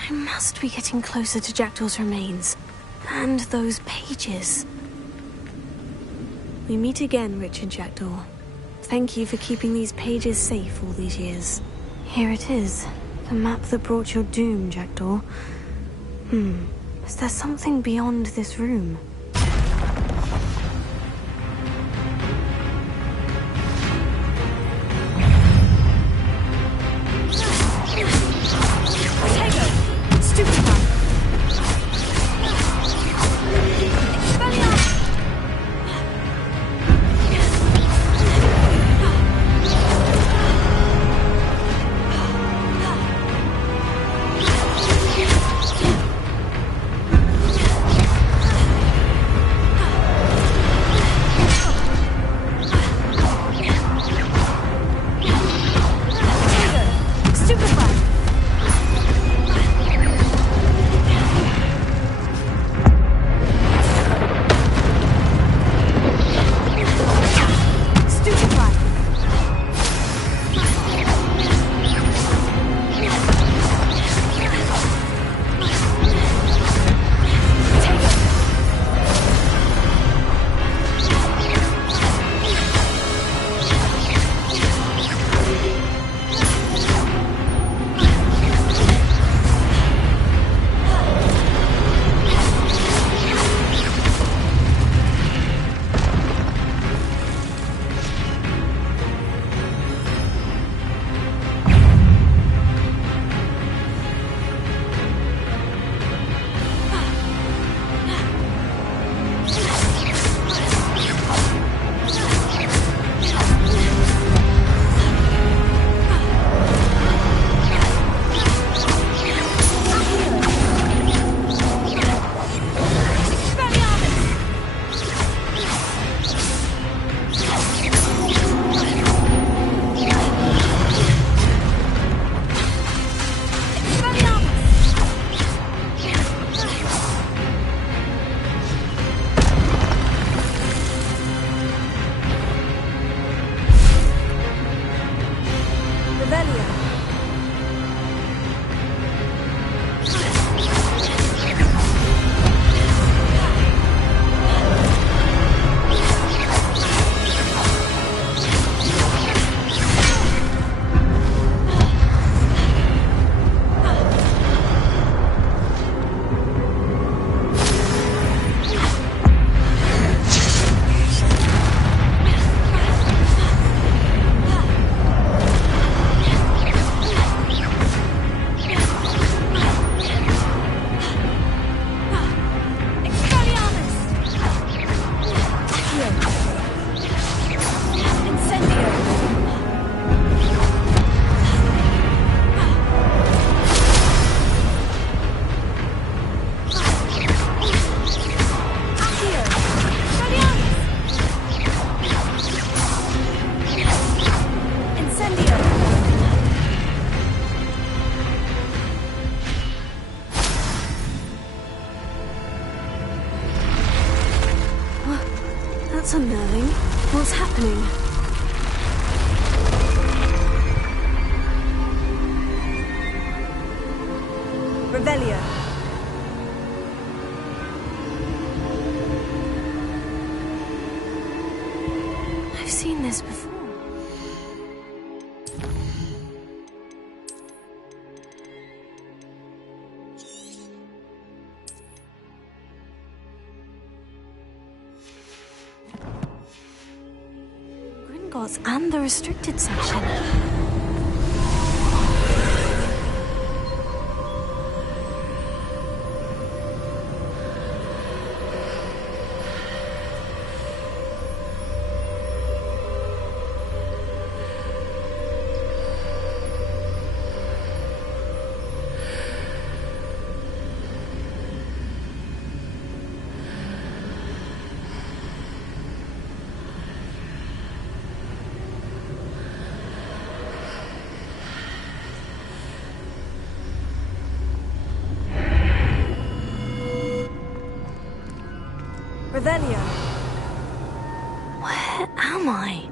I must be getting closer to Jackdaw's remains. And those pages. We meet again, Richard Jackdaw. Thank you for keeping these pages safe all these years. Here it is. The map that brought your doom, Jackdaw. Is there something beyond this room? That's unnerving. What's happening? Revelio. I've seen this before. Gringotts and the restricted section. Revelio. Where am I?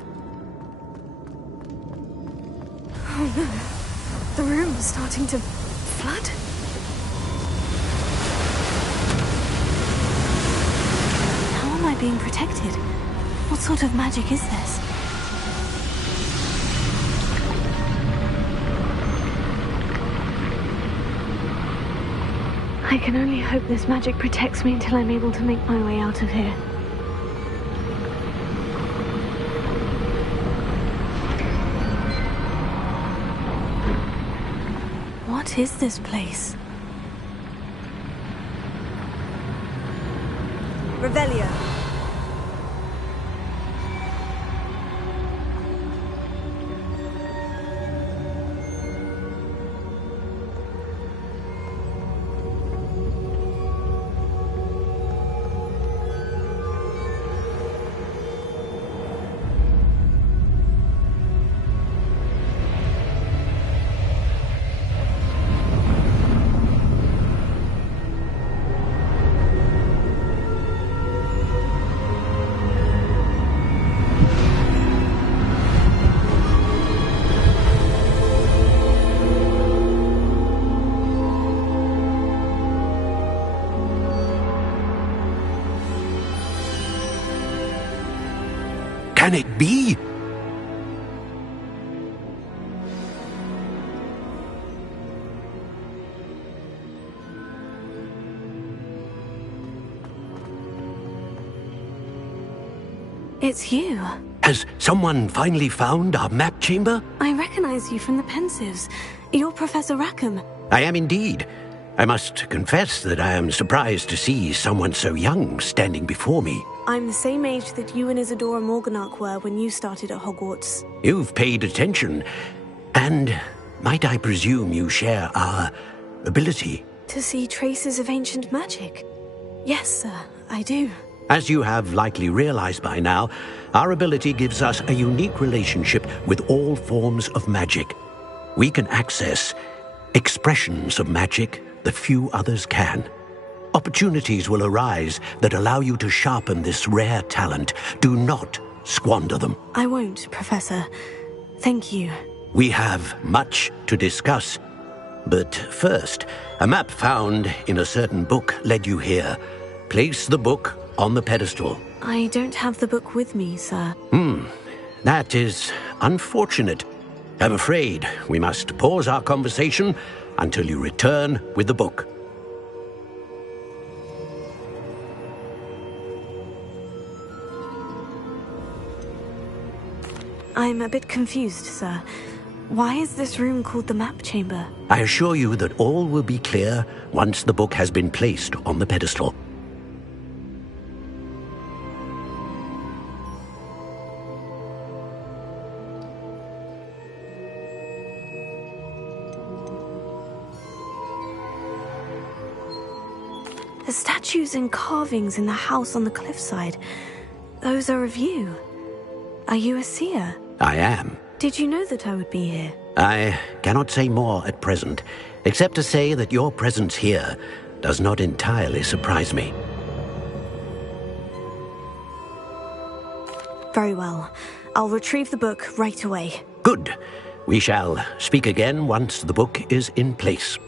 Oh no. The room is starting to flood. How am I being protected? What sort of magic is this? I can only hope this magic protects me until I'm able to make my way out of here. What is this place? Revelio. Can it be? It's you. Has someone finally found our map chamber? I recognize you from the Pensives. You're Professor Rackham. I am indeed. I must confess that I am surprised to see someone so young standing before me. I'm the same age that you and Isadora Morganach were when you started at Hogwarts. You've paid attention. And might I presume you share our ability? To see traces of ancient magic? Yes, sir, I do. As you have likely realized by now, our ability gives us a unique relationship with all forms of magic. We can access expressions of magic that few others can. Opportunities will arise that allow you to sharpen this rare talent. Do not squander them. I won't, Professor. Thank you. We have much to discuss. But first, a map found in a certain book led you here. Place the book on the pedestal. I don't have the book with me, sir. That is unfortunate. I'm afraid we must pause our conversation until you return with the book. I'm a bit confused, sir. Why is this room called the map chamber? I assure you that all will be clear once the book has been placed on the pedestal. The statues and carvings in the house on the cliffside, those are of you. Are you a seer? I am. Did you know that I would be here? I cannot say more at present, except to say that your presence here does not entirely surprise me. Very well. I'll retrieve the book right away. Good. We shall speak again once the book is in place.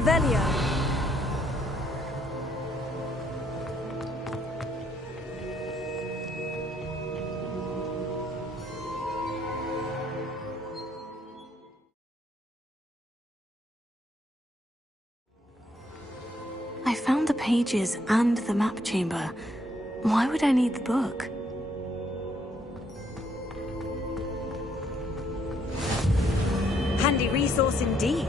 Revelio. I found the pages and the map chamber. Why would I need the book? Handy resource indeed.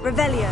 Revelio.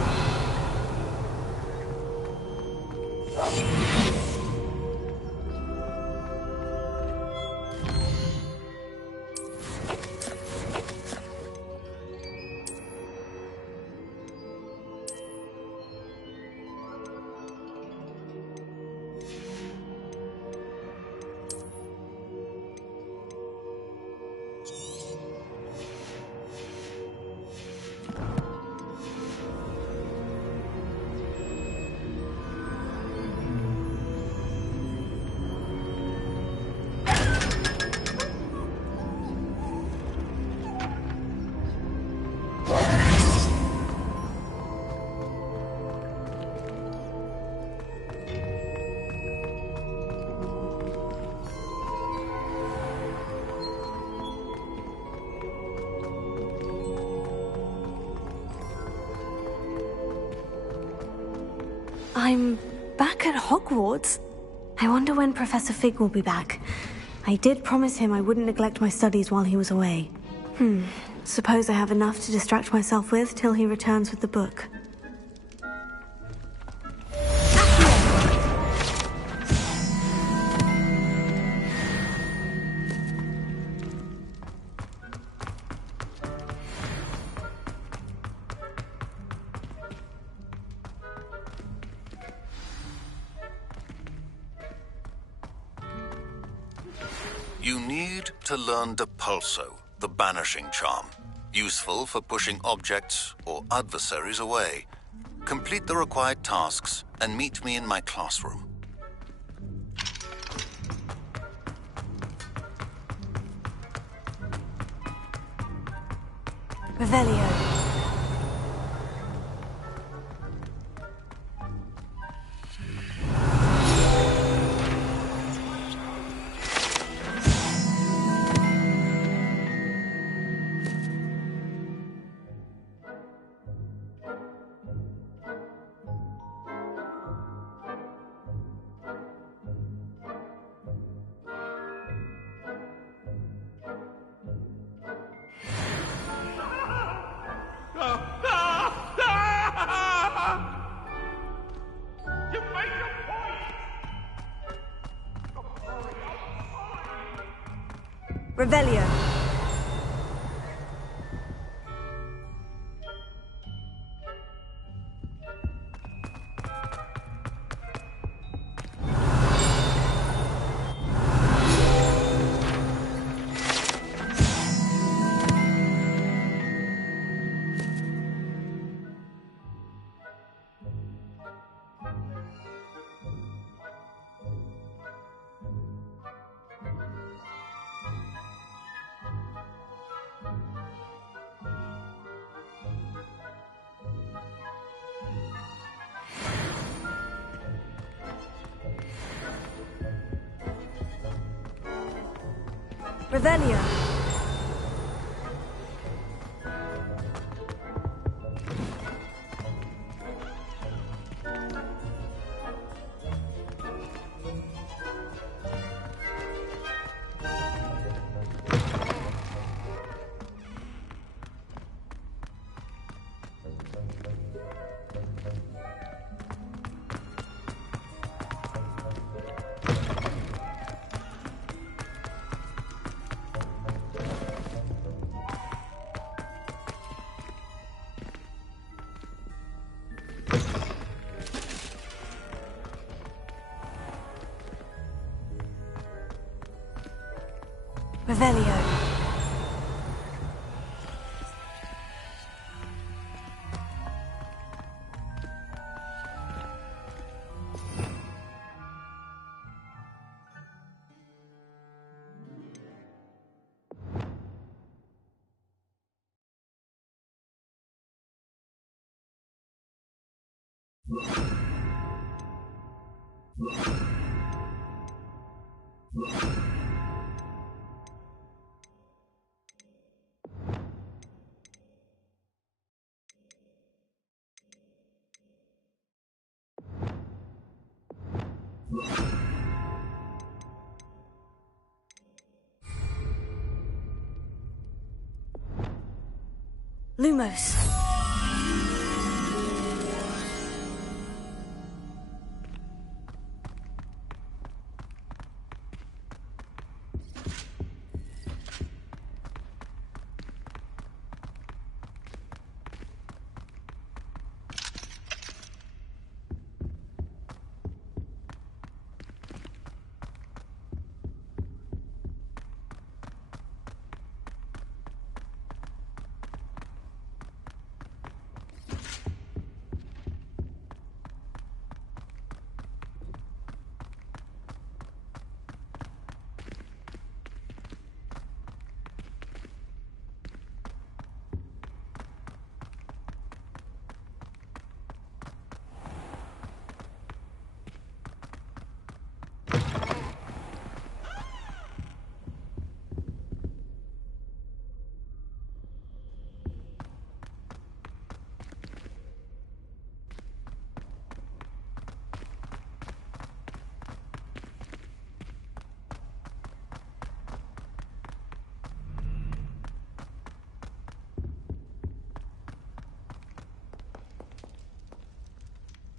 I'm back at Hogwarts. I wonder when Professor Fig will be back. I did promise him I wouldn't neglect my studies while he was away. Suppose I have enough to distract myself with till he returns with the book. You need to learn Depulso, the banishing charm. Useful for pushing objects or adversaries away. Complete the required tasks and meet me in my classroom. Revelio. Revelio. Revelio. Revelio. Lumos.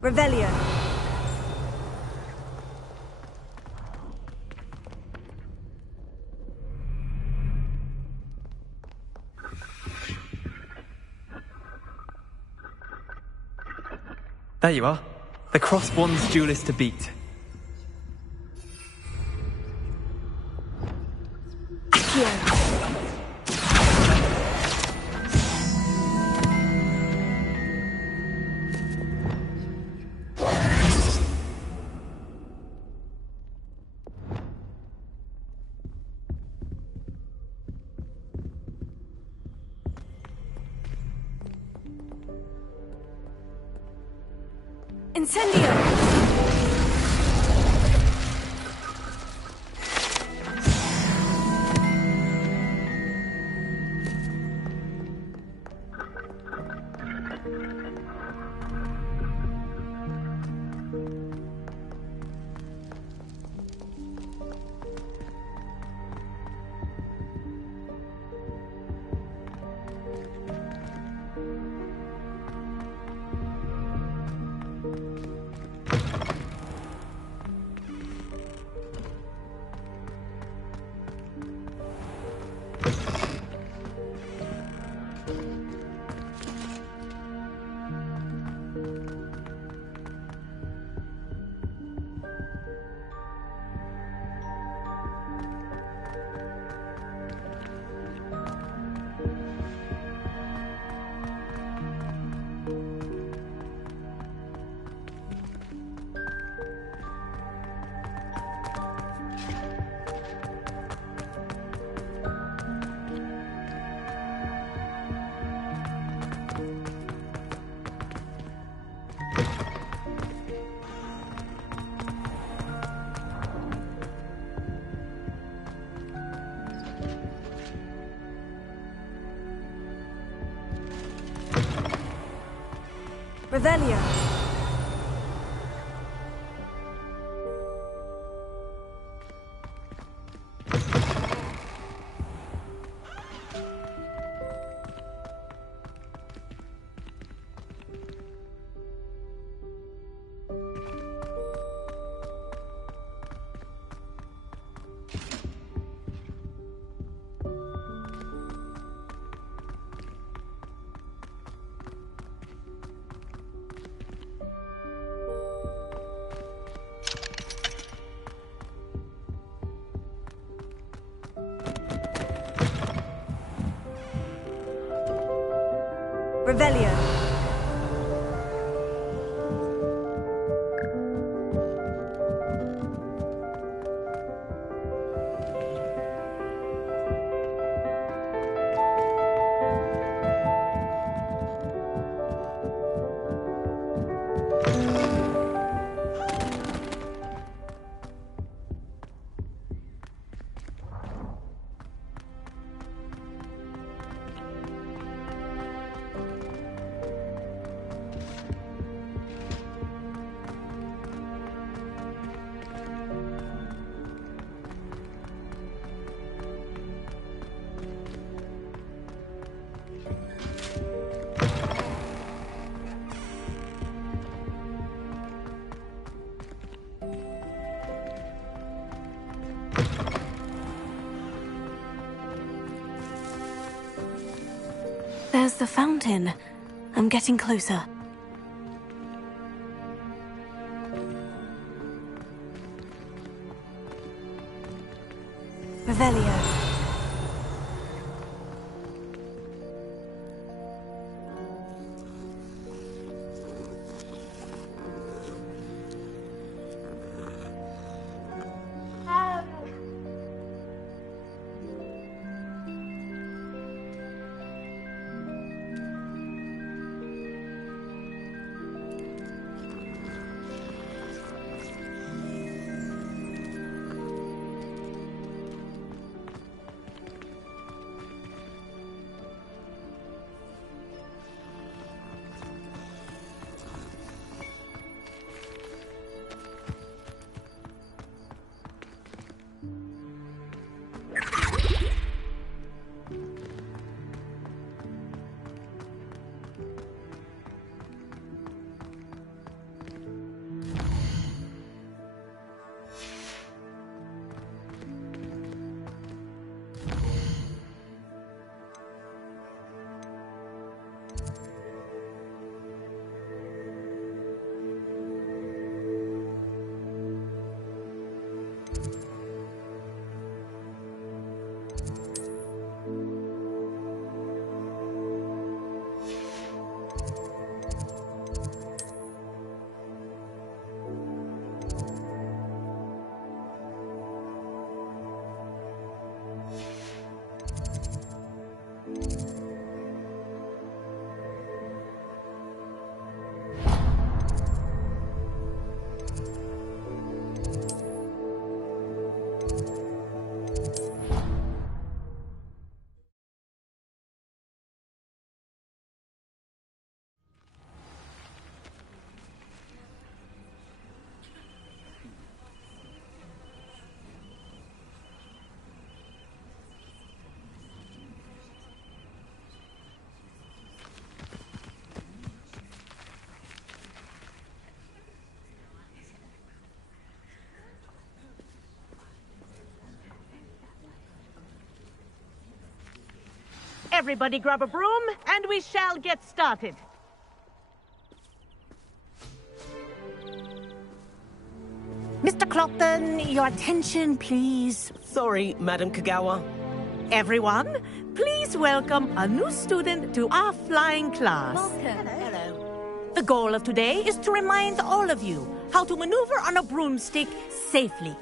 Revelio. There you are. The crosswands duelist to beat. Incendio! Revelio. Revelio. fountain. I'm getting closer. Revelio. Everybody grab a broom, and we shall get started. Mr. Clopton, your attention, please. Sorry, Madam Kagawa. Everyone, please welcome a new student to our flying class. Hello. The goal of today is to remind all of you how to maneuver on a broomstick safely,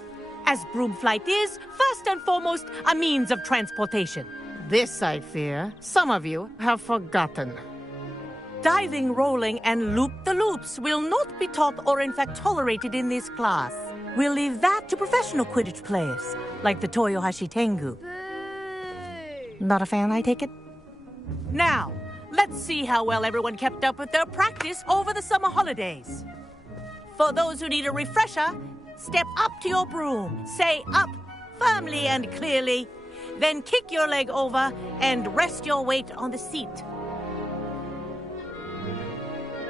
as broom flight is, first and foremost, a means of transportation. This, I fear, some of you have forgotten. Diving, rolling, and loop-the-loops will not be taught or in fact tolerated in this class. We'll leave that to professional Quidditch players, like the Toyohashi Tengu. Not a fan, I take it? Now, let's see how well everyone kept up with their practice over the summer holidays. For those who need a refresher, step up to your broom, say up firmly and clearly, then kick your leg over and rest your weight on the seat.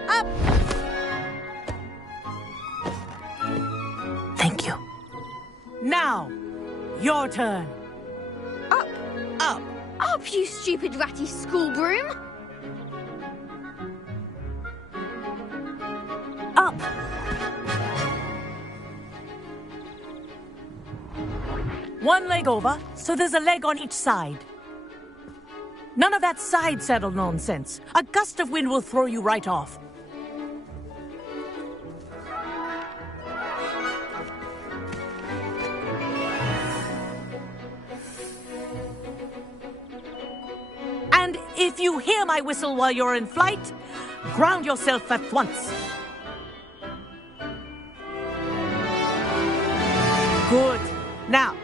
Up! Thank you. Now, your turn. Up! Up! Up, you stupid ratty school broom! Up! One leg over, so there's a leg on each side. None of that side saddle nonsense. A gust of wind will throw you right off. And if you hear my whistle while you're in flight, ground yourself at once. Good. Now,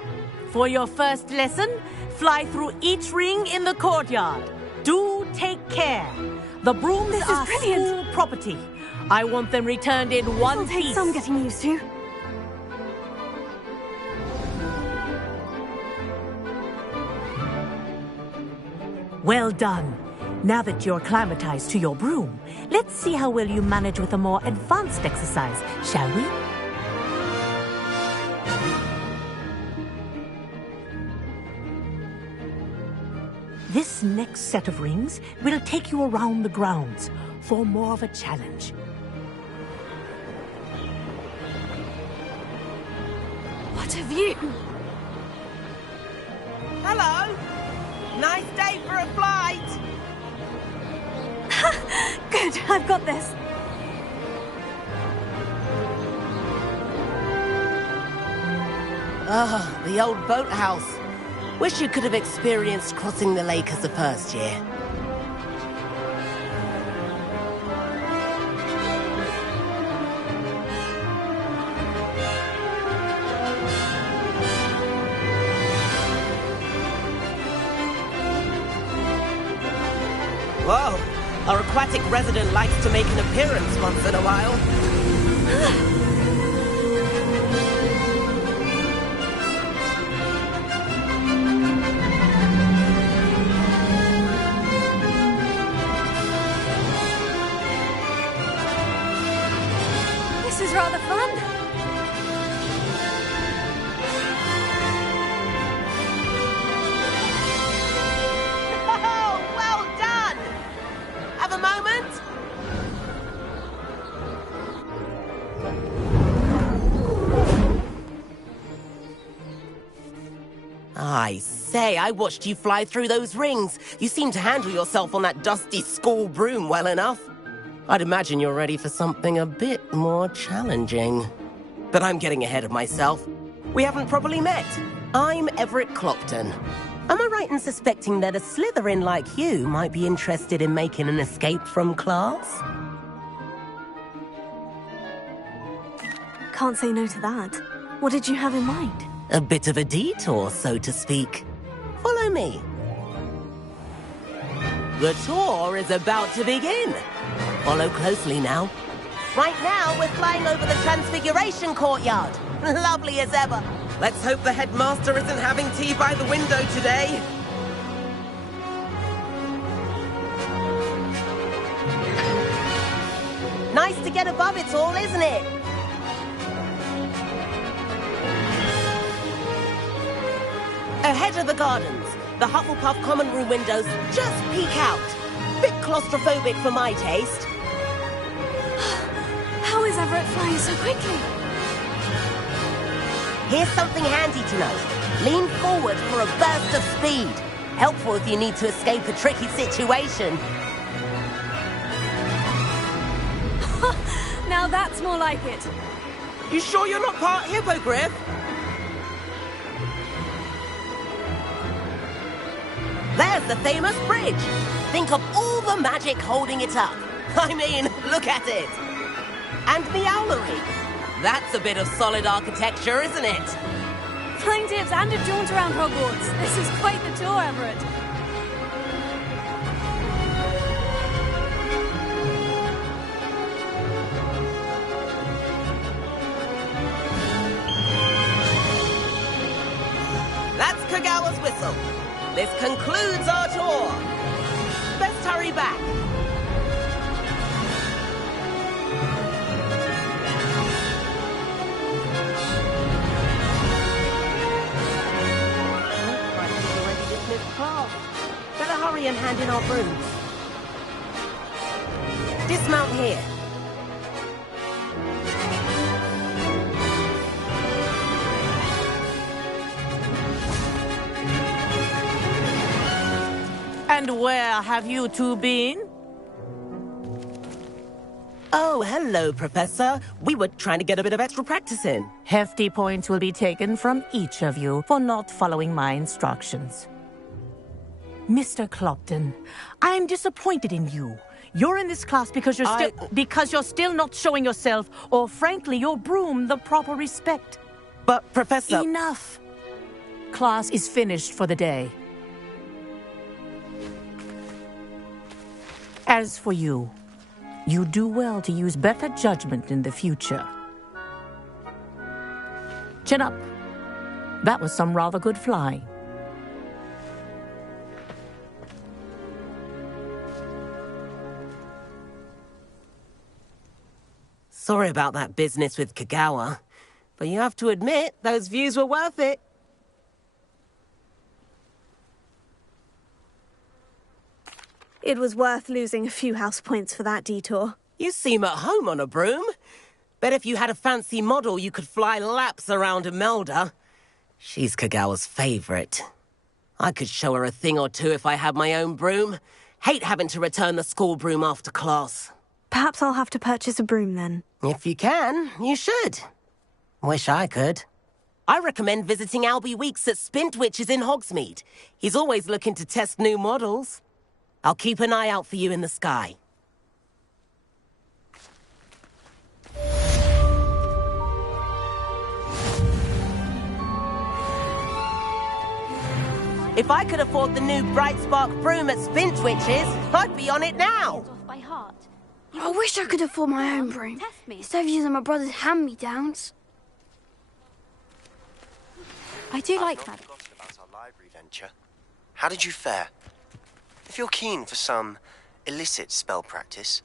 for your first lesson, fly through each ring in the courtyard. Do take care. The brooms are school property. I want them returned in one piece. It'll take some getting used to. Well done. Now that you're acclimatized to your broom, let's see how well you manage with a more advanced exercise, shall we? This This next set of rings will take you around the grounds for more of a challenge. What a view! Hello! Nice day for a flight! Good, I've got this. Ah, the old boathouse. Wish you could have experienced crossing the lake as the first year. Whoa! Our aquatic resident likes to make an appearance once in a while. This is rather fun. Oh, well done! Have a moment? I say, I watched you fly through those rings. You seem to handle yourself on that dusty school broom well enough. I'd imagine you're ready for something a bit more challenging. But I'm getting ahead of myself. We haven't properly met. I'm Everett Clopton. Am I right in suspecting that a Slytherin like you might be interested in making an escape from class? Can't say no to that. What did you have in mind? A bit of a detour, so to speak. Follow me. The tour is about to begin. Follow closely now. Right now, we're flying over the Transfiguration Courtyard. Lovely as ever. Let's hope the headmaster isn't having tea by the window today. Nice to get above it all, isn't it? Ahead of the gardens, the Hufflepuff common room windows just peek out. Bit claustrophobic for my taste. How is Everett flying so quickly? Here's something handy to know. Lean forward for a burst of speed. Helpful if you need to escape a tricky situation. Now that's more like it. You sure you're not part hippogriff? There's the famous bridge. Think of all the magic holding it up. I mean, look at it. And the owlery. That's a bit of solid architecture, isn't it? Flying tips and a jaunt around Hogwarts. This is quite the tour, Everett. That's Kagawa's whistle. This concludes our tour. Best hurry back. Better hurry and hand in our brooms. Dismount here. And where have you two been? Oh, hello, Professor. We were trying to get a bit of extra practice in. Hefty points will be taken from each of you for not following my instructions. Mr. Clopton, I'm disappointed in you. You're in this class because you're still not showing yourself, or frankly, your broom, the proper respect. But, Professor... Enough. Class is finished for the day. As for you, you do well to use better judgment in the future. Chin up. That was some rather good flying. Sorry about that business with Kagawa, but you have to admit, those views were worth it. It was worth losing a few house points for that detour. You seem at home on a broom. Bet if you had a fancy model, you could fly laps around Imelda. She's Kagawa's favorite. I could show her a thing or two if I had my own broom. Hate having to return the school broom after class. Perhaps I'll have to purchase a broom then. If you can, you should. Wish I could. I recommend visiting Albie Weeks at Spintwitches in Hogsmeade. He's always looking to test new models. I'll keep an eye out for you in the sky. If I could afford the new Bright Spark broom at Spintwitches, I'd be on it now. I wish I could afford my own broom, instead of using my brother's hand-me-downs. I do like that. Forgotten about our library venture. How did you fare? If you're keen for some illicit spell practice,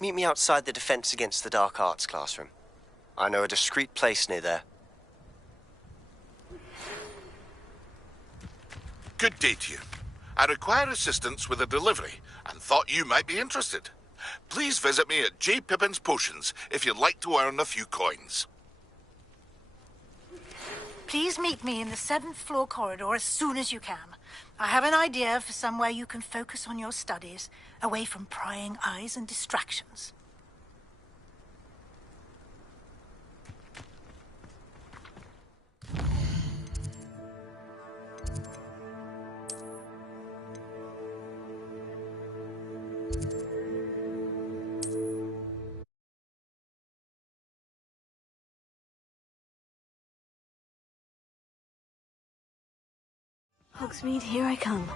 meet me outside the Defense Against the Dark Arts classroom. I know a discreet place near there. Good day to you. I require assistance with a delivery and thought you might be interested. Please visit me at J. Pippin's Potions if you'd like to earn a few coins. Please meet me in the 7th floor corridor as soon as you can. I have an idea for somewhere you can focus on your studies, away from prying eyes and distractions. Hogsmeade, here I come.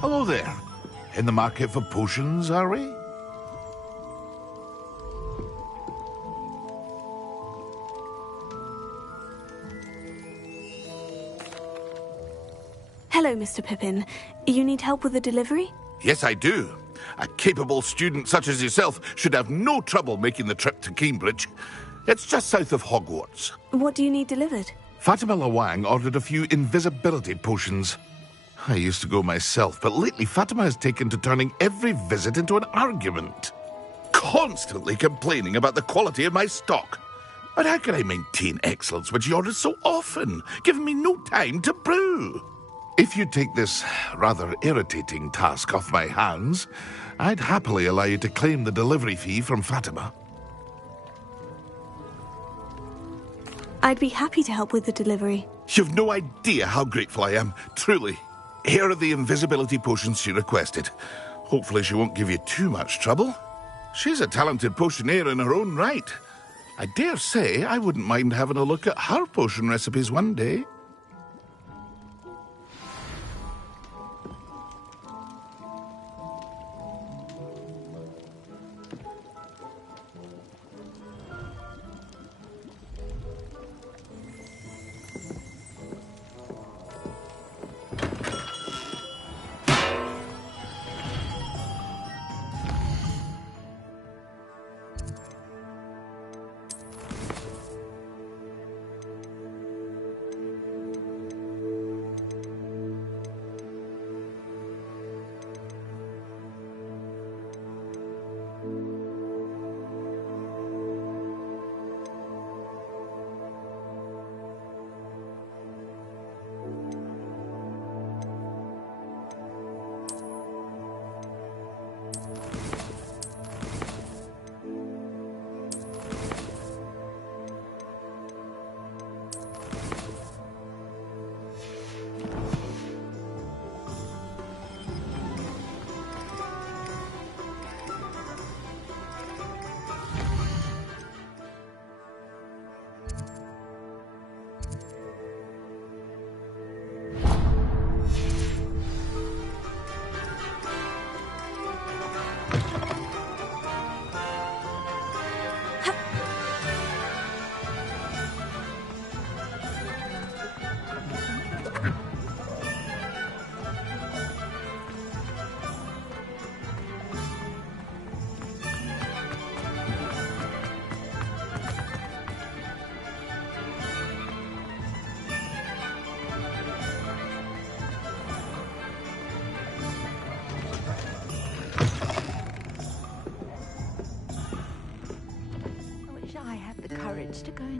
Hello there. In the market for potions, are we? Hello, Mr. Pippin. You need help with a delivery? Yes, I do. A capable student such as yourself should have no trouble making the trip to Cambridge. It's just south of Hogwarts. What do you need delivered? Fatima Lawang ordered a few invisibility potions. I used to go myself, but lately Fatima has taken to turning every visit into an argument. Constantly complaining about the quality of my stock. But how can I maintain excellence when she orders so often, giving me no time to brew? If you take this rather irritating task off my hands, I'd happily allow you to claim the delivery fee from Fatima. I'd be happy to help with the delivery. You've no idea how grateful I am, truly. Here are the invisibility potions she requested. Hopefully she won't give you too much trouble. She's a talented potioneer in her own right. I dare say I wouldn't mind having a look at her potion recipes one day.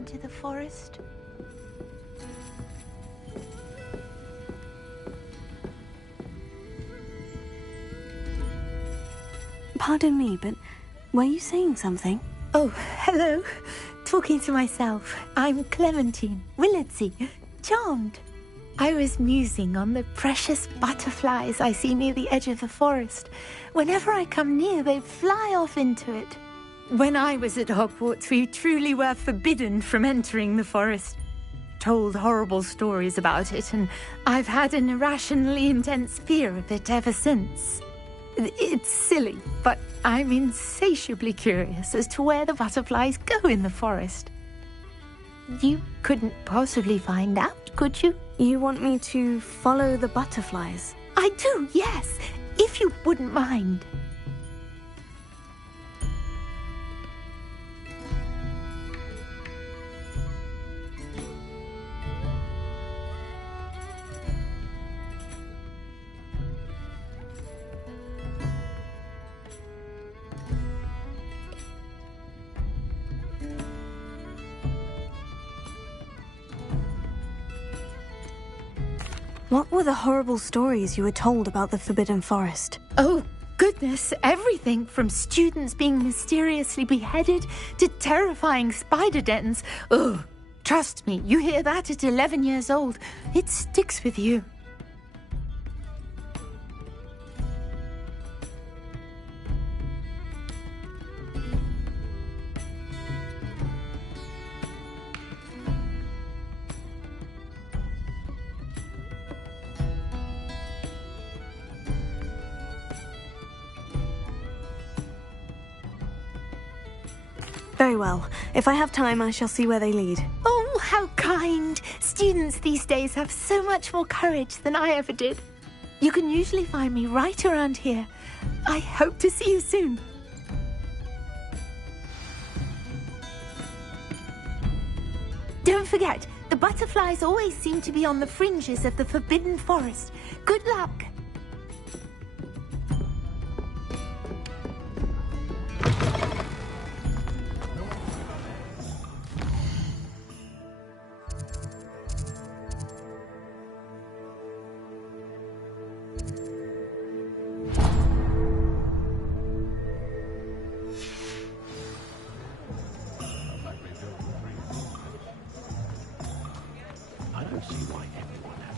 into the forest? Pardon me, but were you saying something? Oh, hello. Talking to myself. I'm Clementine Willardsey. Charmed. I was musing on the precious butterflies I see near the edge of the forest. Whenever I come near, they fly off into it. When I was at Hogwarts, we truly were forbidden from entering the forest. Told horrible stories about it, and I've had an irrationally intense fear of it ever since. It's silly, but I'm insatiably curious as to where the butterflies go in the forest. You couldn't possibly find out, could you? You want me to follow the butterflies? I do, yes, if you wouldn't mind. What were the horrible stories you were told about the Forbidden Forest? Oh, goodness, everything from students being mysteriously beheaded to terrifying spider dens. Ugh, trust me, you hear that at 11 years old, it sticks with you. Very well. If I have time, I shall see where they lead. Oh, how kind! Students these days have so much more courage than I ever did. You can usually find me right around here. I hope to see you soon. Don't forget, the butterflies always seem to be on the fringes of the Forbidden Forest. Good luck! I don't see why everyone has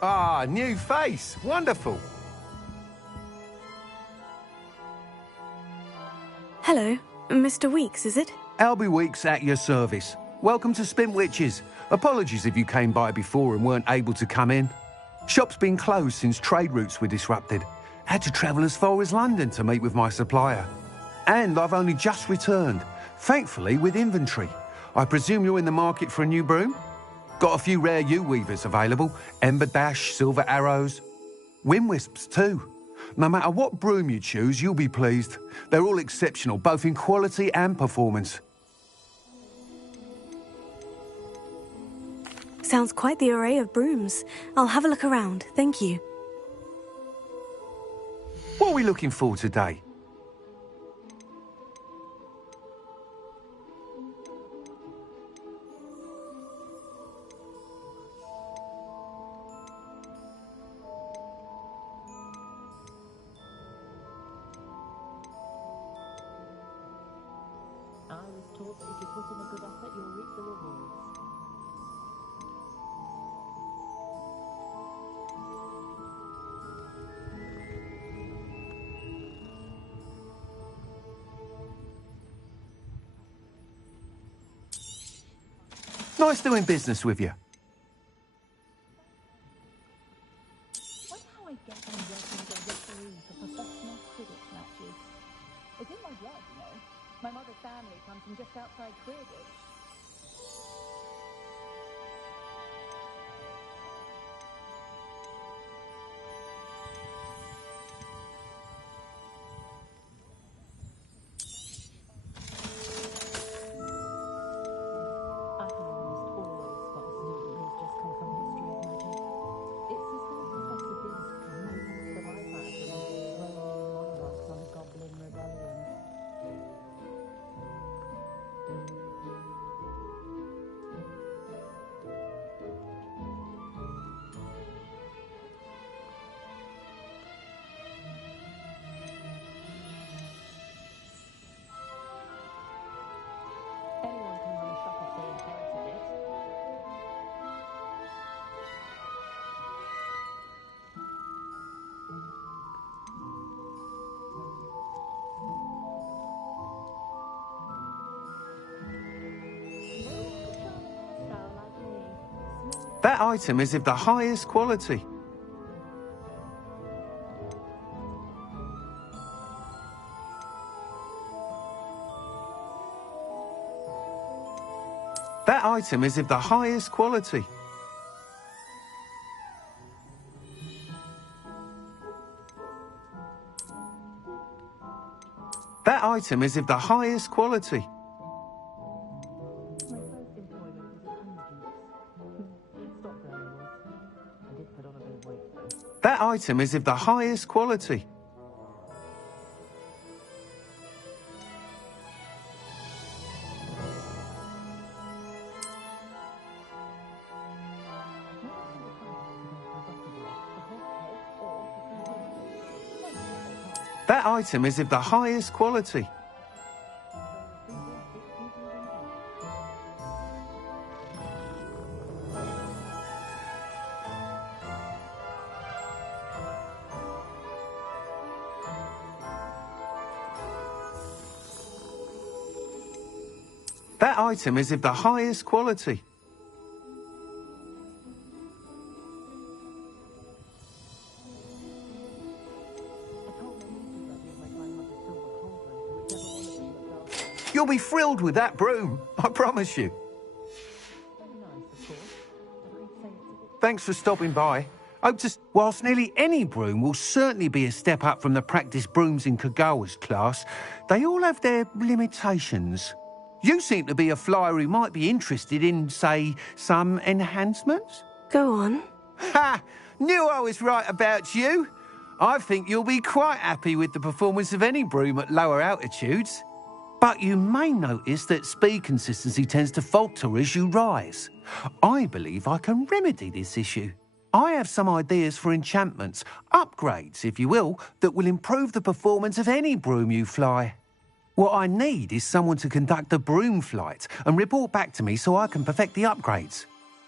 Ah, new face. Wonderful. Hello, Mr. Weeks, is it? Albie Weeks at your service. Welcome to Spintwitches. Apologies if you came by before and weren't able to come in. Shop's been closed since trade routes were disrupted. Had to travel as far as London to meet with my supplier. And I've only just returned, thankfully with inventory. I presume you're in the market for a new broom? Got a few rare U-weavers available. Ember Dash, Silver Arrows. Windwisps too. No matter what broom you choose, you'll be pleased. They're all exceptional, both in quality and performance. Sounds quite the array of brooms. I'll have a look around, thank you. What are we looking for today? I was taught that if you put in a good effort, you'll reap the rewards. Nice doing business with you. Wonder how I get on working as a referee for professional Quidditch matches. It's in my blood, you know. My mother's family comes from just outside Quidditch. I can almost always spot a student who's just come from history of magic. It's as though Professor That item is of the highest quality. That item is of the highest quality. That item is of the highest quality. That item is of the highest quality. That item is of the highest quality. That item is of the highest quality. You'll be thrilled with that broom, I promise you. Thanks for stopping by. Whilst nearly any broom will certainly be a step up from the practice brooms in Kagawa's class, they all have their limitations. You seem to be a flyer who might be interested in, say, some enhancements? Go on. Ha! Knew I was right about you. I think you'll be quite happy with the performance of any broom at lower altitudes. But you may notice that speed consistency tends to falter as you rise. I believe I can remedy this issue. I have some ideas for enchantments, upgrades, if you will, that will improve the performance of any broom you fly. What I need is someone to conduct a broom flight and report back to me so I can perfect the upgrades.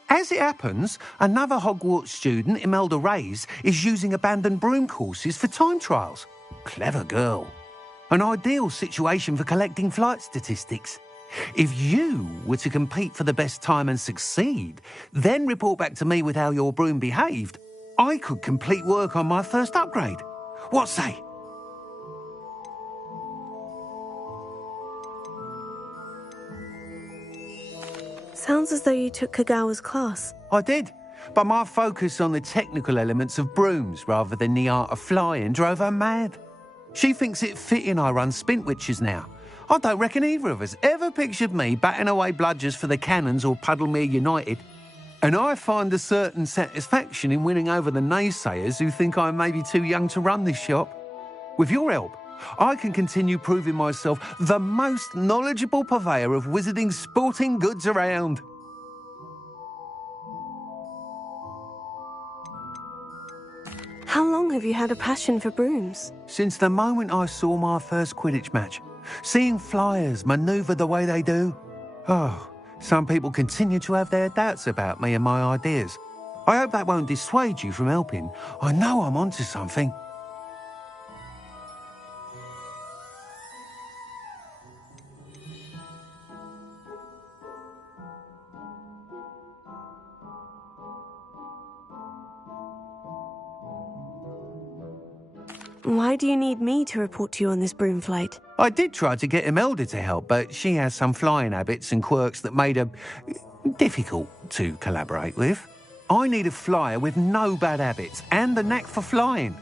As it happens, another Hogwarts student, Imelda Reyes, is using abandoned broom courses for time trials. Clever girl. An ideal situation for collecting flight statistics. If you were to compete for the best time and succeed, then report back to me with how your broom behaved, I could complete work on my first upgrade. What say? Sounds as though you took Kagawa's class. I did, but my focus on the technical elements of brooms rather than the art of flying drove her mad. She thinks it fitting I run Spintwitches now. I don't reckon either of us ever pictured me batting away bludgers for the Cannons or Puddlemere United. And I find a certain satisfaction in winning over the naysayers who think I may be too young to run this shop. With your help, I can continue proving myself the most knowledgeable purveyor of wizarding sporting goods around. How long have you had a passion for brooms? Since the moment I saw my first Quidditch match. Seeing flyers manoeuvre the way they do. Oh, some people continue to have their doubts about me and my ideas. I hope that won't dissuade you from helping. I know I'm onto something. Why do you need me to report to you on this broom flight? I did try to get Imelda to help, but she has some flying habits and quirks that made her difficult to collaborate with. I need a flyer with no bad habits and the knack for flying.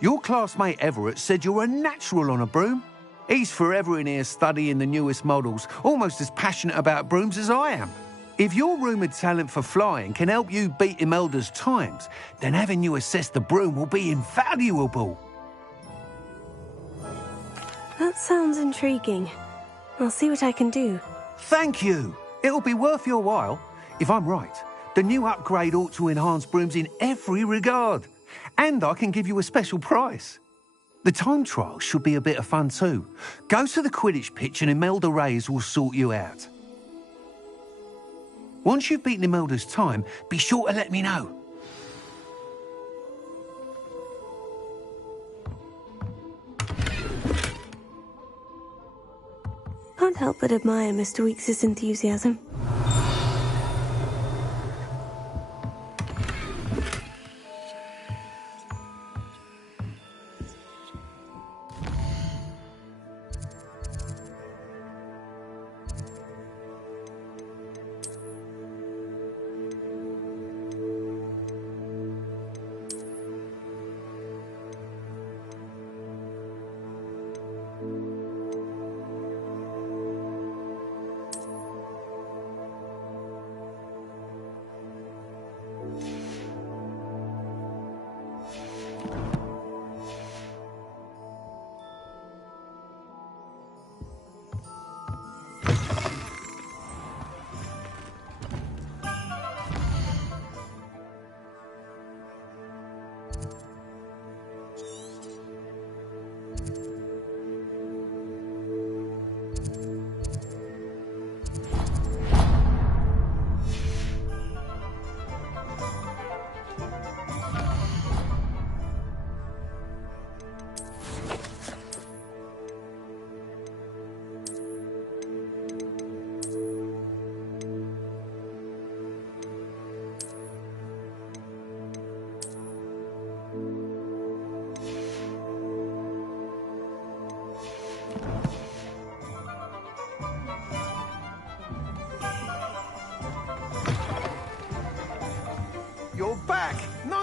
Your classmate Everett said you're a natural on a broom. He's forever in here studying the newest models, almost as passionate about brooms as I am. If your rumoured talent for flying can help you beat Imelda's times, then having you assess the broom will be invaluable. That sounds intriguing. I'll see what I can do. Thank you. It'll be worth your while. If I'm right, the new upgrade ought to enhance brooms in every regard. And I can give you a special price. The time trial should be a bit of fun too. Go to the Quidditch pitch and Imelda Reyes will sort you out. Once you've beaten Imelda's time, be sure to let me know. Can't help but admire Mr. Weekes' enthusiasm.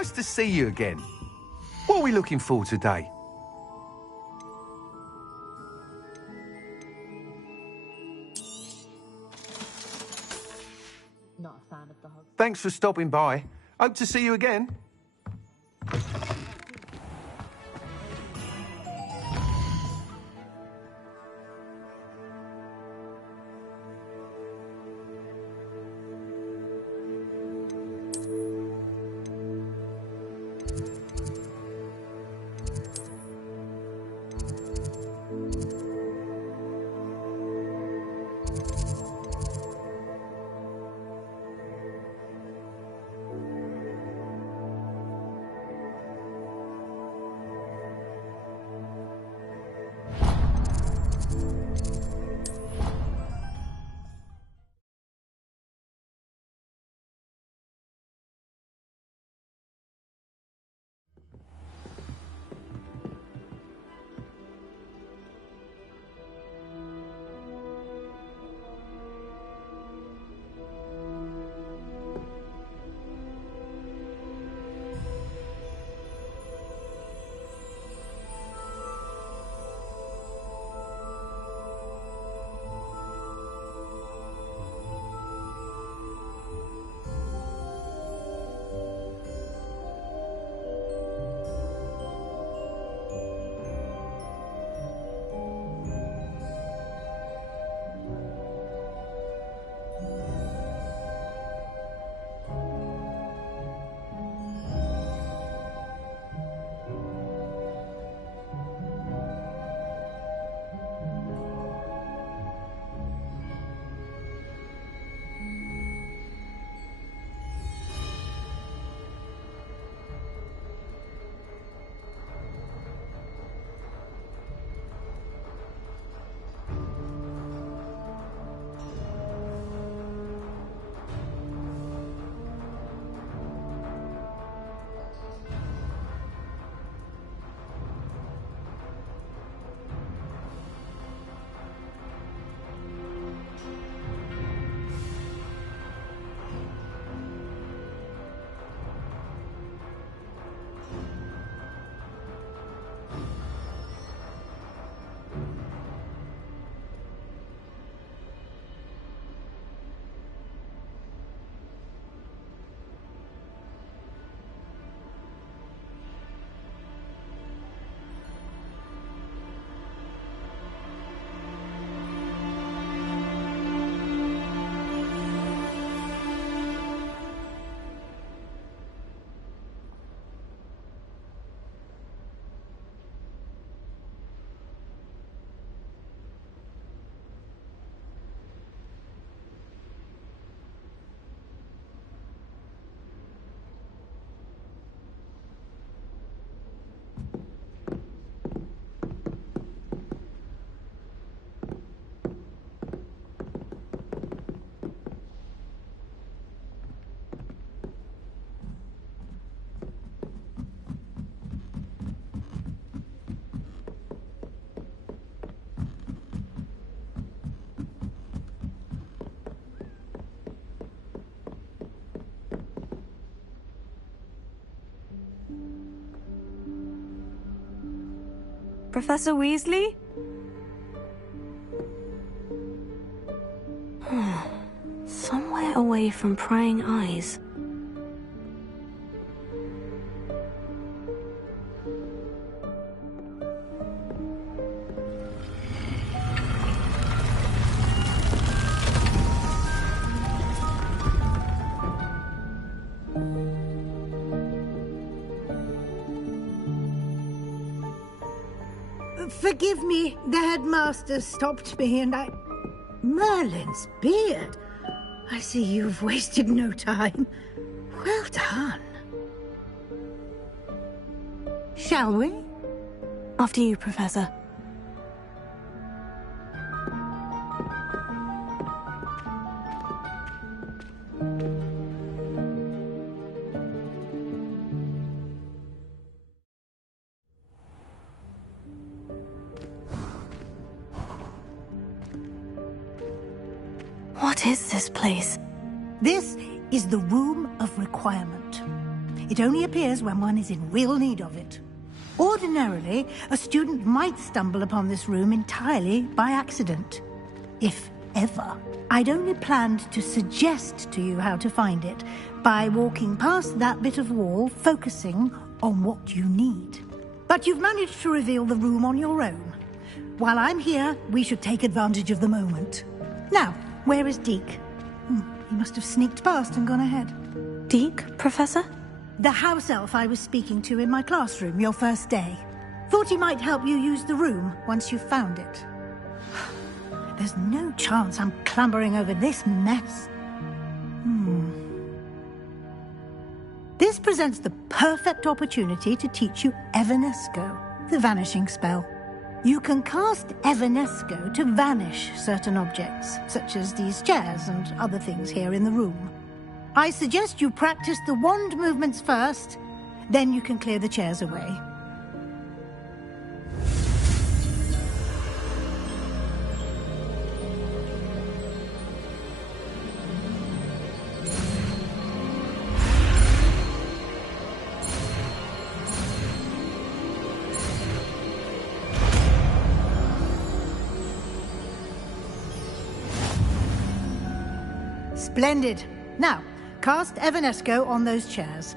nice to see you again. What are we looking for today? Not a fan of the hug. Thanks for stopping by. Hope to see you again. Professor Weasley? Somewhere away from prying eyes. Forgive me, the headmaster stopped me and I... Merlin's beard. I see you've wasted no time. Well done. Shall we? After you, Professor. What is this place? This is the Room of Requirement. It only appears when one is in real need of it. Ordinarily, a student might stumble upon this room entirely by accident. If ever. I'd only planned to suggest to you how to find it by walking past that bit of wall, focusing on what you need. But you've managed to reveal the room on your own. While I'm here, we should take advantage of the moment. Now, where is Deke? He must have sneaked past and gone ahead. Deke, Professor? The house elf I was speaking to in my classroom your first day. Thought he might help you use the room once you've found it. There's no chance I'm clambering over this mess. This presents the perfect opportunity to teach you Evanesco, the vanishing spell. You can cast Evanesco to vanish certain objects, such as these chairs and other things here in the room. I suggest you practice the wand movements first, then you can clear the chairs away. Splendid. Now, cast Evanesco on those chairs.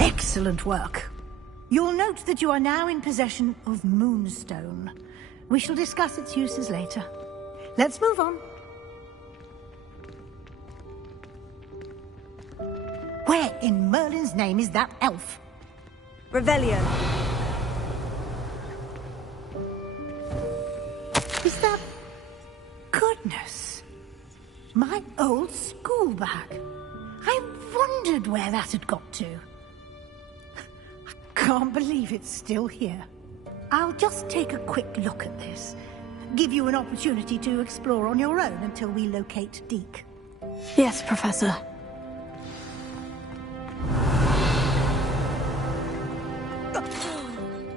Excellent work. You'll note that you are now in possession of Moonstone. We shall discuss its uses later. Let's move on. Where in Merlin's name is that elf? Revelio. Is that... Goodness. My old school bag. I wondered where that had got to. Can't believe it's still here. I'll just take a quick look at this. Give you an opportunity to explore on your own until we locate Deke. Yes, Professor.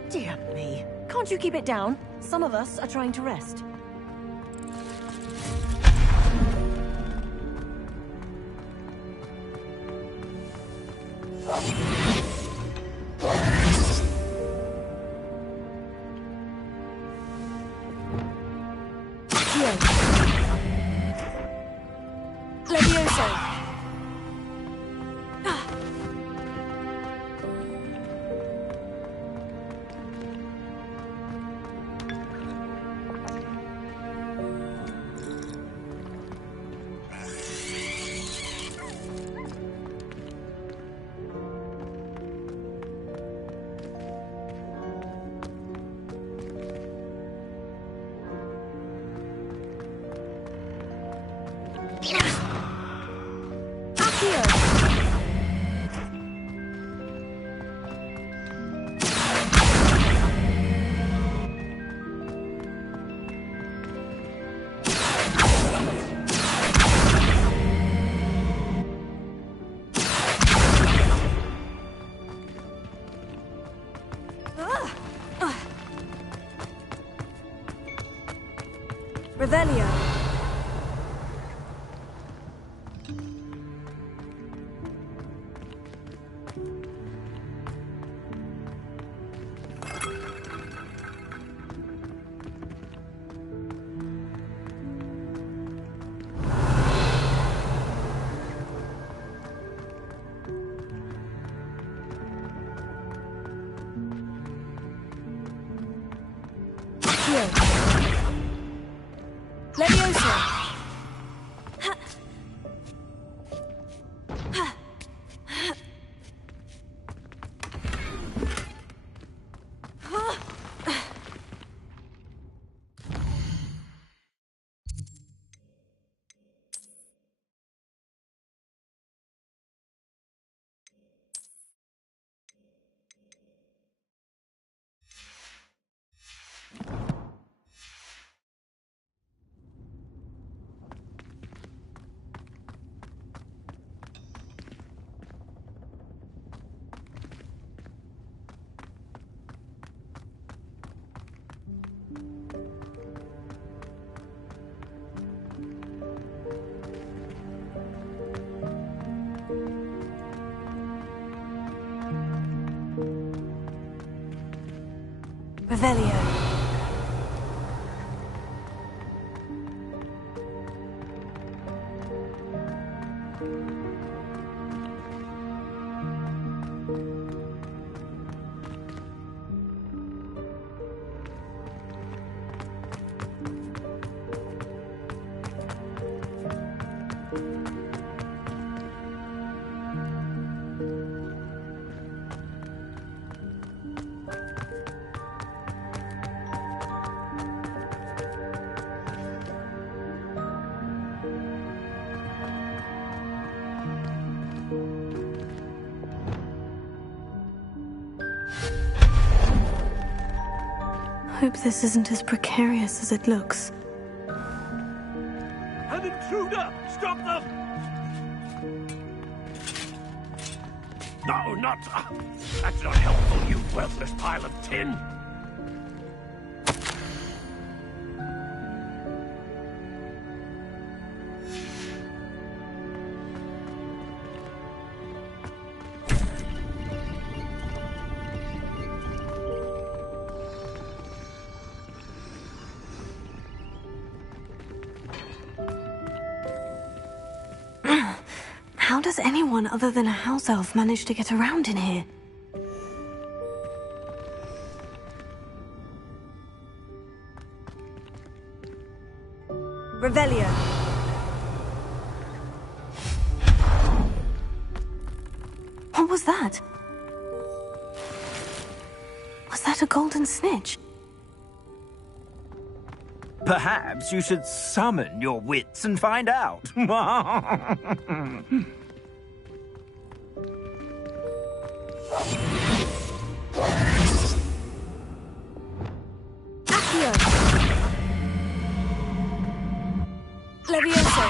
Dear me. Can't you keep it down? Some of us are trying to rest. Revelio. Revelio. Hope this isn't as precarious as it looks. An intruder! Stop them! No, not... that's not helpful, you worthless pile of tin! How does anyone other than a house elf manage to get around in here? Revelio. What was that? Was that a golden snitch? Perhaps you should summon your wits and find out. Accio! Levioso!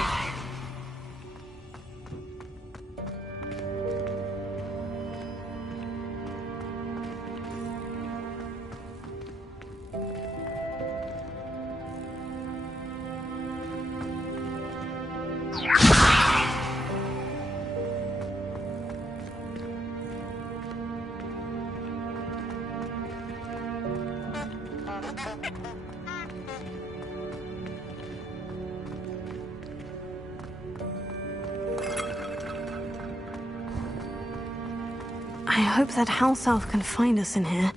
I hope that house elf can find us in here.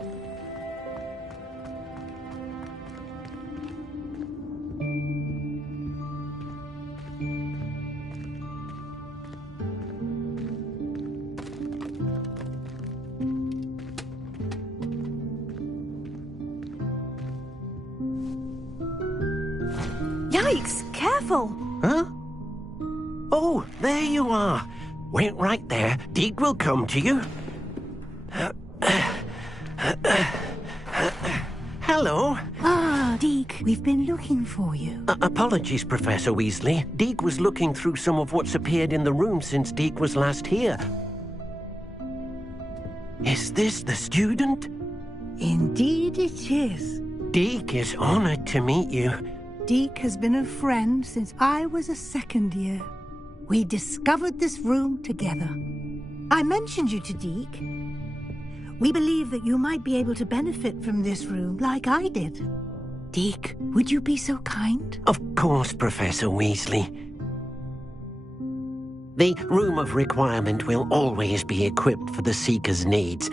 Yikes! Careful! Huh? Oh, there you are. Wait right there. Deke will come to you. Hello. Ah, Deke, we've been looking for you. Apologies, Professor Weasley. Deke was looking through some of what's appeared in the room since Deke was last here. Is this the student? Indeed it is. Deke is honored to meet you. Deke has been a friend since I was a second year. We discovered this room together. I mentioned you to Deke. We believe that you might be able to benefit from this room like I did. Deke, would you be so kind? Of course, Professor Weasley. The Room of Requirement will always be equipped for the Seeker's needs.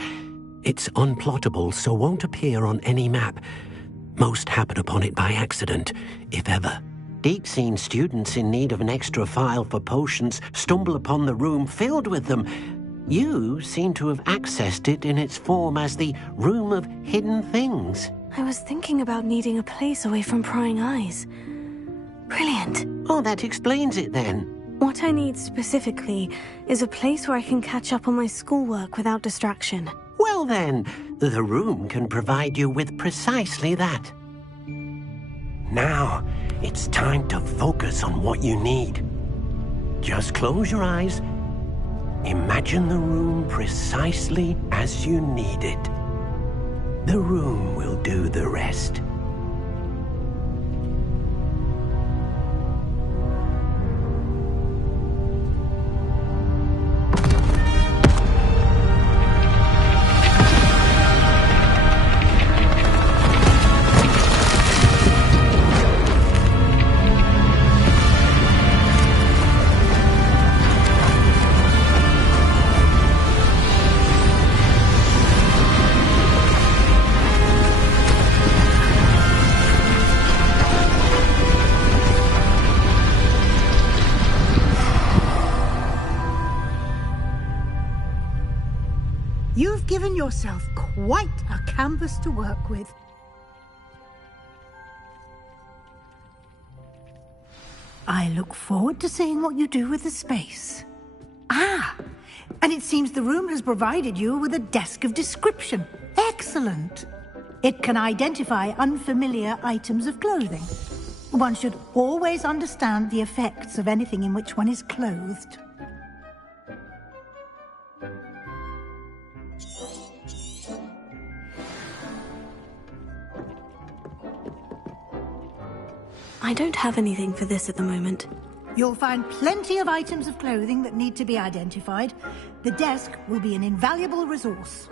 It's unplottable, so won't appear on any map. Most happen upon it by accident, if ever. Deke's seen students in need of an extra file for potions stumble upon the room filled with them. You seem to have accessed it in its form as the Room of Hidden Things. I was thinking about needing a place away from prying eyes. Brilliant. Oh, that explains it then. What I need specifically is a place where I can catch up on my schoolwork without distraction. Well then, the room can provide you with precisely that. Now, it's time to focus on what you need. Just close your eyes. Imagine the room precisely as you need it. The room will do the rest. given yourself quite a canvas to work with. I look forward to seeing what you do with the space. Ah, and it seems the room has provided you with a desk of description. Excellent. It can identify unfamiliar items of clothing. One should always understand the effects of anything in which one is clothed. I don't have anything for this at the moment. You'll find plenty of items of clothing that need to be identified. The desk will be an invaluable resource.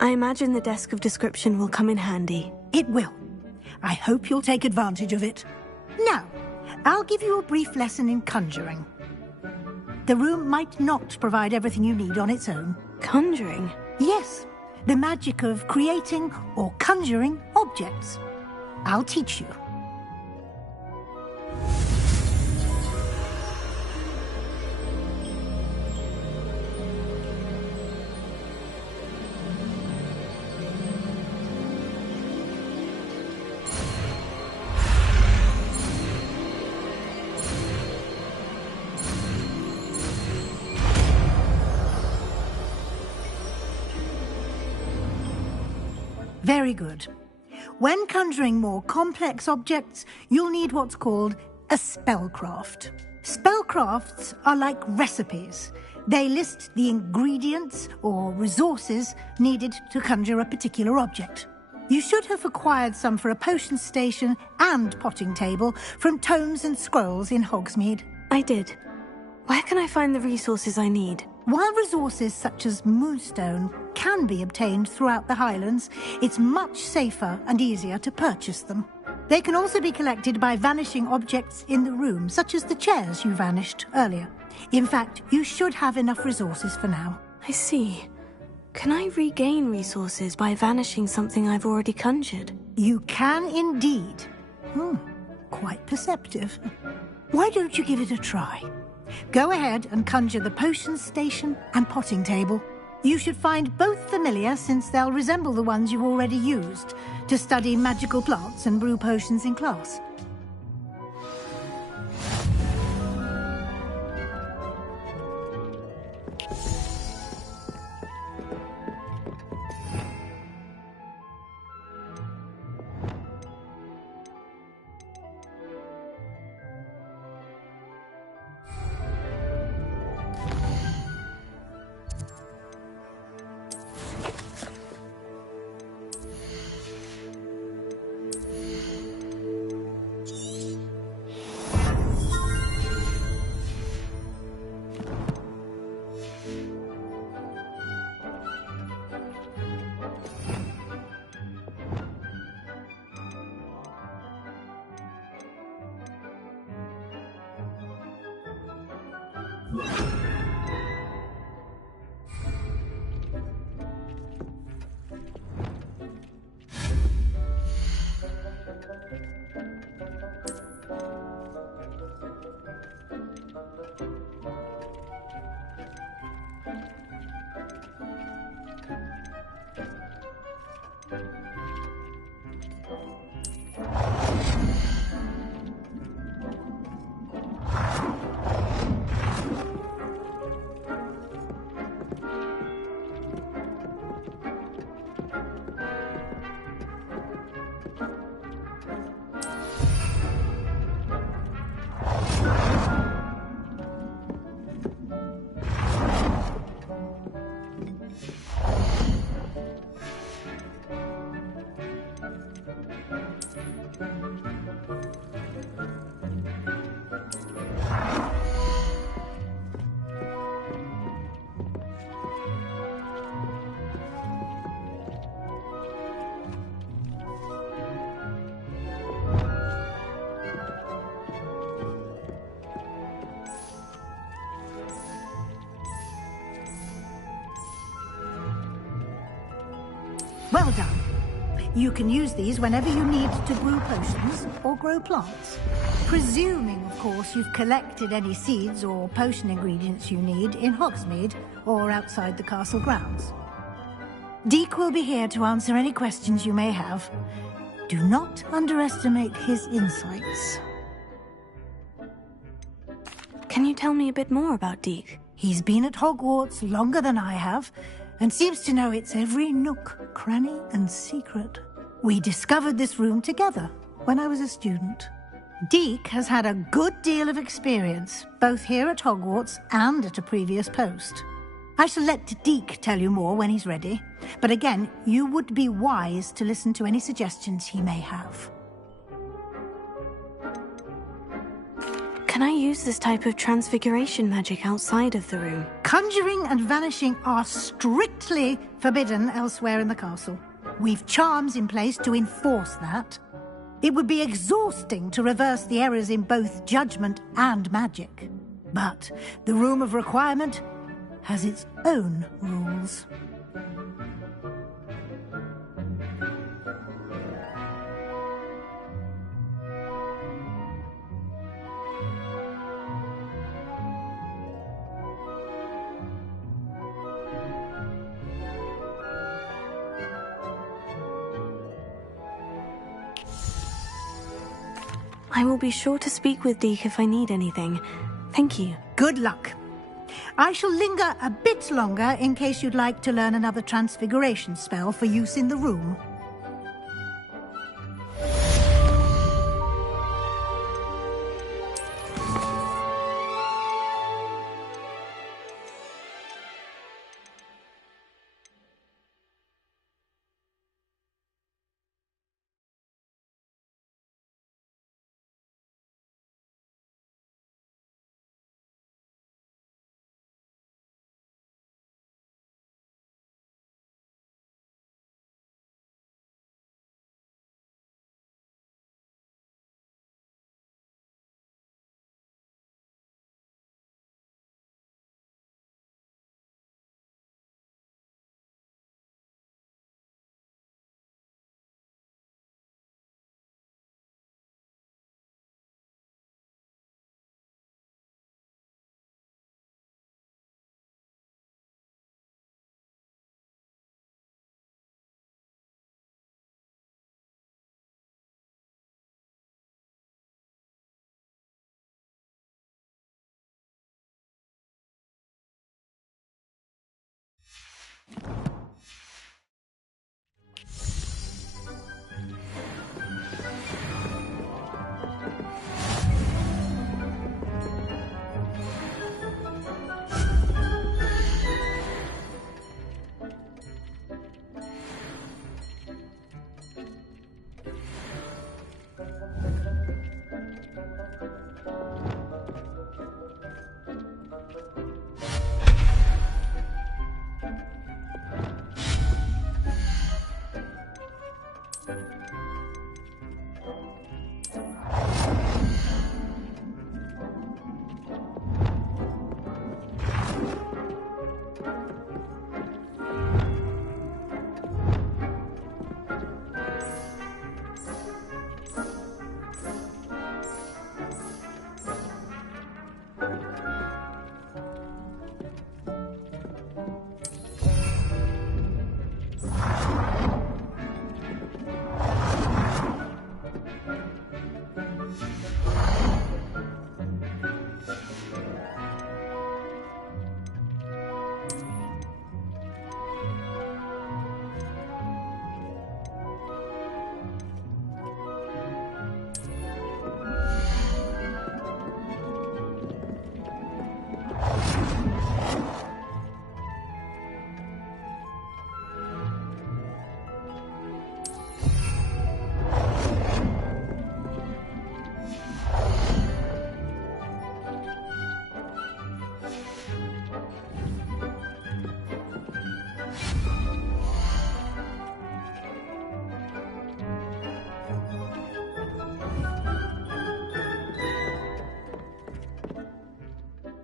I imagine the desk of description will come in handy. It will. I hope you'll take advantage of it. Now, I'll give you a brief lesson in conjuring. The room might not provide everything you need on its own. Conjuring? Yes. The magic of creating or conjuring objects. I'll teach you. Very good. When conjuring more complex objects, you'll need what's called a spellcraft. Spellcrafts are like recipes. They list the ingredients or resources needed to conjure a particular object. You should have acquired some for a potion station and potting table from tomes and scrolls in Hogsmeade. I did. Where can I find the resources I need? While resources such as moonstone can be obtained throughout the Highlands, it's much safer and easier to purchase them. They can also be collected by vanishing objects in the room, such as the chairs you vanished earlier. In fact, you should have enough resources for now. I see. Can I regain resources by vanishing something I've already conjured? You can indeed. Quite perceptive. Why don't you give it a try? Go ahead and conjure the potion station and potting table. You should find both familiar, since they'll resemble the ones you already used to study magical plants and brew potions in class. Well done. You can use these whenever you need to brew potions or grow plants. Presuming, of course, you've collected any seeds or potion ingredients you need in Hogsmeade or outside the castle grounds. Deek will be here to answer any questions you may have. Do not underestimate his insights. Can you tell me a bit more about Deek? He's been at Hogwarts longer than I have, and seems to know its every nook, cranny, and secret. We discovered this room together when I was a student. Deek has had a good deal of experience, both here at Hogwarts and at a previous post. I shall let Deek tell you more when he's ready, but again, you would be wise to listen to any suggestions he may have. Can I use this type of transfiguration magic outside of the room? Conjuring and vanishing are strictly forbidden elsewhere in the castle. We've charms in place to enforce that. It would be exhausting to reverse the errors in both judgment and magic. But the Room of Requirement has its own rules. I will be sure to speak with Deek if I need anything. Thank you. Good luck. I shall linger a bit longer in case you'd like to learn another transfiguration spell for use in the room.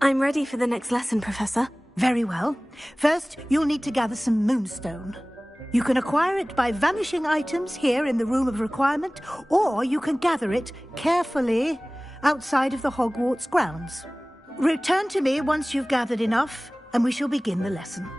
I'm ready for the next lesson, Professor. Very well. First, you'll need to gather some moonstone. You can acquire it by vanishing items here in the Room of Requirement, or you can gather it carefully outside of the Hogwarts grounds. Return to me once you've gathered enough, and we shall begin the lesson.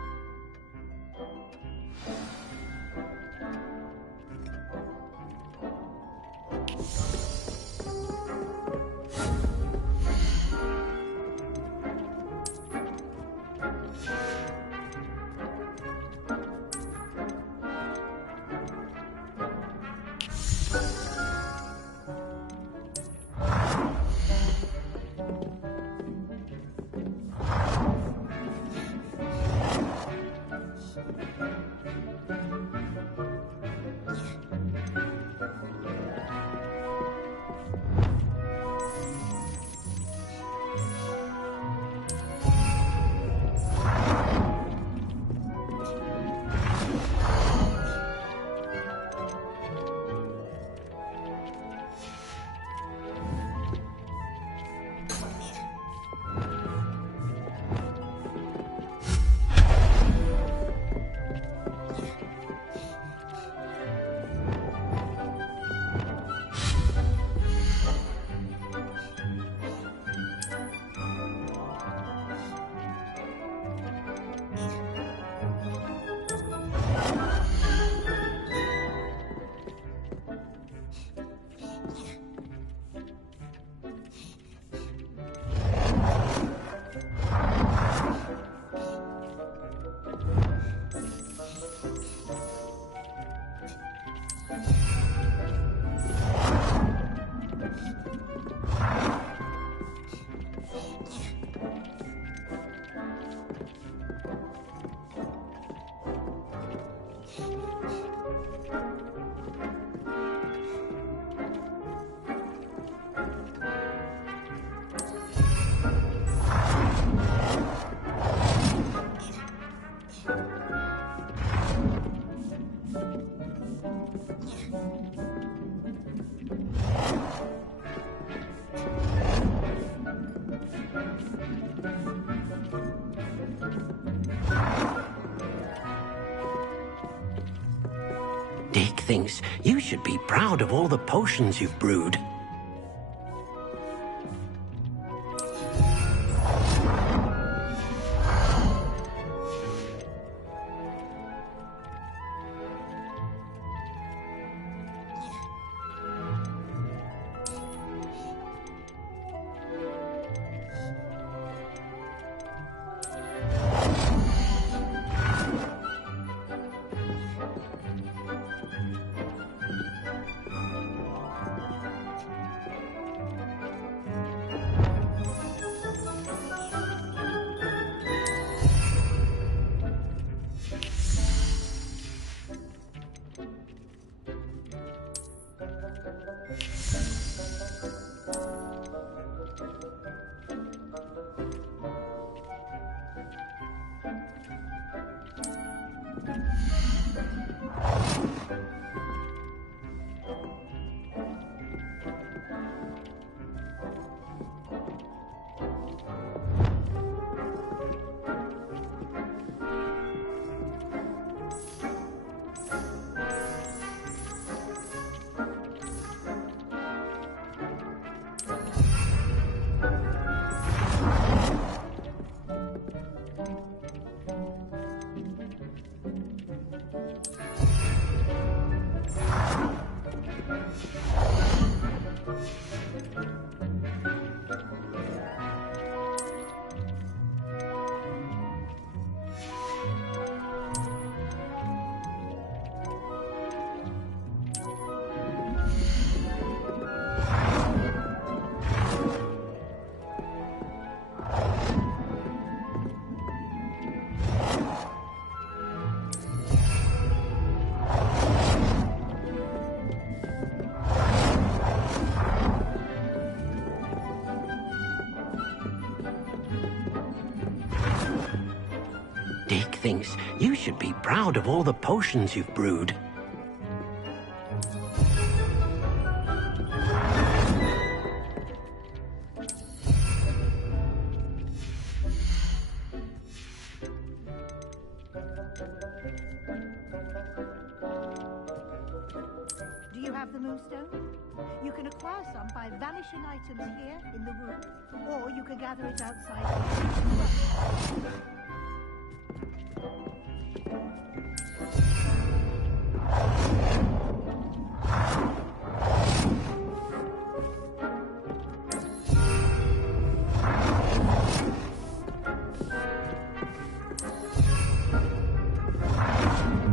Dick thinks you should be proud of all the potions you've brewed. Dick thinks you should be proud of all the potions you've brewed. the Moonstone? You can acquire some by vanishing items here in the room, or you can gather it outside.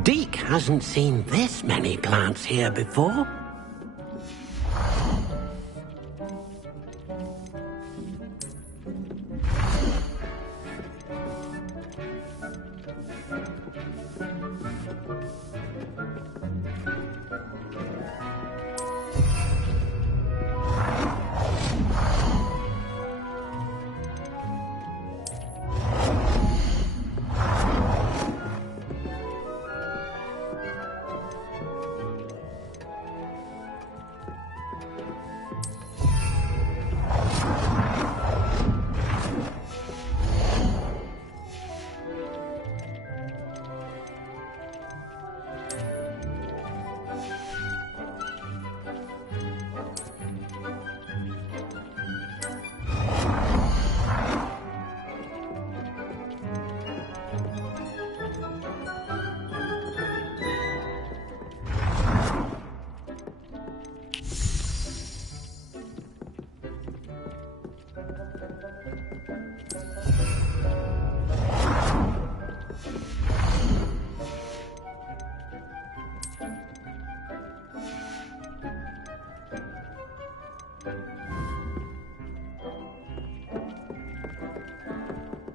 Deke hasn't seen this many plants here before.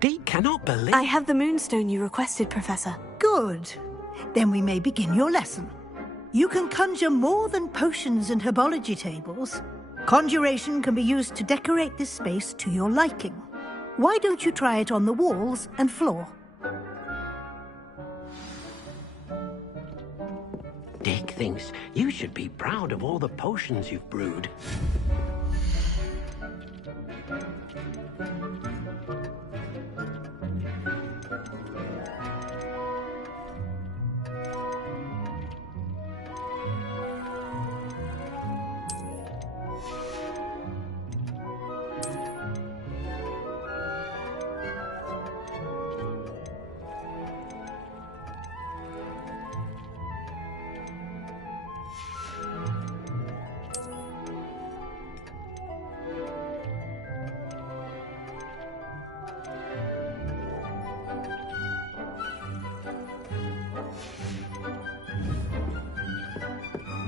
Deke cannot believe... I have the Moonstone you requested, Professor. Good. Then we may begin your lesson. You can conjure more than potions and herbology tables. Conjuration can be used to decorate this space to your liking. Why don't you try it on the walls and floor? Deke thinks you should be proud of all the potions you've brewed.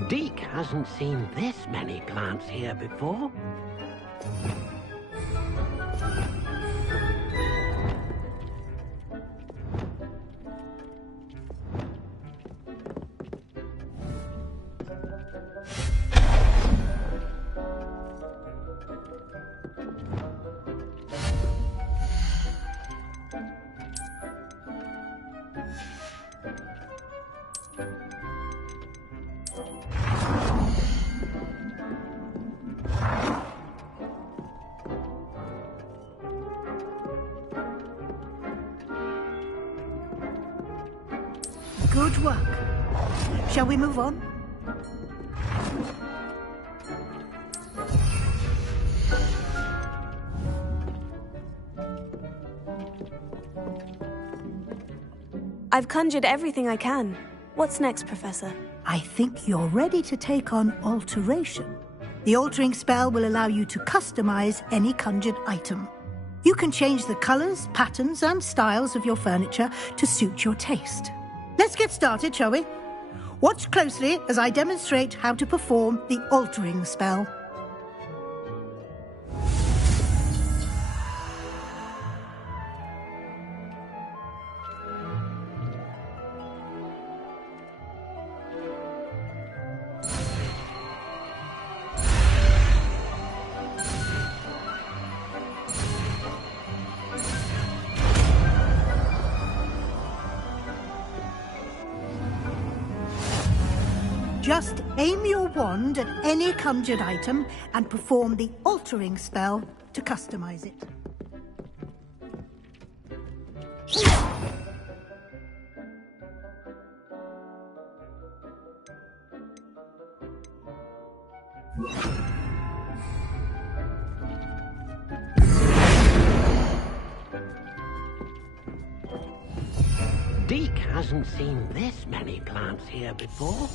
Deke hasn't seen this many plants here before. Good work. Shall we move on? I've conjured everything I can. What's next, Professor? I think you're ready to take on alteration. The altering spell will allow you to customize any conjured item. You can change the colors, patterns, and styles of your furniture to suit your taste. Let's get started, shall we? Watch closely as I demonstrate how to perform the altering spell. Just aim your wand at any conjured item and perform the altering spell to customize it. Deke hasn't seen this many plants here before.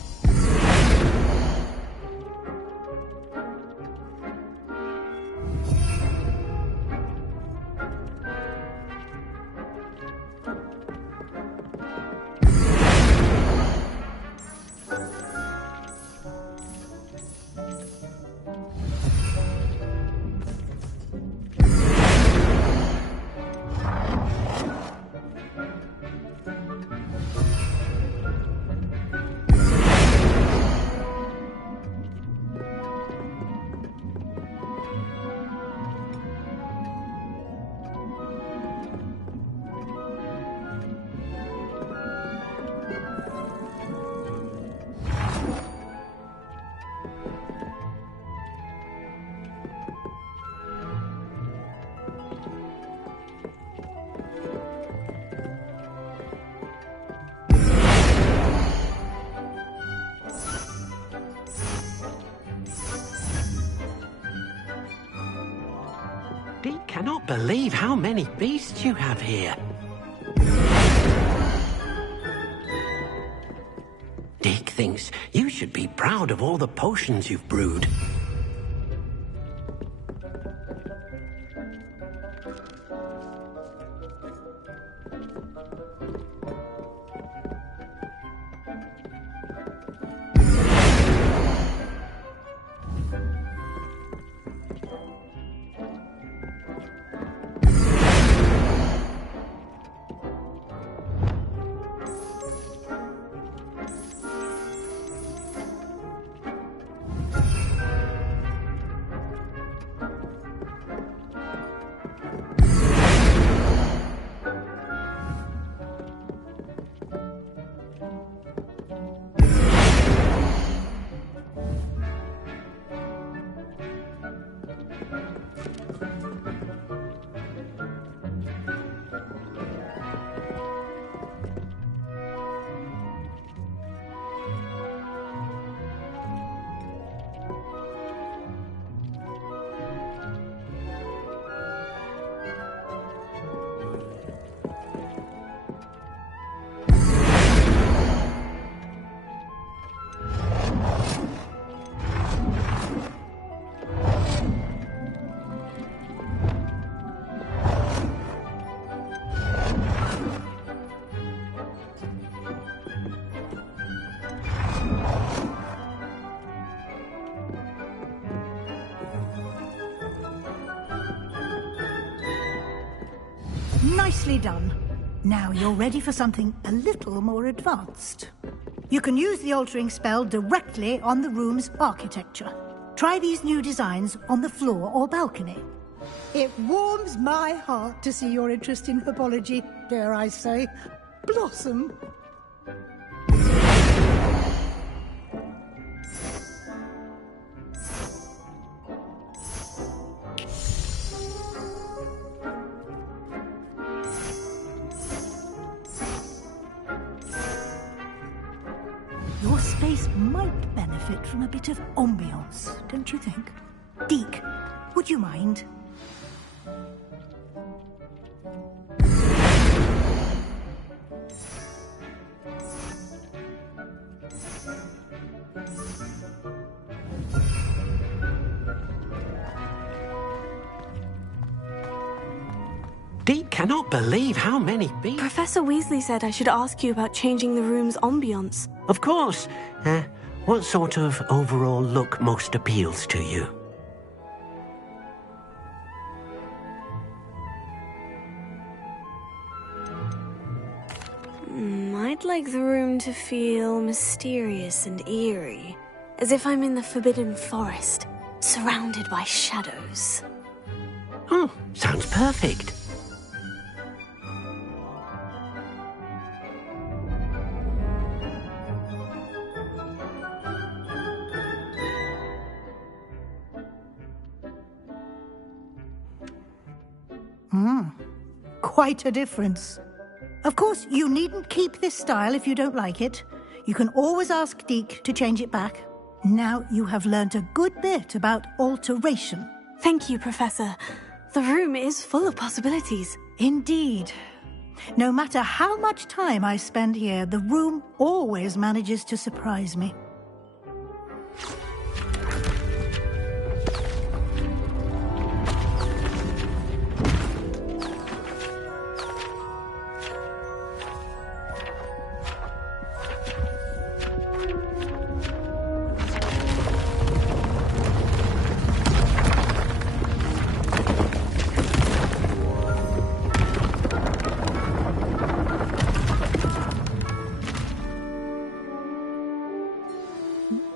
Deke cannot believe how many beasts you have here. Deke thinks you should be proud of all the potions you've brewed. Nicely done. Now you're ready for something a little more advanced. You can use the altering spell directly on the room's architecture. Try these new designs on the floor or balcony. It warms my heart to see your interest in herbology, dare I say, blossom. Your space might benefit from a bit of ambiance, don't you think? Deke, would you mind? Deke cannot believe how many beasts... Professor Weasley said I should ask you about changing the room's ambience. Of course. What sort of overall look most appeals to you? I'd like the room to feel mysterious and eerie, as if I'm in the Forbidden Forest, surrounded by shadows. Oh, sounds perfect. Quite a difference. Of course, you needn't keep this style if you don't like it. You can always ask Deke to change it back. Now you have learnt a good bit about alteration. Thank you, Professor. The room is full of possibilities. Indeed. No matter how much time I spend here, the room always manages to surprise me.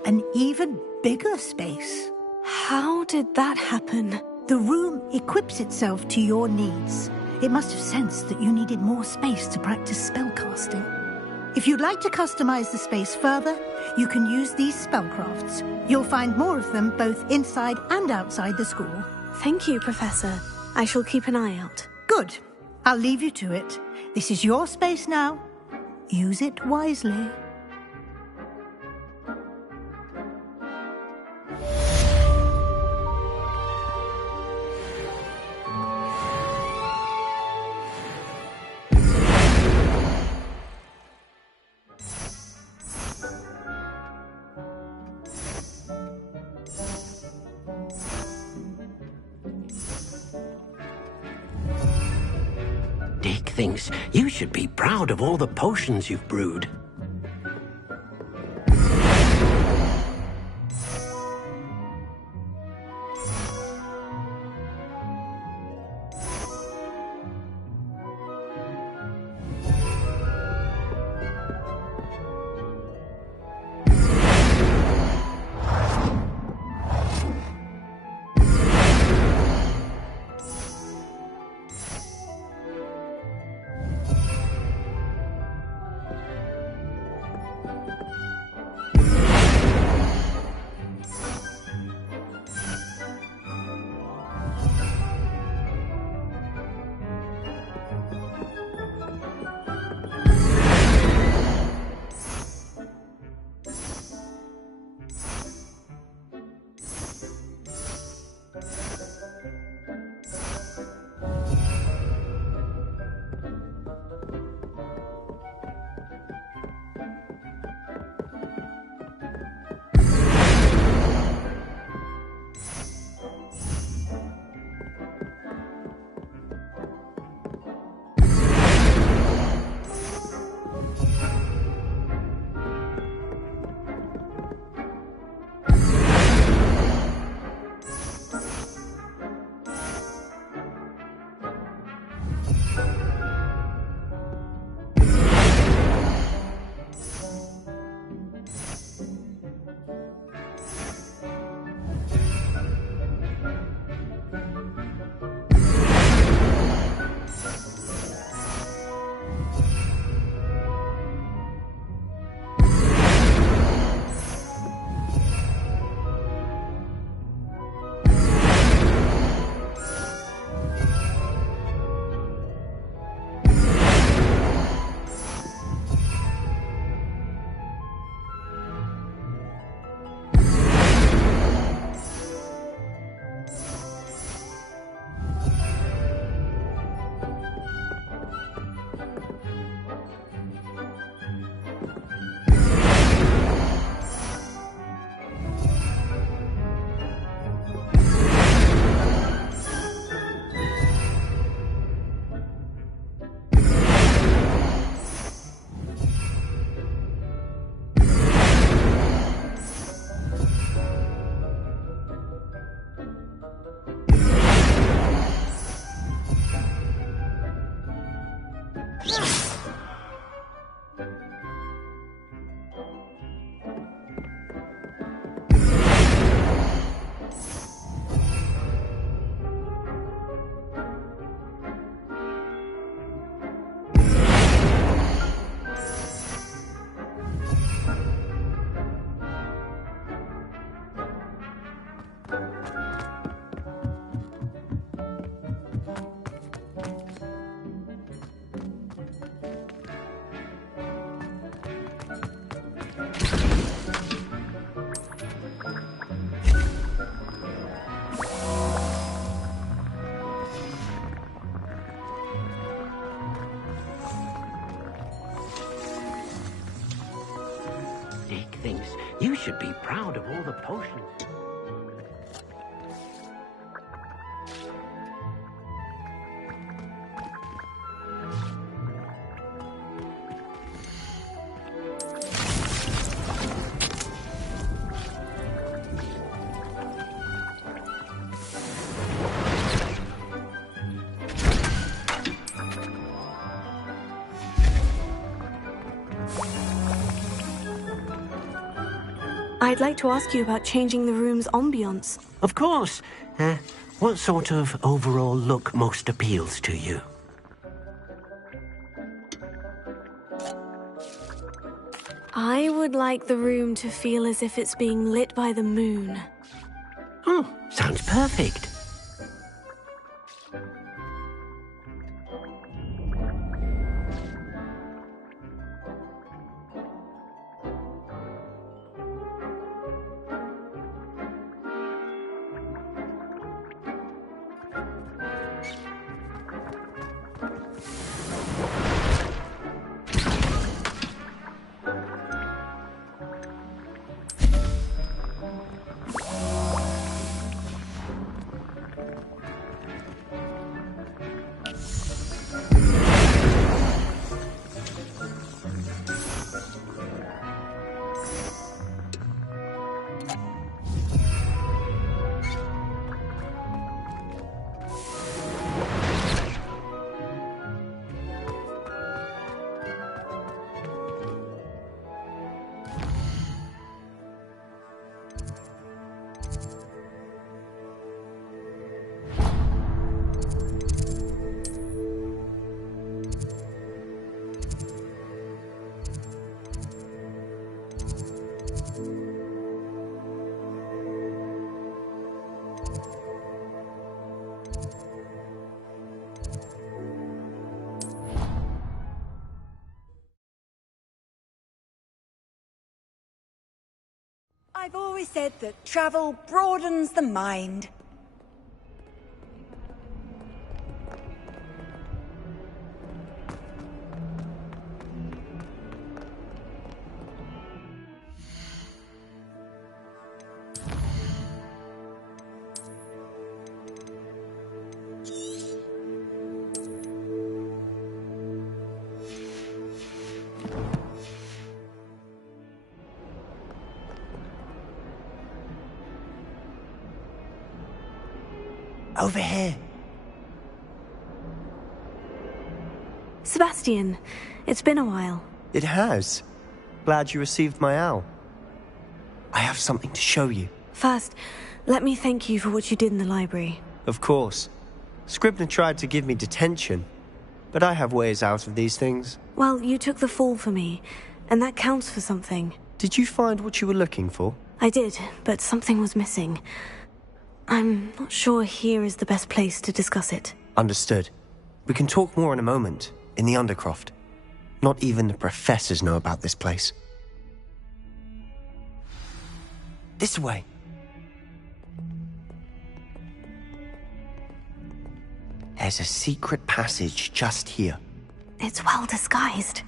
An even bigger space. How did that happen? The room equips itself to your needs. It must have sensed that you needed more space to practice spellcasting. If you'd like to customize the space further, you can use these spellcrafts. You'll find more of them both inside and outside the school. Thank you, Professor. I shall keep an eye out. Good. I'll leave you to it. This is your space now. Use it wisely. Dick thinks you should be proud of all the potions you've brewed. You should be proud of all the potions. I'd like to ask you about changing the room's ambience. Of course. What sort of overall look most appeals to you? I would like the room to feel as if it's being lit by the moon. Oh, sounds perfect. I've always said that travel broadens the mind. Over here. Sebastian, it's been a while. It has. Glad you received my owl. I have something to show you. First, let me thank you for what you did in the library. Of course. Scribner tried to give me detention, but I have ways out of these things. Well, you took the fall for me, and that counts for something. Did you find what you were looking for? I did, but something was missing. I'm not sure here is the best place to discuss it. Understood. We can talk more in a moment, in the Undercroft. Not even the professors know about this place. This way. There's a secret passage just here. It's well disguised.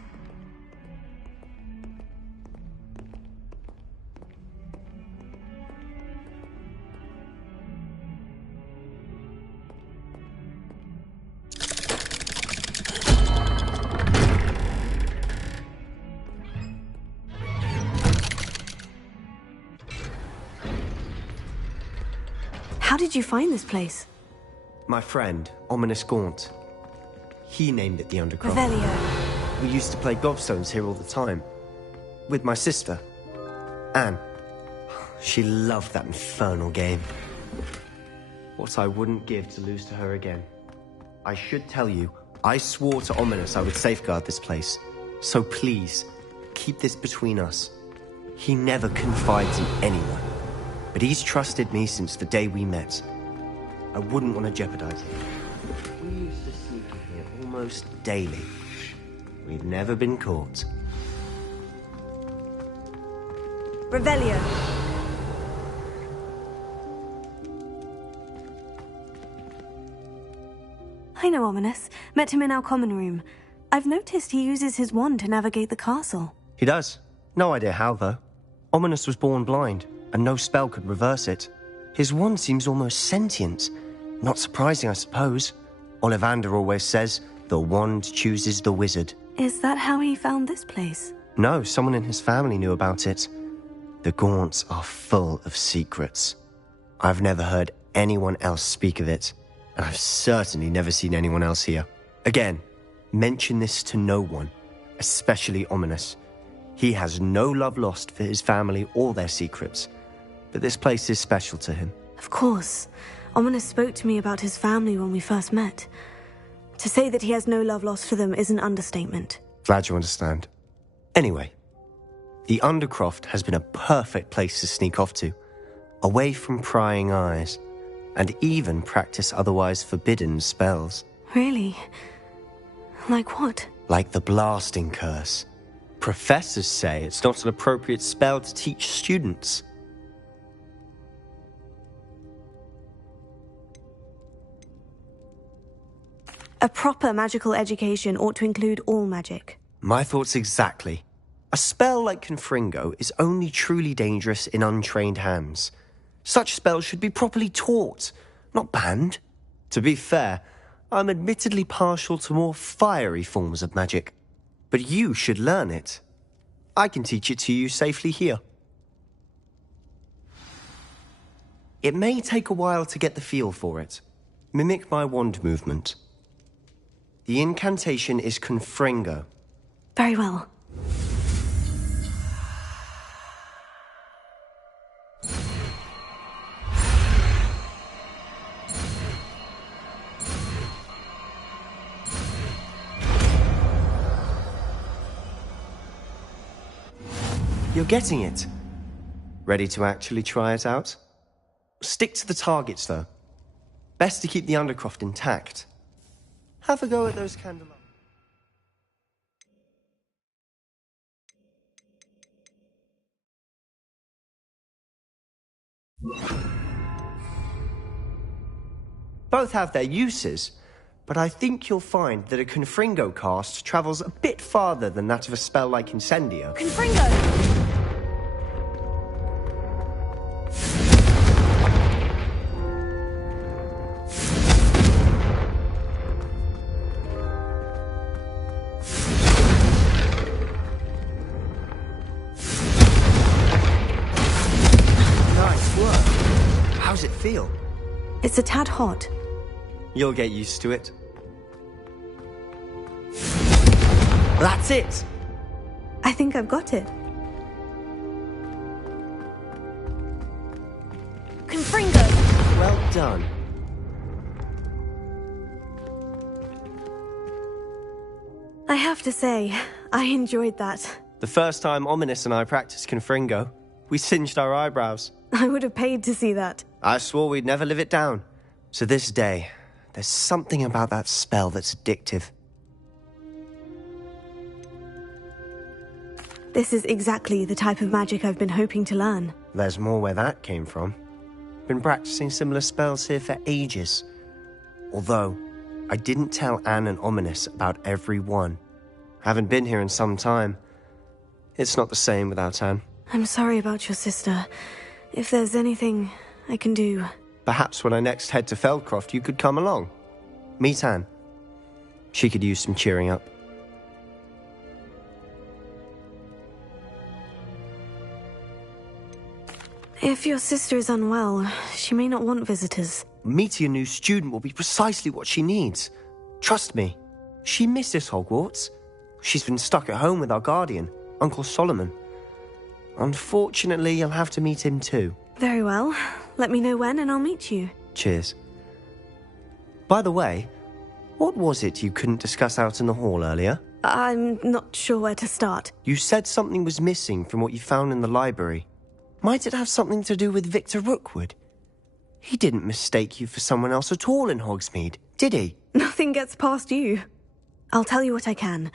How did you find this place? My friend, Ominous Gaunt. He named it the Undercroft. Revelio. We used to play gobstones here all the time. With my sister, Anne. She loved that infernal game. What I wouldn't give to lose to her again. I should tell you, I swore to Ominous I would safeguard this place. So please, keep this between us. He never confides in anyone. But he's trusted me since the day we met. I wouldn't want to jeopardize it. We used to sneak in here almost daily. We've never been caught. Revelio. I know Ominous. Met him in our common room. I've noticed he uses his wand to navigate the castle. He does. No idea how, though. Ominous was born blind, and no spell could reverse it. His wand seems almost sentient. Not surprising, I suppose. Ollivander always says, the wand chooses the wizard. Is that how he found this place? No, someone in his family knew about it. The Gaunts are full of secrets. I've never heard anyone else speak of it, and I've certainly never seen anyone else here. Again, mention this to no one, especially Ominous. He has no love lost for his family or their secrets, but this place is special to him. Of course. Ominous spoke to me about his family when we first met. To say that he has no love lost for them is an understatement. Glad you understand. Anyway, the Undercroft has been a perfect place to sneak off to, away from prying eyes, and even practice otherwise forbidden spells. Really? Like what? Like the blasting curse. Professors say it's not an appropriate spell to teach students. A proper magical education ought to include all magic. My thoughts exactly. A spell like Confringo is only truly dangerous in untrained hands. Such spells should be properly taught, not banned. To be fair, I'm admittedly partial to more fiery forms of magic. But you should learn it. I can teach it to you safely here. It may take a while to get the feel for it. Mimic my wand movement. The incantation is Confringo. Very well. You're getting it. Ready to actually try it out? Stick to the targets, though. Best to keep the Undercroft intact. Have a go at those candelabras. Both have their uses, but I think you'll find that a Confringo cast travels a bit farther than that of a spell like Incendio. Confringo! Nice work. How's it feel? It's a tad hot. You'll get used to it. That's it! I think I've got it. Confringo! Well done. I have to say, I enjoyed that. The first time Ominous and I practiced Confringo, we singed our eyebrows. I would have paid to see that. I swore we'd never live it down. So this day, there's something about that spell that's addictive. This is exactly the type of magic I've been hoping to learn. There's more where that came from. Been practicing similar spells here for ages. Although, I didn't tell Anne and Ominous about every one. Haven't been here in some time. It's not the same without Anne. I'm sorry about your sister. If there's anything I can do... Perhaps when I next head to Feldcroft, you could come along. Meet Anne. She could use some cheering up. If your sister is unwell, she may not want visitors. Meeting a new student will be precisely what she needs. Trust me. She misses Hogwarts. She's been stuck at home with our guardian, Uncle Solomon. Unfortunately, you'll have to meet him too. Very well. Let me know when and I'll meet you. Cheers. By the way, what was it you couldn't discuss out in the hall earlier? I'm not sure where to start. You said something was missing from what you found in the library. Might it have something to do with Victor Rookwood? He didn't mistake you for someone else at all in Hogsmeade, did he? Nothing gets past you. I'll tell you what I can.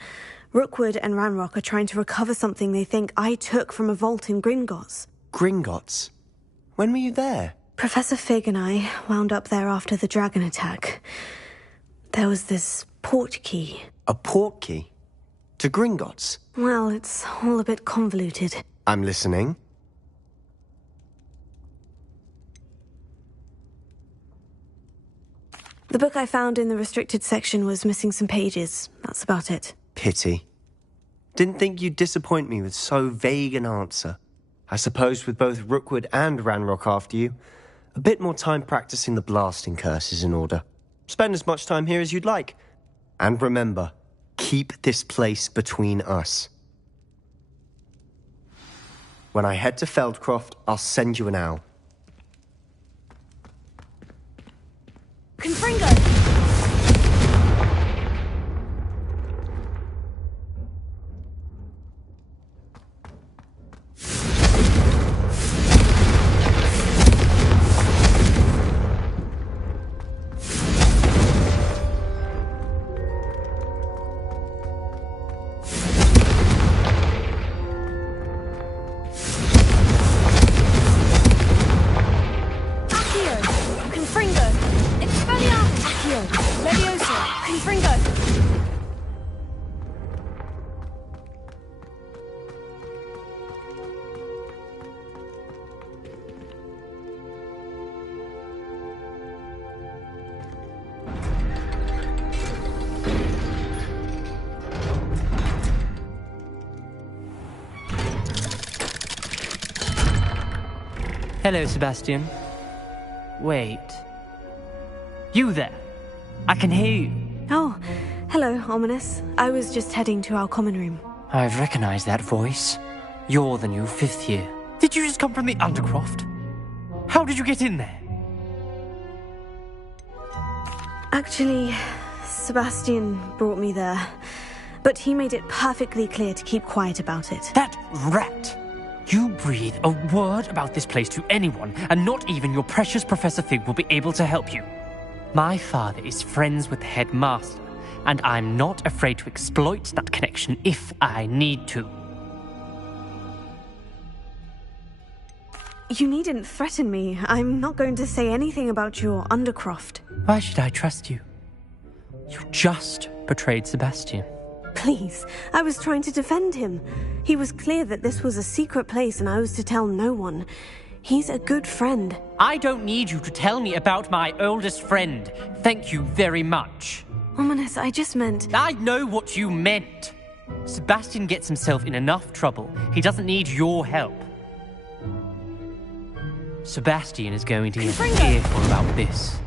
Rookwood and Ranrock are trying to recover something they think I took from a vault in Gringotts. Gringotts? When were you there? Professor Fig and I wound up there after the dragon attack. There was this port key. A port key? To Gringotts? Well, it's all a bit convoluted. I'm listening. The book I found in the restricted section was missing some pages. That's about it. Pity. Didn't think you'd disappoint me with so vague an answer. I suppose with both Rookwood and Ranrock after you, a bit more time practicing the blasting curse is in order. Spend as much time here as you'd like. And remember, keep this place between us. When I head to Feldcroft, I'll send you an owl. Confringo! Hello, Sebastian. Wait. You there? I can hear you. Oh, hello, Ominous. I was just heading to our common room. I've recognized that voice. You're the new 5th year. Did you just come from the Undercroft? How did you get in there? Actually, Sebastian brought me there. But he made it perfectly clear to keep quiet about it. That rat! You breathe a word about this place to anyone, and not even your precious Professor Fig will be able to help you. My father is friends with the headmaster, and I'm not afraid to exploit that connection if I need to. You needn't threaten me. I'm not going to say anything about your Undercroft. Why should I trust you? You just betrayed Sebastian. Please, I was trying to defend him. He was clear that this was a secret place and I was to tell no one. He's a good friend. I don't need you to tell me about my oldest friend. Thank you very much. Ominous, I just meant... I know what you meant. Sebastian gets himself in enough trouble. He doesn't need your help. Sebastian is going to be fearful about this.